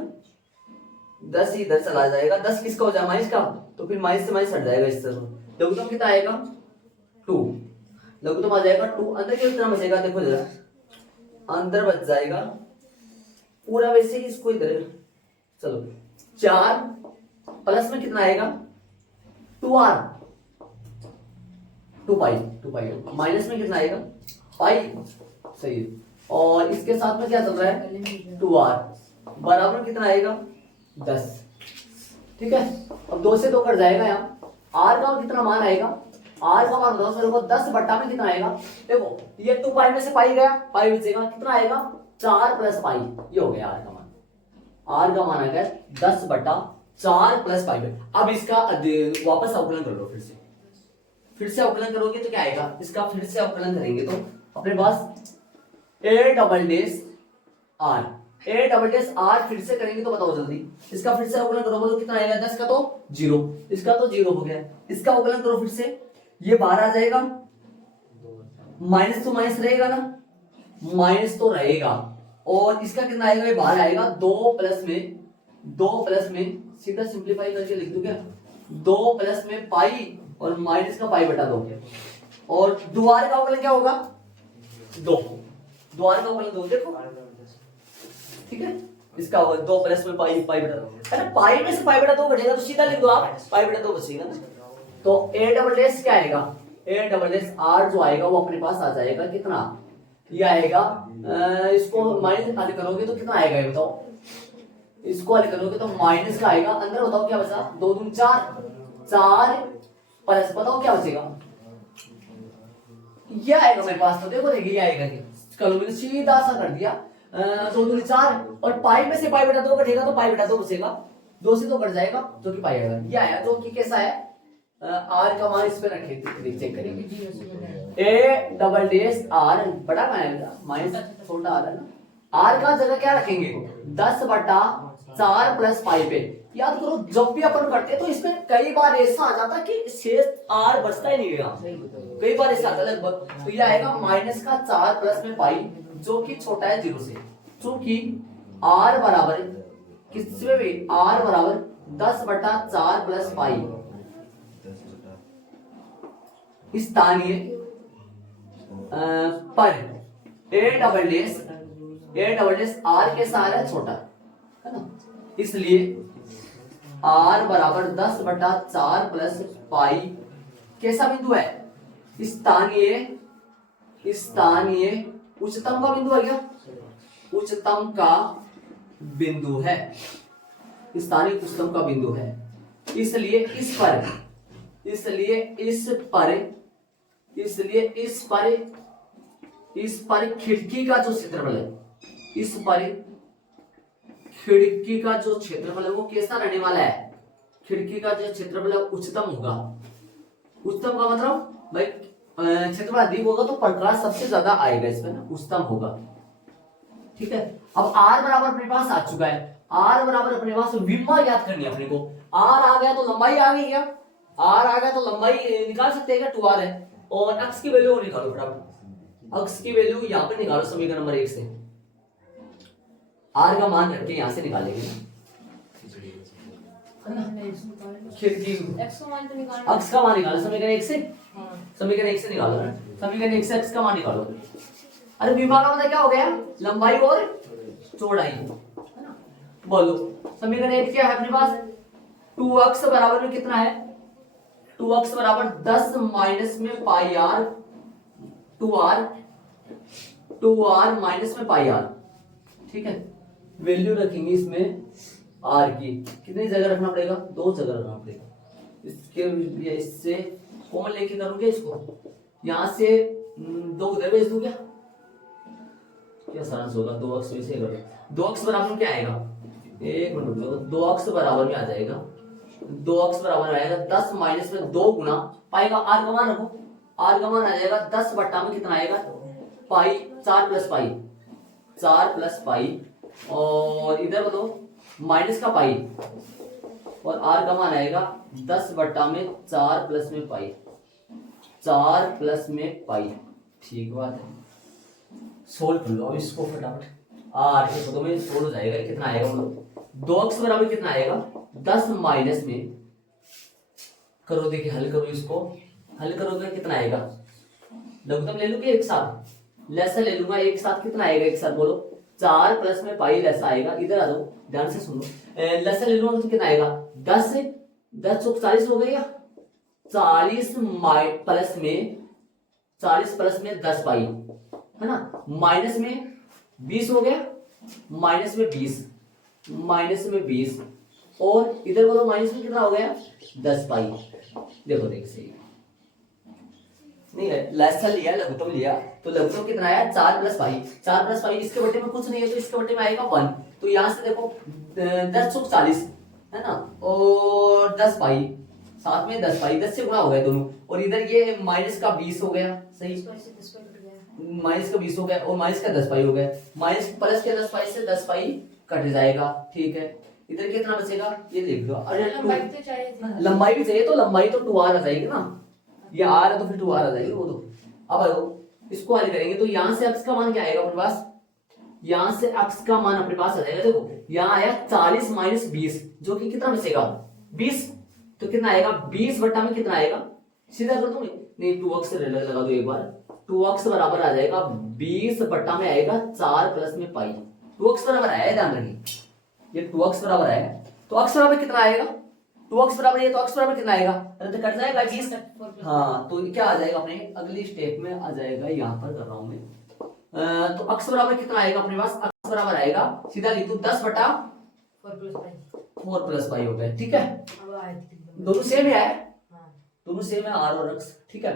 10 इधर चला जाएगा। 10 किसका हो जाएगा? माइनस का, तो फिर माइनस से माइनस हट जाएगा इस तरह। लघुत्तम कितना आएगा? 2। लघुत्तम आ जाएगा 2। अंदर कितना बचेगा देखो जरा, अंदर बच जाएगा पूरा वैसे ही इसको इधर चलो 4 प्लस में कितना आएगा? 2r 2 पाई माइनस में कितना आएगा? पाई, सही है। और इसके साथ में क्या चल रहा है? 2r बराबर कितना आएगा? 10। ठीक है, अब 2 से 2 कट जाएगा यहाँ। r का कितना मान आएगा? r का मान बताओ मेरे को। 10 बट्टा में कितना आएगा? देखो ये 2 पाई में से पाई गया, पाई बचेगा, कितना आएगा? 4 प्लस पाई, ये हो गया r का मान। r का मान आ गया 10 बट्टा 4 प्लस पाई। अब इसका वापस अवकलन कर लो, फिर से अवकलन करोगे तो क्या आएगा? इसका फिर से अवकलन करेंगे तो अपने पास a डबल डेश r फिर से करेंगे तो बताओ जल्दी। इसका फिर से अवकलन करोगे तो कितना आएगा? 10 का तो 0, इसका तो 0 हो गया। इसका अवकलन करो फिर से, ये बाहर आ जाएगा, माइनस तो माइनस रहेगा ना, माइनस तो रहेगा। और इसका कितना आएगा? ये बाहर आएगा 2 प्लस में सीधा सिंपलीफाई करके लिख दूं क्या? 2 प्लस में पाई और माइनस का पाई बटा 2। और द्वार का अवकलन क्या होगा? 2। द्वार का अवकलन 2 देखो, ठीक है। इसका 2 प्लस में पाई बटा 2, अरे पाई में से पाई बटा 2 घटेगा तो सीधा लिख दो आप, पाई बटा 2 बचेगा ना। तो a डबल डैश क्या आएगा? a डबल डैश r जो आएगा वो अपने पास आ जाएगा कितना? ये आएगा इसको माइनस हल करोगे तो कितना आएगा ये बताओ? इसको हल करोगे तो माइनस का आएगा, अंदर बताओ क्या बचा? 2 दूनी 4 प्लस बताओ क्या बचेगा? ये आएगा मेरे पास, तो देखो ये आएगा कि कल मैंने सीधा सा कर दिया 2 दूनी 4 और पाई में से पाई बटा 2 कटेगा तो पाई बटा 2 बचेगा, 2 से 2 कट जाएगा जो कि पाई आएगा। ये आया जो कि कैसा है? r का मान इस पे रखे चेक करेंगे। a डबल डैश r बड़ा माइनस छोटा r है ना, r का जगह क्या रखेंगे? 10 बटा 4 प्लस पाई पे। याद करो जब भी अपन करते हैं तो इसमें कई बार ऐसा आ जाता कि शेष r बचता ही नहीं है, कई बार ऐसा आता लगभग। तो ये आएगा माइनस का 4 प्लस में पाई जो कि छोटा है 0 से, क्योंकि r बराबर किसमें भी r बराबर 10 बटा 4 प्लस पाई स्थानीय पर a डबल डैश r के साथ है छोटा है ना, इसलिए r बराबर 10 बटा 4 प्लस पाई कैसा बिंदु है? स्थानीय उच्चतम का बिंदु है क्या? उच्चतम का बिंदु है, स्थानीय उच्चतम का बिंदु है। इसलिए इस पर खिड़की का जो क्षेत्रफल है, इस पर खिड़की का जो क्षेत्रफल है वो कैसा रहने वाला है? खिड़की का जो क्षेत्रफल है उच्चतम होगा। उच्चतम का मतलब भाई क्षेत्रफल अधिक होगा तो प्रकाश सबसे ज्यादा आएगा इसमें ना, उच्चतम होगा। ठीक है, अब r बराबर अपने पास आ चुका है, r बराबर अपने पास विमा याद करनी है अपने को। r आ गया तो लंबाई आ गई क्या? r आ गया तो लंबाई निकाल सकते हैं क्या? 2r है। और अक्ष की वैल्यू निकालो फटाफट, अक्ष की वैल्यू यहाँ पे निकालो समीकरण नंबर 1 से। r का मान रख के यहाँ से निकालेंगे खिड़की x का मान तो निकालना, अक्ष का मान निकालो समीकरण 1 से, समीकरण 1 से निकालो, समीकरण 1 से अक्ष का मान निकालो। अरे विमा का मतलब क्या हो गया? लंबाई और चौड़ाई, है ना। बोलो समीकरण 1 क्या है अपने पास? 2x बराबर में कितना है? 2x बराबर 10 माइनस में पाई r, 2r माइनस में पाई r। ठीक है, वैल्यू रखेंगे इसमें r की, कितनी जगह रखना पड़ेगा? 2 जगह रखना पड़ेगा। इसके इससे कॉमन लेके करूंगे इसको, यहां से 2 उधर भेज दूं क्या सारांश होगा? 2x में से 2x बराबर में क्या आएगा? एक मिनट रुको, 2x बराबर में आ जाएगा, 2x बराबर आएगा 10 माइनस में 2 गुना पाई का r का मान रखो, r का मान आ जाएगा 10 बट्टा में कितना आएगा? पाई 4 प्लस पाई और इधर बताओ माइनस का पाई और आर का मान आएगा 10 बटा में 4 प्लस में पाई, 4 प्लस में पाई। ठीक बात है, सोल्व कर लो अब इसको फटाफट। आर के पदों में सोल्व हो जाएगा, कितना आएगा बोलो, 2x बराबर कितना आएगा 10 माइनस में, करो देखिए हल करो इसको, हल करोगे कितना आएगा, लघुत्तम ले लूंगे एक साथ, लैसा ले लूंगा एक साथ, कितना आएगा एक साथ बोलो, 4 प्लस में पाई लैसा आएगा, इधर आ जाओ ध्यान से सुनो, लैसा ले लूंगा तो कितना आएगा 10 से 10 चौक 40 हो गया, 40 प्लस में 40 प्लस में 10 पाई है ना, माइनस में 20 हो गया, माइनस में 20, माइनस में 20 और इधर बोलो माइनस में कितना हो गया 10 पाई। देखो देख सही नहीं है, लैसा लिया लघुत्तम लिया तो लघुत्तम कितना आया 4 प्लस पाई, 4 प्लस पाई, इसके बटे में कुछ नहीं है तो इसके बटे में आएगा 1, तो यहां से देखो 10 चौक 40 है ना और 10 पाई, साथ में 10 पाई, 10 से गुणा हो गया दोनों, और इधर ये माइनस का 20 हो गया, सही, 10 पाई से 10 पाई कट गया, माइनस का 20 हो गया और माइनस का 10 पाई हो गया, माइनस प्लस के 10 पाई से 10 पाई कट जाएगा। ठीक है, इधर कितना बचेगा ये लिख दो, अरे लंबाई तो चाहिए थी। लंबाई भी चाहिए तो लंबाई तो 2r आ जाएगी ना, ये r है तो फिर 2r आ जाएगी वो तो। अब आओ इसको हल करेंगे तो यहां से x का मान क्या आएगा अपने पास, यहां से x का मान अपने पास आ जाएगा, देखो यहां आया 40 माइनस 20 जो कि कितना बचेगा 20, तो कितना आएगा 20 बट्टा में कितना आएगा, सीधा कर दो नहीं 2x लगा दो एक बार, 2x बराबर आ जाएगा 20 बट्टा में आएगा 4 प्लस में पाई, 2x बराबर आया ध्यान रखिए, ये 2x बराबर आया तो x बराबर कितना आएगा, 2x बराबर ये तो x बराबर कितना आएगा, रद्द कट जाएगा 20, हाँ तो क्या आ जाएगा अपने अगली स्टेप में आ जाएगा, यहाँ पर कर रहा हूं मैं, तो x बराबर कितना आएगा अपने पास, x बराबर आएगा सीधा लिख दो 10 बटा 4 प्लस पाई हो गया। ठीक है, दोनों सेम है, दोनों सेम है r और x। ठीक है,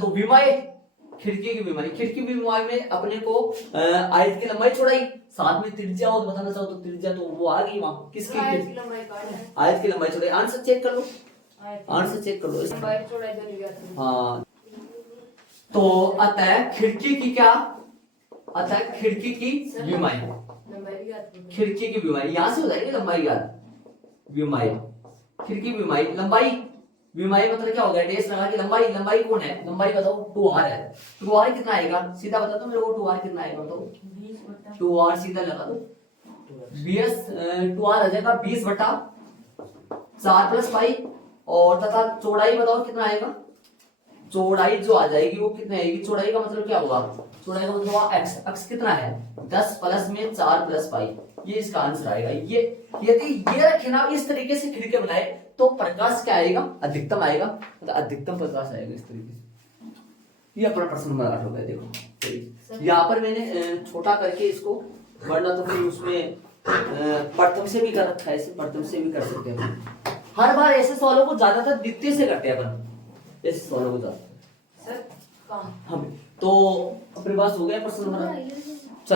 तो विमाय खिड़की की बीमारी, खिड़की की बीमारी में अपने को आयत की लंबाई चौड़ाई साथ में त्रिज्या और बताना चाहो तो त्रिज्या तो वो आ गई वहां, किसकी आयत की लंबाई का है, आयत की लंबाई चौड़ाई, आंसर चेक कर लो, आंसर चेक कर लो लंबाई चौड़ाई दोनों ज्ञात है। हाँ तो अतः खिड़की की क्या, अतः खिड़की की बीमारी, लंबाई भी ज्ञात है। खिड़की की बीमारी यहां से हो जाएगी लंबाई याद, बीमारी खिड़की की बीमारी, लंबाई बीमारी मतलब क्या हो गया, डेस लगा के लंबाई, लंबाई कौन है, लंबाई बताओ 2r है, 2r कितना आएगा सीधा बता दो मेरे को, 2r कितना आएगा बताओ, 2r सीधा लगा दो, 2r आ जाएगा 20 बटा 4 प्लस पाई, और तथा चौड़ाई बताओ कितना आएगा, चौड़ाई जो आ जाएगी वो कितनी आएगी, चौड़ाई का मतलब क्या होगा, चौड़ाई का मतलब हुआ x, x कितना है 10 प्लस में 4 प्लस पाई, ये इसका आंसर आएगा। ये यदि ये रखे ना इस तरीके से खिड़की बनाए तो प्रकाश क्या आएगा, अधिकतम आएगा, मतलब अधिकतम प्रकाश आएगा इस तरीके से। ये अपना प्रश्न नंबर 8 हो गया। देखो यहाँ पर मैंने छोटा करके इसको, वरना तो फिर उसमें प्रथम से भी कर रखा है, ऐसे प्रथम से भी कर सकते हैं। हर बार ऐसे सवालों को ज्यादातर द्वितीय से करते हैं अपन, ऐसे सवालों को ज्यादा सर काम हम तो अपने पास हो गया प्रश्न नंबर